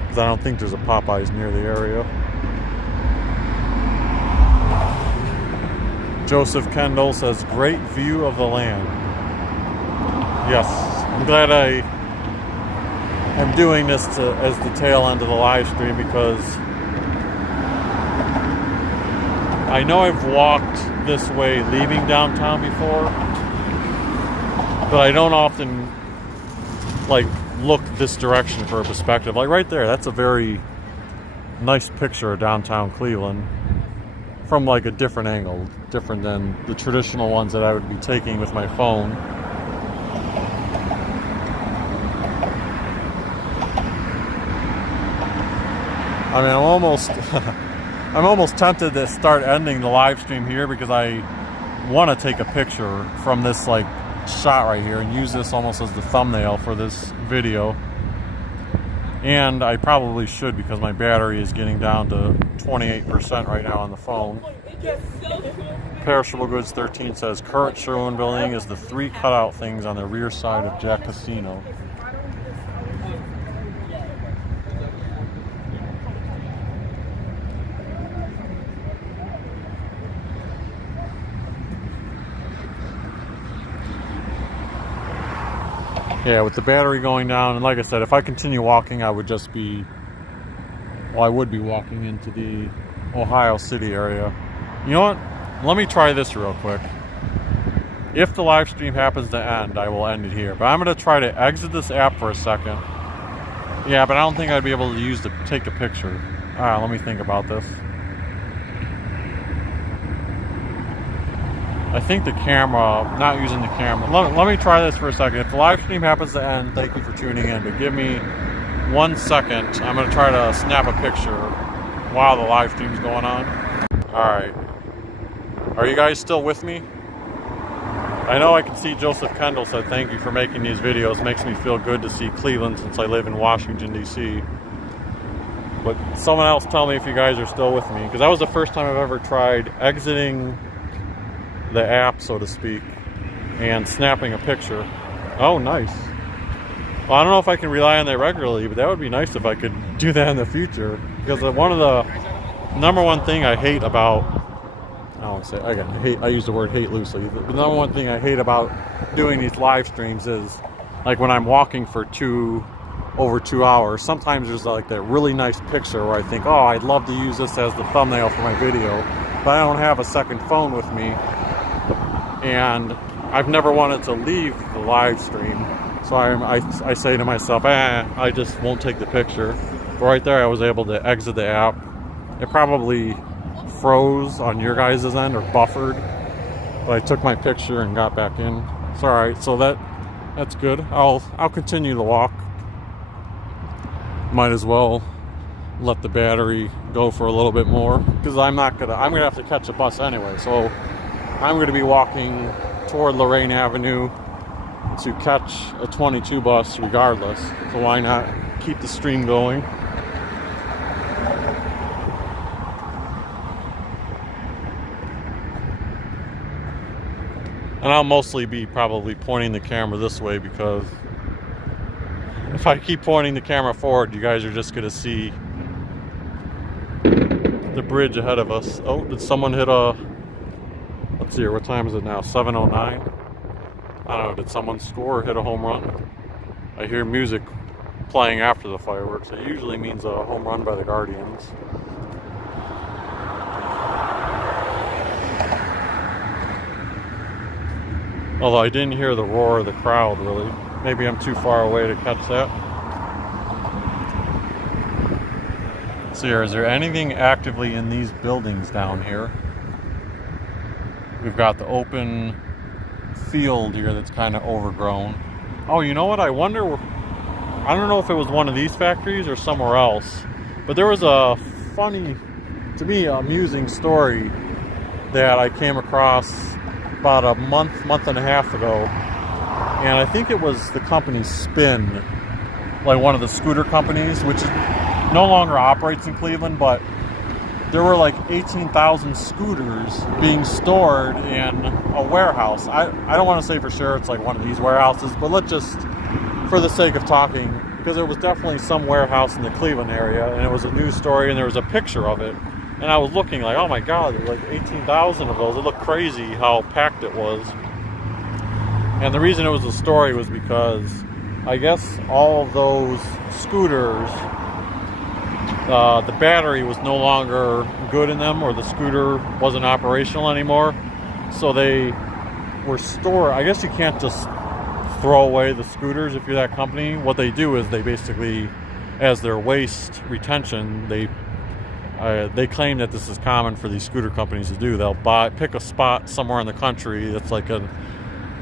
because I don't think there's a Popeyes near the area. Joseph Kendall says, great view of the land. Yes, I'm glad I am doing this as the tail end of the live stream, because I know I've walked this way leaving downtown before, but I don't often like look this direction for a perspective. Like right there, that's a very nice picture of downtown Cleveland from like a different angle, different than the traditional ones that I would be taking with my phone. I mean, I'm almost tempted to start ending the live stream here, because I want to take a picture from this like shot right here and use this almost as the thumbnail for this video. And I probably should, because my battery is getting down to 28% right now on the phone. Perishable Goods 13 says, current Sherwin building is the 3 cutout things on the rear side of Jack Casino. Yeah, with the battery going down, and like I said, if I continue walking, I would just be, well, I would be walking into the Ohio City area. You know what? Let me try this real quick. If the live stream happens to end, I will end it here. But I'm going to try to exit this app for a second. Yeah, but I don't think I'd be able to take a picture. Alright, let me think about this. I think the camera, not using the camera. Let me try this for a second. If the live stream happens to end, thank you for tuning in. But give me 1 second. I'm going to try to snap a picture while the live stream's going on. Alright. Are you guys still with me? I know I can see Joseph Kendall said thank you for making these videos. Makes me feel good to see Cleveland since I live in Washington, D.C. But someone else tell me if you guys are still with me. Because that was the first time I've ever tried exiting the app, so to speak, and snapping a picture. Oh, nice. Well, I don't know if I can rely on that regularly, but that would be nice if I could do that in the future. Because one of the number one thing I hate about, I don't want to say, again, I use the word hate loosely. The number one thing I hate about doing these live streams is, like when I'm walking for over 2 hours, sometimes there's like that really nice picture where I think, oh, I'd love to use this as the thumbnail for my video, but I don't have a second phone with me. And I've never wanted to leave the live stream, so I say to myself, I just won't take the picture. But right there, I was able to exit the app. It probably froze on your guys' end or buffered, but I took my picture and got back in. It's all right. So that's good. I'll continue to walk. Might as well let the battery go for a little bit more because I'm gonna have to catch a bus anyway. So I'm going to be walking toward Lorraine Avenue to catch a 22 bus regardless. So why not keep the stream going? And I'll mostly be probably pointing the camera this way because if I keep pointing the camera forward, you guys are just going to see the bridge ahead of us. Oh, did someone hit a... Let's see here, what time is it now? 7:09? I don't know, did someone score or hit a home run? I hear music playing after the fireworks. It usually means a home run by the Guardians. Although I didn't hear the roar of the crowd, really. Maybe I'm too far away to catch that. So here, is there anything actively in these buildings down here? We've got the open field here that's kind of overgrown. Oh, you know what? I wonder, I don't know if it was one of these factories or somewhere else, but there was a funny, to me, amusing story that I came across about a month and a half ago. And I think it was the company Spin, like one of the scooter companies, which no longer operates in Cleveland, but there were like 18,000 scooters being stored in a warehouse. I don't want to say for sure it's like one of these warehouses, but let's just, for the sake of talking, because it was definitely some warehouse in the Cleveland area, and it was a news story, and there was a picture of it. And I was looking like, oh my God, there were like 18,000 of those. It looked crazy how packed it was. And the reason it was a story was because I guess all of those scooters, the battery was no longer good in them, or the scooter wasn't operational anymore. So they were stored. I guess you can't just throw away the scooters if you're that company. What they do is they basically, as their waste retention, they claim that this is common for these scooter companies to do. They'll pick a spot somewhere in the country that's like an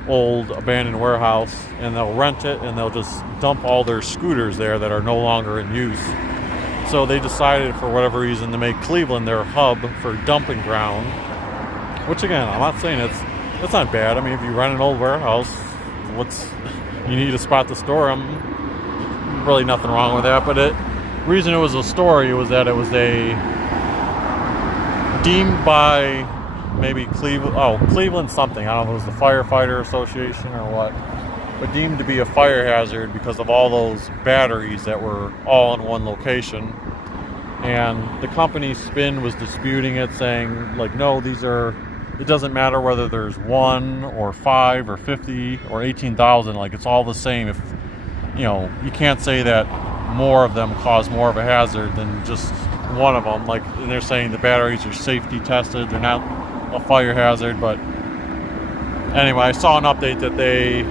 old abandoned warehouse, and they'll rent it, and they'll just dump all their scooters there that are no longer in use. So they decided, for whatever reason, to make Cleveland their hub for dumping ground. Which, again, I'm not saying it's not bad. I mean, if you rent an old warehouse, you need a spot to store them. Really nothing wrong with that. But the reason it was a story was that it was deemed by maybe Cleveland something. I don't know if it was the Firefighter Association or what. But deemed to be a fire hazard because of all those batteries that were all in one location. And the company Spin was disputing it, saying, like, no, these are it doesn't matter whether there's 1 or 5 or 50 or 18,000. Like, it's all the same. If you can't say that more of them cause more of a hazard than just one of them. Like, and they're saying the batteries are safety tested, they're not a fire hazard. But anyway, I saw an update that they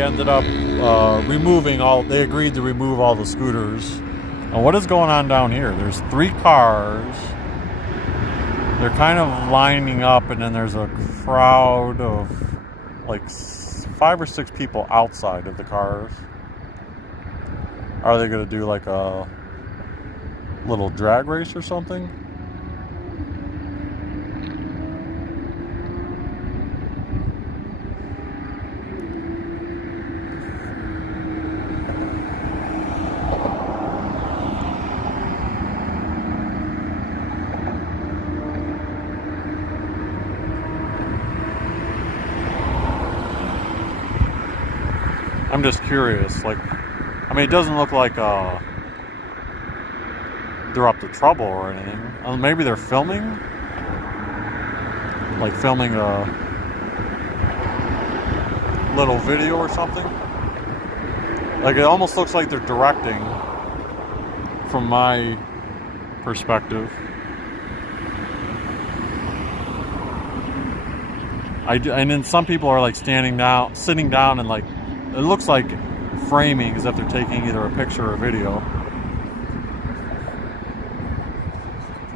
ended up they agreed to remove all the scooters. And what is going on down here? There's 3 cars. They're kind of lining up, and then there's a crowd of like 5 or 6 people outside of the cars. Are they going to do like a little drag race or something? I'm just curious. Like, I mean, it doesn't look like they're up to trouble or anything. Maybe they're filming? Like filming a little video or something? Like, it almost looks like they're directing from my perspective. And then some people are like sitting down and like, it looks like framing as if they're taking either a picture or a video.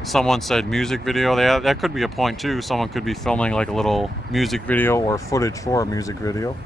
Someone said music video. That could be a point too. Someone could be filming like a little music video or footage for a music video.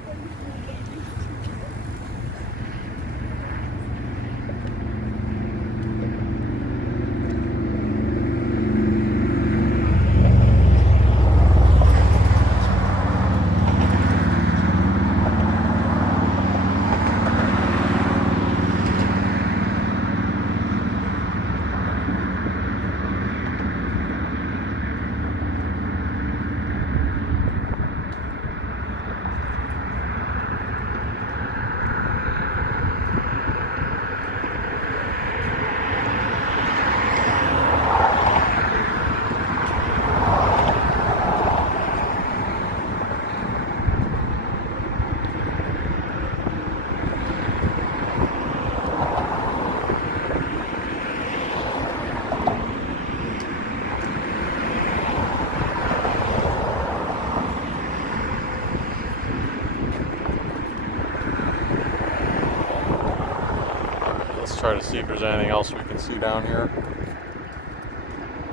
Try to see if there's anything else we can see down here.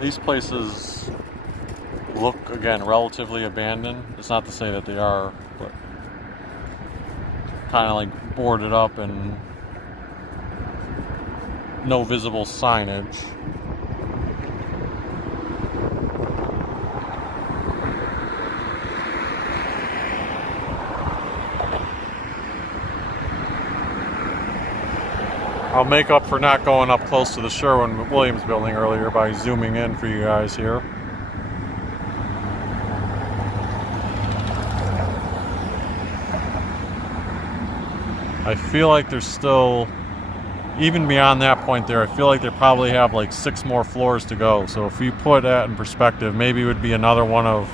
These places look, again, relatively abandoned. It's not to say that they are, but kind of like boarded up and no visible signage. I'll make up for not going up close to the Sherwin-Williams building earlier by zooming in for you guys here. I feel like there's still, even beyond that point there, I feel like they probably have like 6 more floors to go. So if you put that in perspective, maybe it would be another one of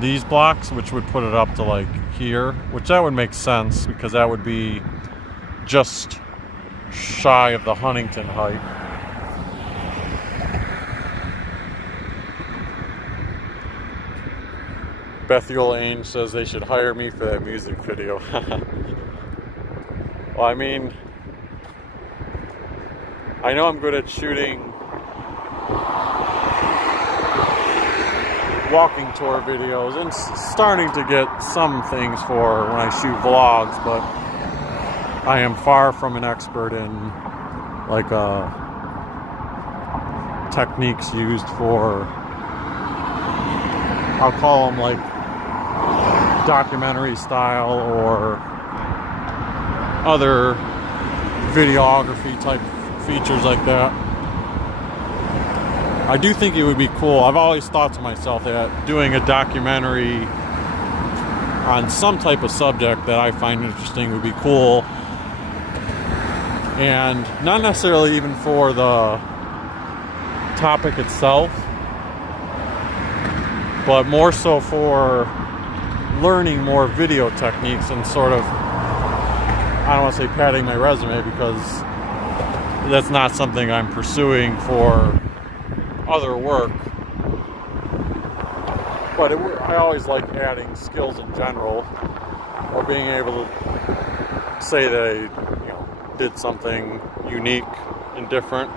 these blocks, which would put it up to like here, which that would make sense because that would be just shy of the Huntington height. Bethuel Ain says they should hire me for that music video. Well, I mean, I know I'm good at shooting walking tour videos and starting to get some things for when I shoot vlogs, but I am far from an expert in like techniques used for, I'll call them like documentary style or other videography type features like that. I do think it would be cool. I've always thought to myself that doing a documentary on some type of subject that I find interesting would be cool. And not necessarily even for the topic itself, but more so for learning more video techniques and sort of, I don't want to say padding my resume, because that's not something I'm pursuing for other work. But I always like adding skills in general, or being able to say that I did something unique and different.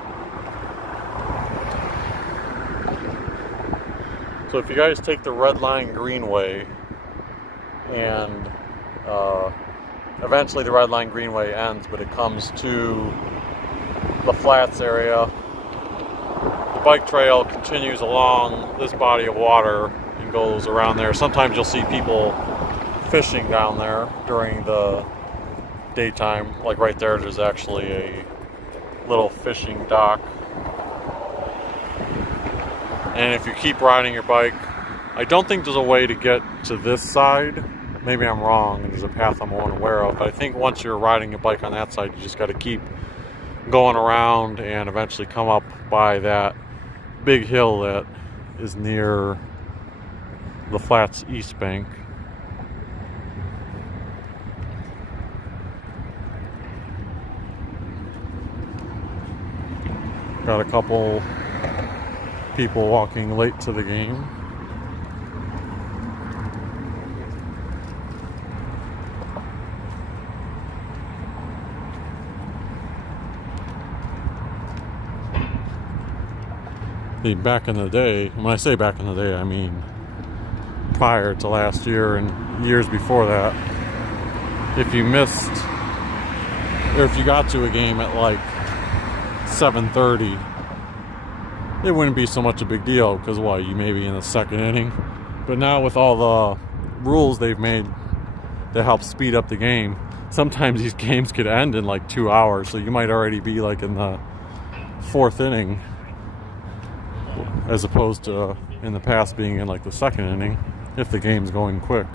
So if you guys take the Red Line Greenway, and eventually the Red Line Greenway ends, but it comes to the flats area, the bike trail continues along this body of water and goes around there. Sometimes you'll see people fishing down there during the daytime. Like right there's actually a little fishing dock. And if you keep riding your bike, I don't think there's a way to get to this side. Maybe I'm wrong and there's a path I'm unaware of, but I think once you're riding your bike on that side, you just got to keep going around and eventually come up by that big hill that is near the Flats East Bank. Got a couple people walking late to the game. Back in the day, when I say back in the day, I mean prior to last year and years before that, if you missed, or if you got to a game at like 7:30, it wouldn't be so much a big deal, because what, you may be in the second inning. But now with all the rules they've made that help speed up the game, sometimes these games could end in like 2 hours, so you might already be like in the fourth inning, as opposed to in the past being in like the second inning if the game's going quick.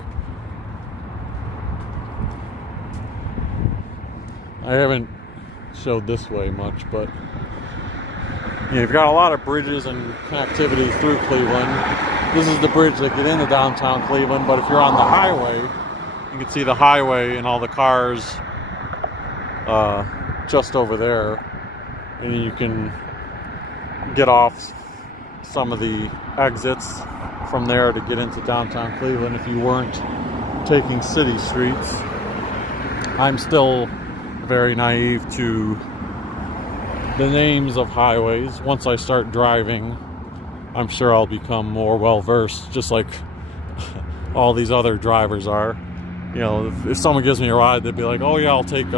I haven't showed this way much, but you've got a lot of bridges and connectivity through Cleveland. This is the bridge that get into downtown Cleveland, but if you're on the highway, you can see the highway and all the cars just over there, and you can get off some of the exits from there to get into downtown Cleveland if you weren't taking city streets. I'm still very naive to the names of highways. Once I start driving, I'm sure I'll become more well versed, just like all these other drivers are. If someone gives me a ride, they'd be like, oh yeah, I'll take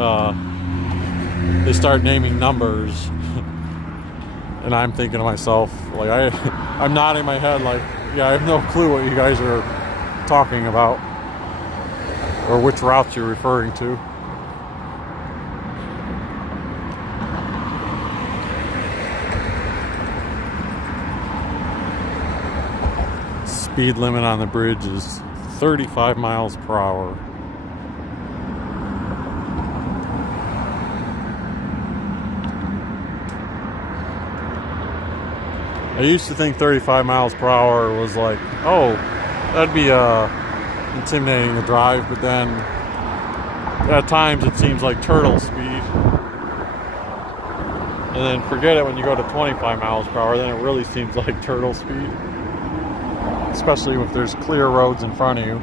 they start naming numbers. And I'm thinking to myself, like, I'm nodding my head like, yeah, I have no clue what you guys are talking about or which routes you're referring to. Speed limit on the bridge is 35 miles per hour. I used to think 35 miles per hour was like, oh, that'd be intimidating to drive, but then at times it seems like turtle speed. And then forget it when you go to 25 miles per hour, then it really seems like turtle speed. Especially if there's clear roads in front of you.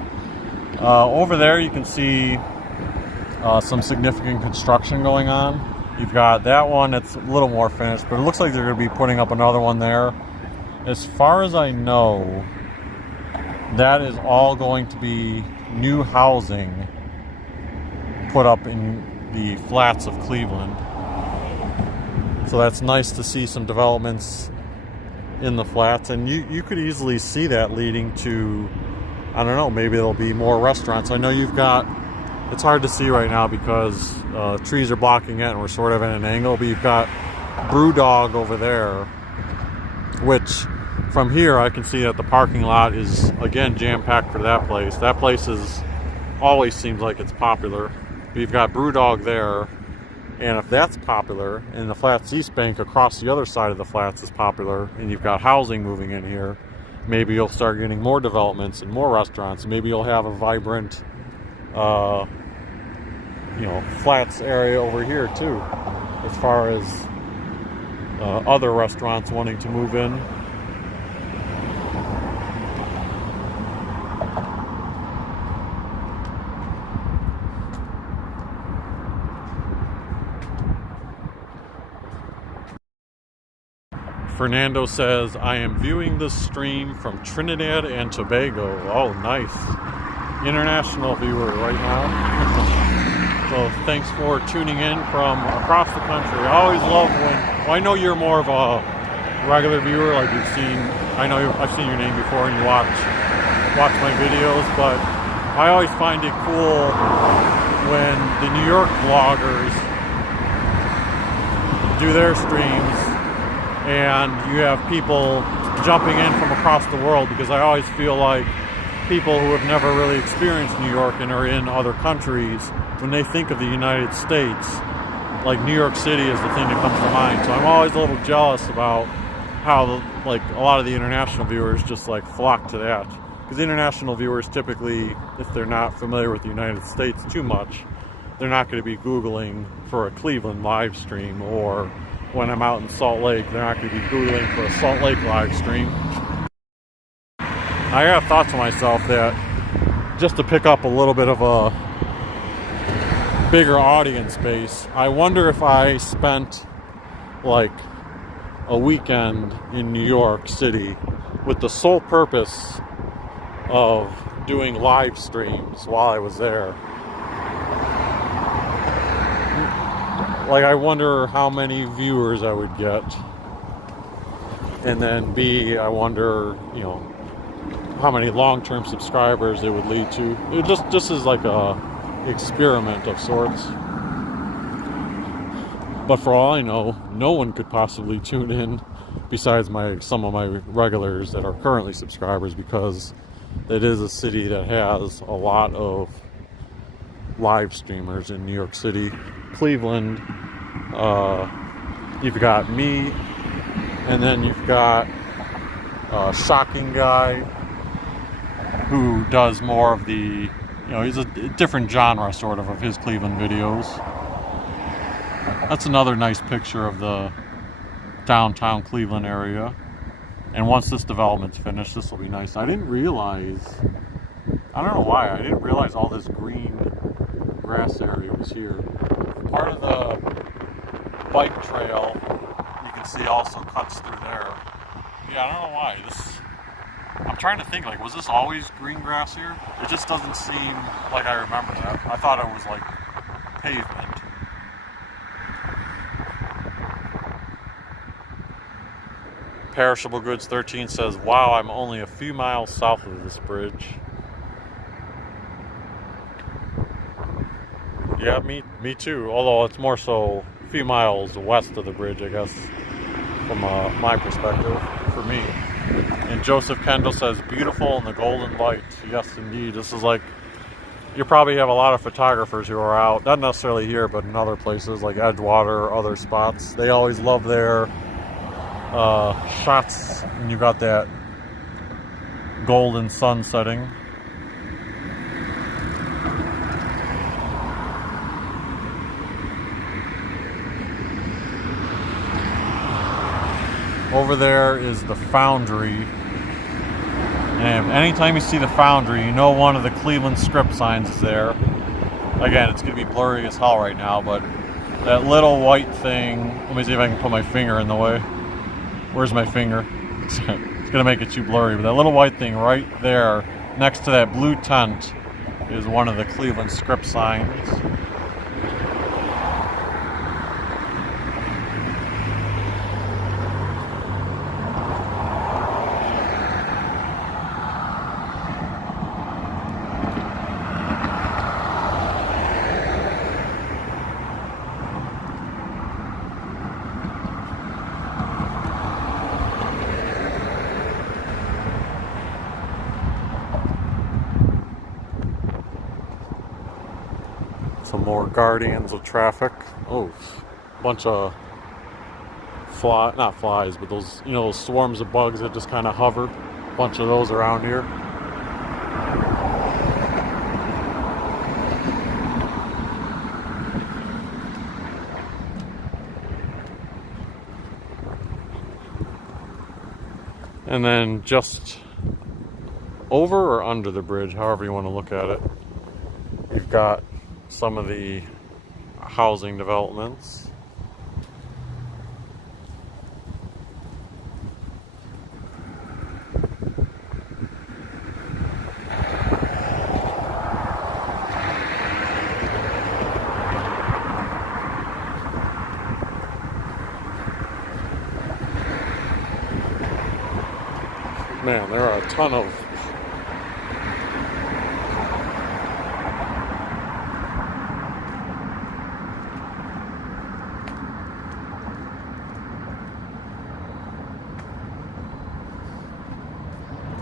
Over there you can see some significant construction going on. You've got that one that's a little more finished, but it looks like they're going to be putting up another one there. As far as I know, that is all going to be new housing put up in the flats of Cleveland. So that's nice to see some developments in the flats, and you could easily see that leading to, I don't know, maybe there'll be more restaurants. I know you've got, it's hard to see right now because trees are blocking it and we're sort of at an angle, but you've got Brewdog over there, which from here I can see that the parking lot is again jam-packed for that place. That place always seems like it's popular. But you've got Brewdog there, And if that's popular, and the Flats East Bank across the other side of the flats is popular, and you've got housing moving in here, maybe you'll start getting more developments and more restaurants. Maybe you'll have a vibrant, flats area over here too, as far as other restaurants wanting to move in. Fernando says, I am viewing this stream from Trinidad and Tobago. Oh, nice. International viewer right now. So thanks for tuning in from across the country. I always love when, I know you're more of a regular viewer, like you've seen, I know I've seen your name before and you watch my videos, but I always find it cool when the New York vloggers do their streams and you have people jumping in from across the world, because I always feel like people who have never really experienced New York and are in other countries, when they think of the United States, like New York City is the thing that comes to mind. So I'm always a little jealous about how a lot of the international viewers just flock to that, because the international viewers typically, if they're not familiar with the United States too much, they're not going to be Googling for a Cleveland live stream, or when I'm out in Salt Lake, they're not going to be Googling for a Salt Lake live stream. I have thought to myself that just to pick up a little bit of a bigger audience base, I wonder if I spent a weekend in New York City with the sole purpose of doing live streams while I was there. I wonder how many viewers I would get. And then B, I wonder, how many long-term subscribers it would lead to. It just is like a experiment of sorts. But for all I know, no one could possibly tune in besides some of my regulars that are currently subscribers, because it is a city that has a lot of live streamers in New York City. Cleveland, you've got me, and then you've got Shocking Guy, who does more of the, he's a different genre sort of his Cleveland videos. That's another nice picture of the downtown Cleveland area. And once this development's finished, this will be nice. I don't know why, I didn't realize all this green grass area was here. Part of the bike trail, you can see, also cuts through there. Yeah, I don't know why. I'm trying to think, was this always green grass here? It just doesn't seem like I remember that. I thought it was pavement. Perishable Goods 13 says, wow, I'm only a few miles south of this bridge. Yeah, me too. Although it's more so a few miles west of the bridge, I guess, from my perspective, for me. And Joseph Kendall says, beautiful in the golden light. Yes, indeed. This is you probably have a lot of photographers who are out, not necessarily here, but in other places like Edgewater or other spots. They always love their shots when you got that golden sun setting. Over there is the Foundry, and anytime you see the Foundry, you know one of the Cleveland script signs is there. Again, it's going to be blurry as hell right now, but that little white thing, let me see if I can put my finger in the way. Where's my finger? It's going to make it too blurry, but that little white thing right there next to that blue tent is one of the Cleveland script signs. So Some more guardians of traffic. Oh, bunch of not flies, but those, you know, those swarms of bugs that just kind of hover. Bunch of those around here. And then just over or under the bridge, however you want to look at it, you've got some of the housing developments. Man, there are a ton of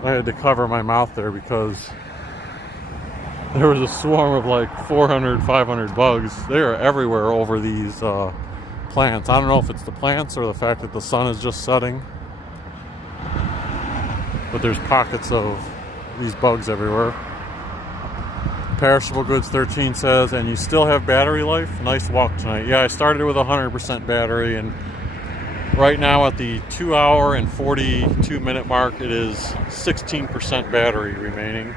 I had to cover my mouth there because there was a swarm of like 400, 500 bugs. They are everywhere over these plants. I don't know if it's the plants or the fact that the sun is just setting, but there's pockets of these bugs everywhere. Perishable Goods 13 says, and you still have battery life? Nice walk tonight. Yeah, I started with 100% battery, and right now at the 2 hour and 42 minute mark, it is 16% battery remaining.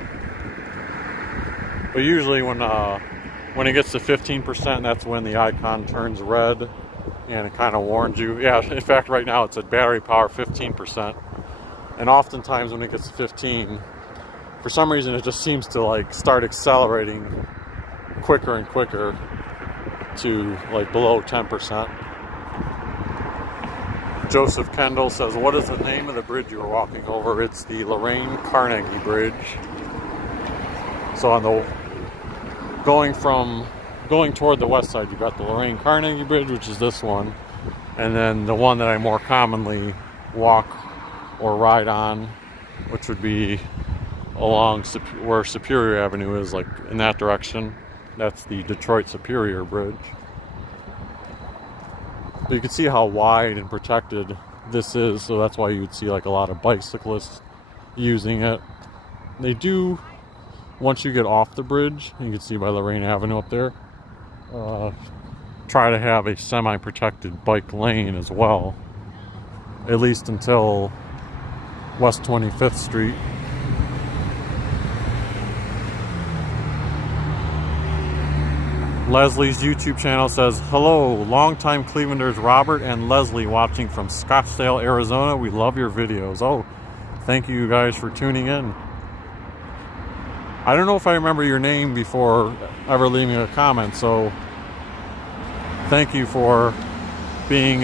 But usually when it gets to 15%, that's when the icon turns red and it kind of warns you. Yeah, in fact, right now it's at battery power 15%. And oftentimes when it gets to 15, for some reason it just seems to like start accelerating quicker and quicker to like below 10%. Joseph Kendall says, what is the name of the bridge you were walking over? It's the Lorraine Carnegie Bridge. So on the going toward the west side, you've got the Lorraine Carnegie Bridge, which is this one, and then the one that I more commonly walk or ride on, which would be along where Superior Avenue is, like in that direction. That's the Detroit Superior Bridge. But you can see how wide and protected this is, so that's why you would see like a lot of bicyclists using it. They do, once you get off the bridge, you can see by Lorraine Avenue up there, try to have a semi-protected bike lane as well, at least until West 25th Street. Leslie's YouTube channel says, hello, longtime Clevelanders Robert and Leslie watching from Scottsdale, Arizona. We love your videos. Oh, thank you guys for tuning in. I don't know if I remember your name before ever leaving a comment, so thank you for being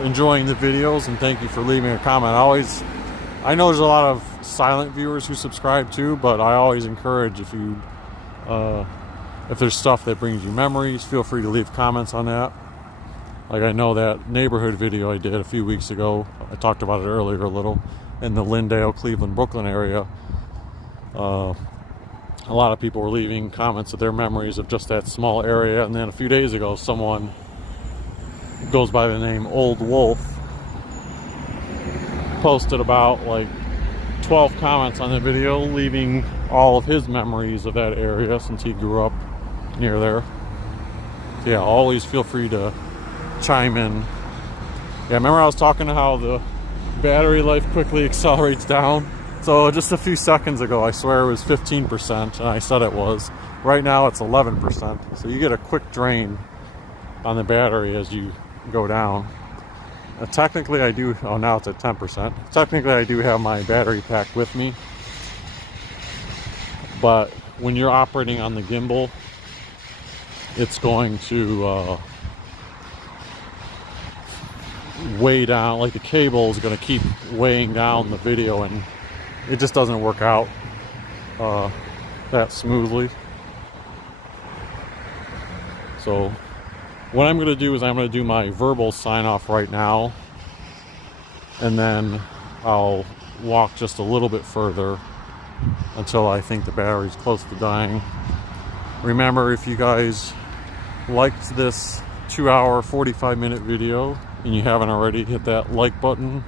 enjoying the videos, and thank you for leaving a comment. I know there's a lot of silent viewers who subscribe too, but I always encourage, if there's stuff that brings you memories, feel free to leave comments on that. Like I know that neighborhood video I did a few weeks ago, I talked about it earlier a little, in the Lindale, Cleveland, Brooklyn area. A lot of people were leaving comments of their memories of just that small area, and then a few days ago someone goes by the name Old Wolf posted about like 12 comments on the video, leaving all of his memories of that area since he grew up near there. So yeah, always feel free to chime in. Yeah, remember I was talking to how the battery life quickly accelerates down? So just a few seconds ago, I swear it was 15%, and I said it was. Right now it's 11%. So you get a quick drain on the battery as you go down. Technically I do, oh now it's at 10%. Technically I do have my battery pack with me. But when you're operating on the gimbal, it's going to weigh down, like the cable is going to keep weighing down the video, and it just doesn't work out that smoothly. So what I'm going to do is I'm going to do my verbal sign off right now, and then I'll walk just a little bit further until I think the battery's close to dying. Remember, if you guys liked this 2-hour 45-minute video and you haven't already, hit that like button.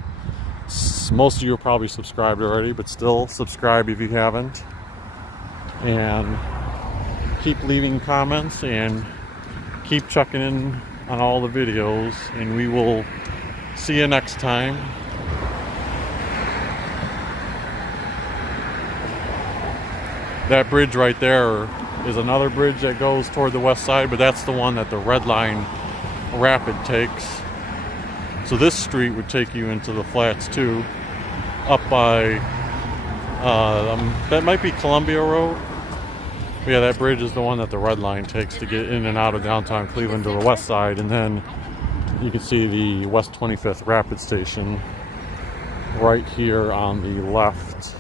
Most of you are probably subscribed already, but still subscribe if you haven't, and keep leaving comments and keep checking in on all the videos, and we will see you next time. That bridge right there is another bridge that goes toward the west side, but that's the one that the Red Line Rapid takes. So this street would take you into the flats too, up by, that might be Columbia Road. But yeah, that bridge is the one that the Red Line takes to get in and out of downtown Cleveland to the west side. And then you can see the West 25th Rapid Station right here on the left.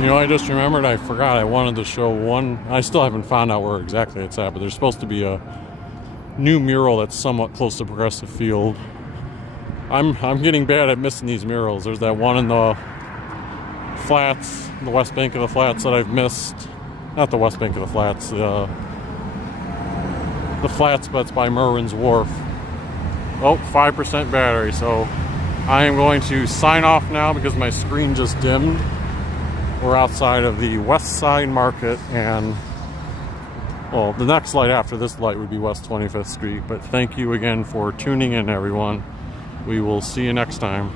You know, I just remembered, I forgot, I wanted to show one. I still haven't found out where exactly it's at, but there's supposed to be a new mural that's somewhat close to Progressive Field. I'm getting bad at missing these murals. There's that one in the flats, the west bank of the flats that I've missed. Not the west bank of the flats, the flats, but it's by Merwin's Wharf. Oh, 5% battery, so I am going to sign off now because my screen just dimmed. We're outside of the West Side Market, and well, the next light after this light would be West 25th Street. But thank you again for tuning in, everyone. We will see you next time.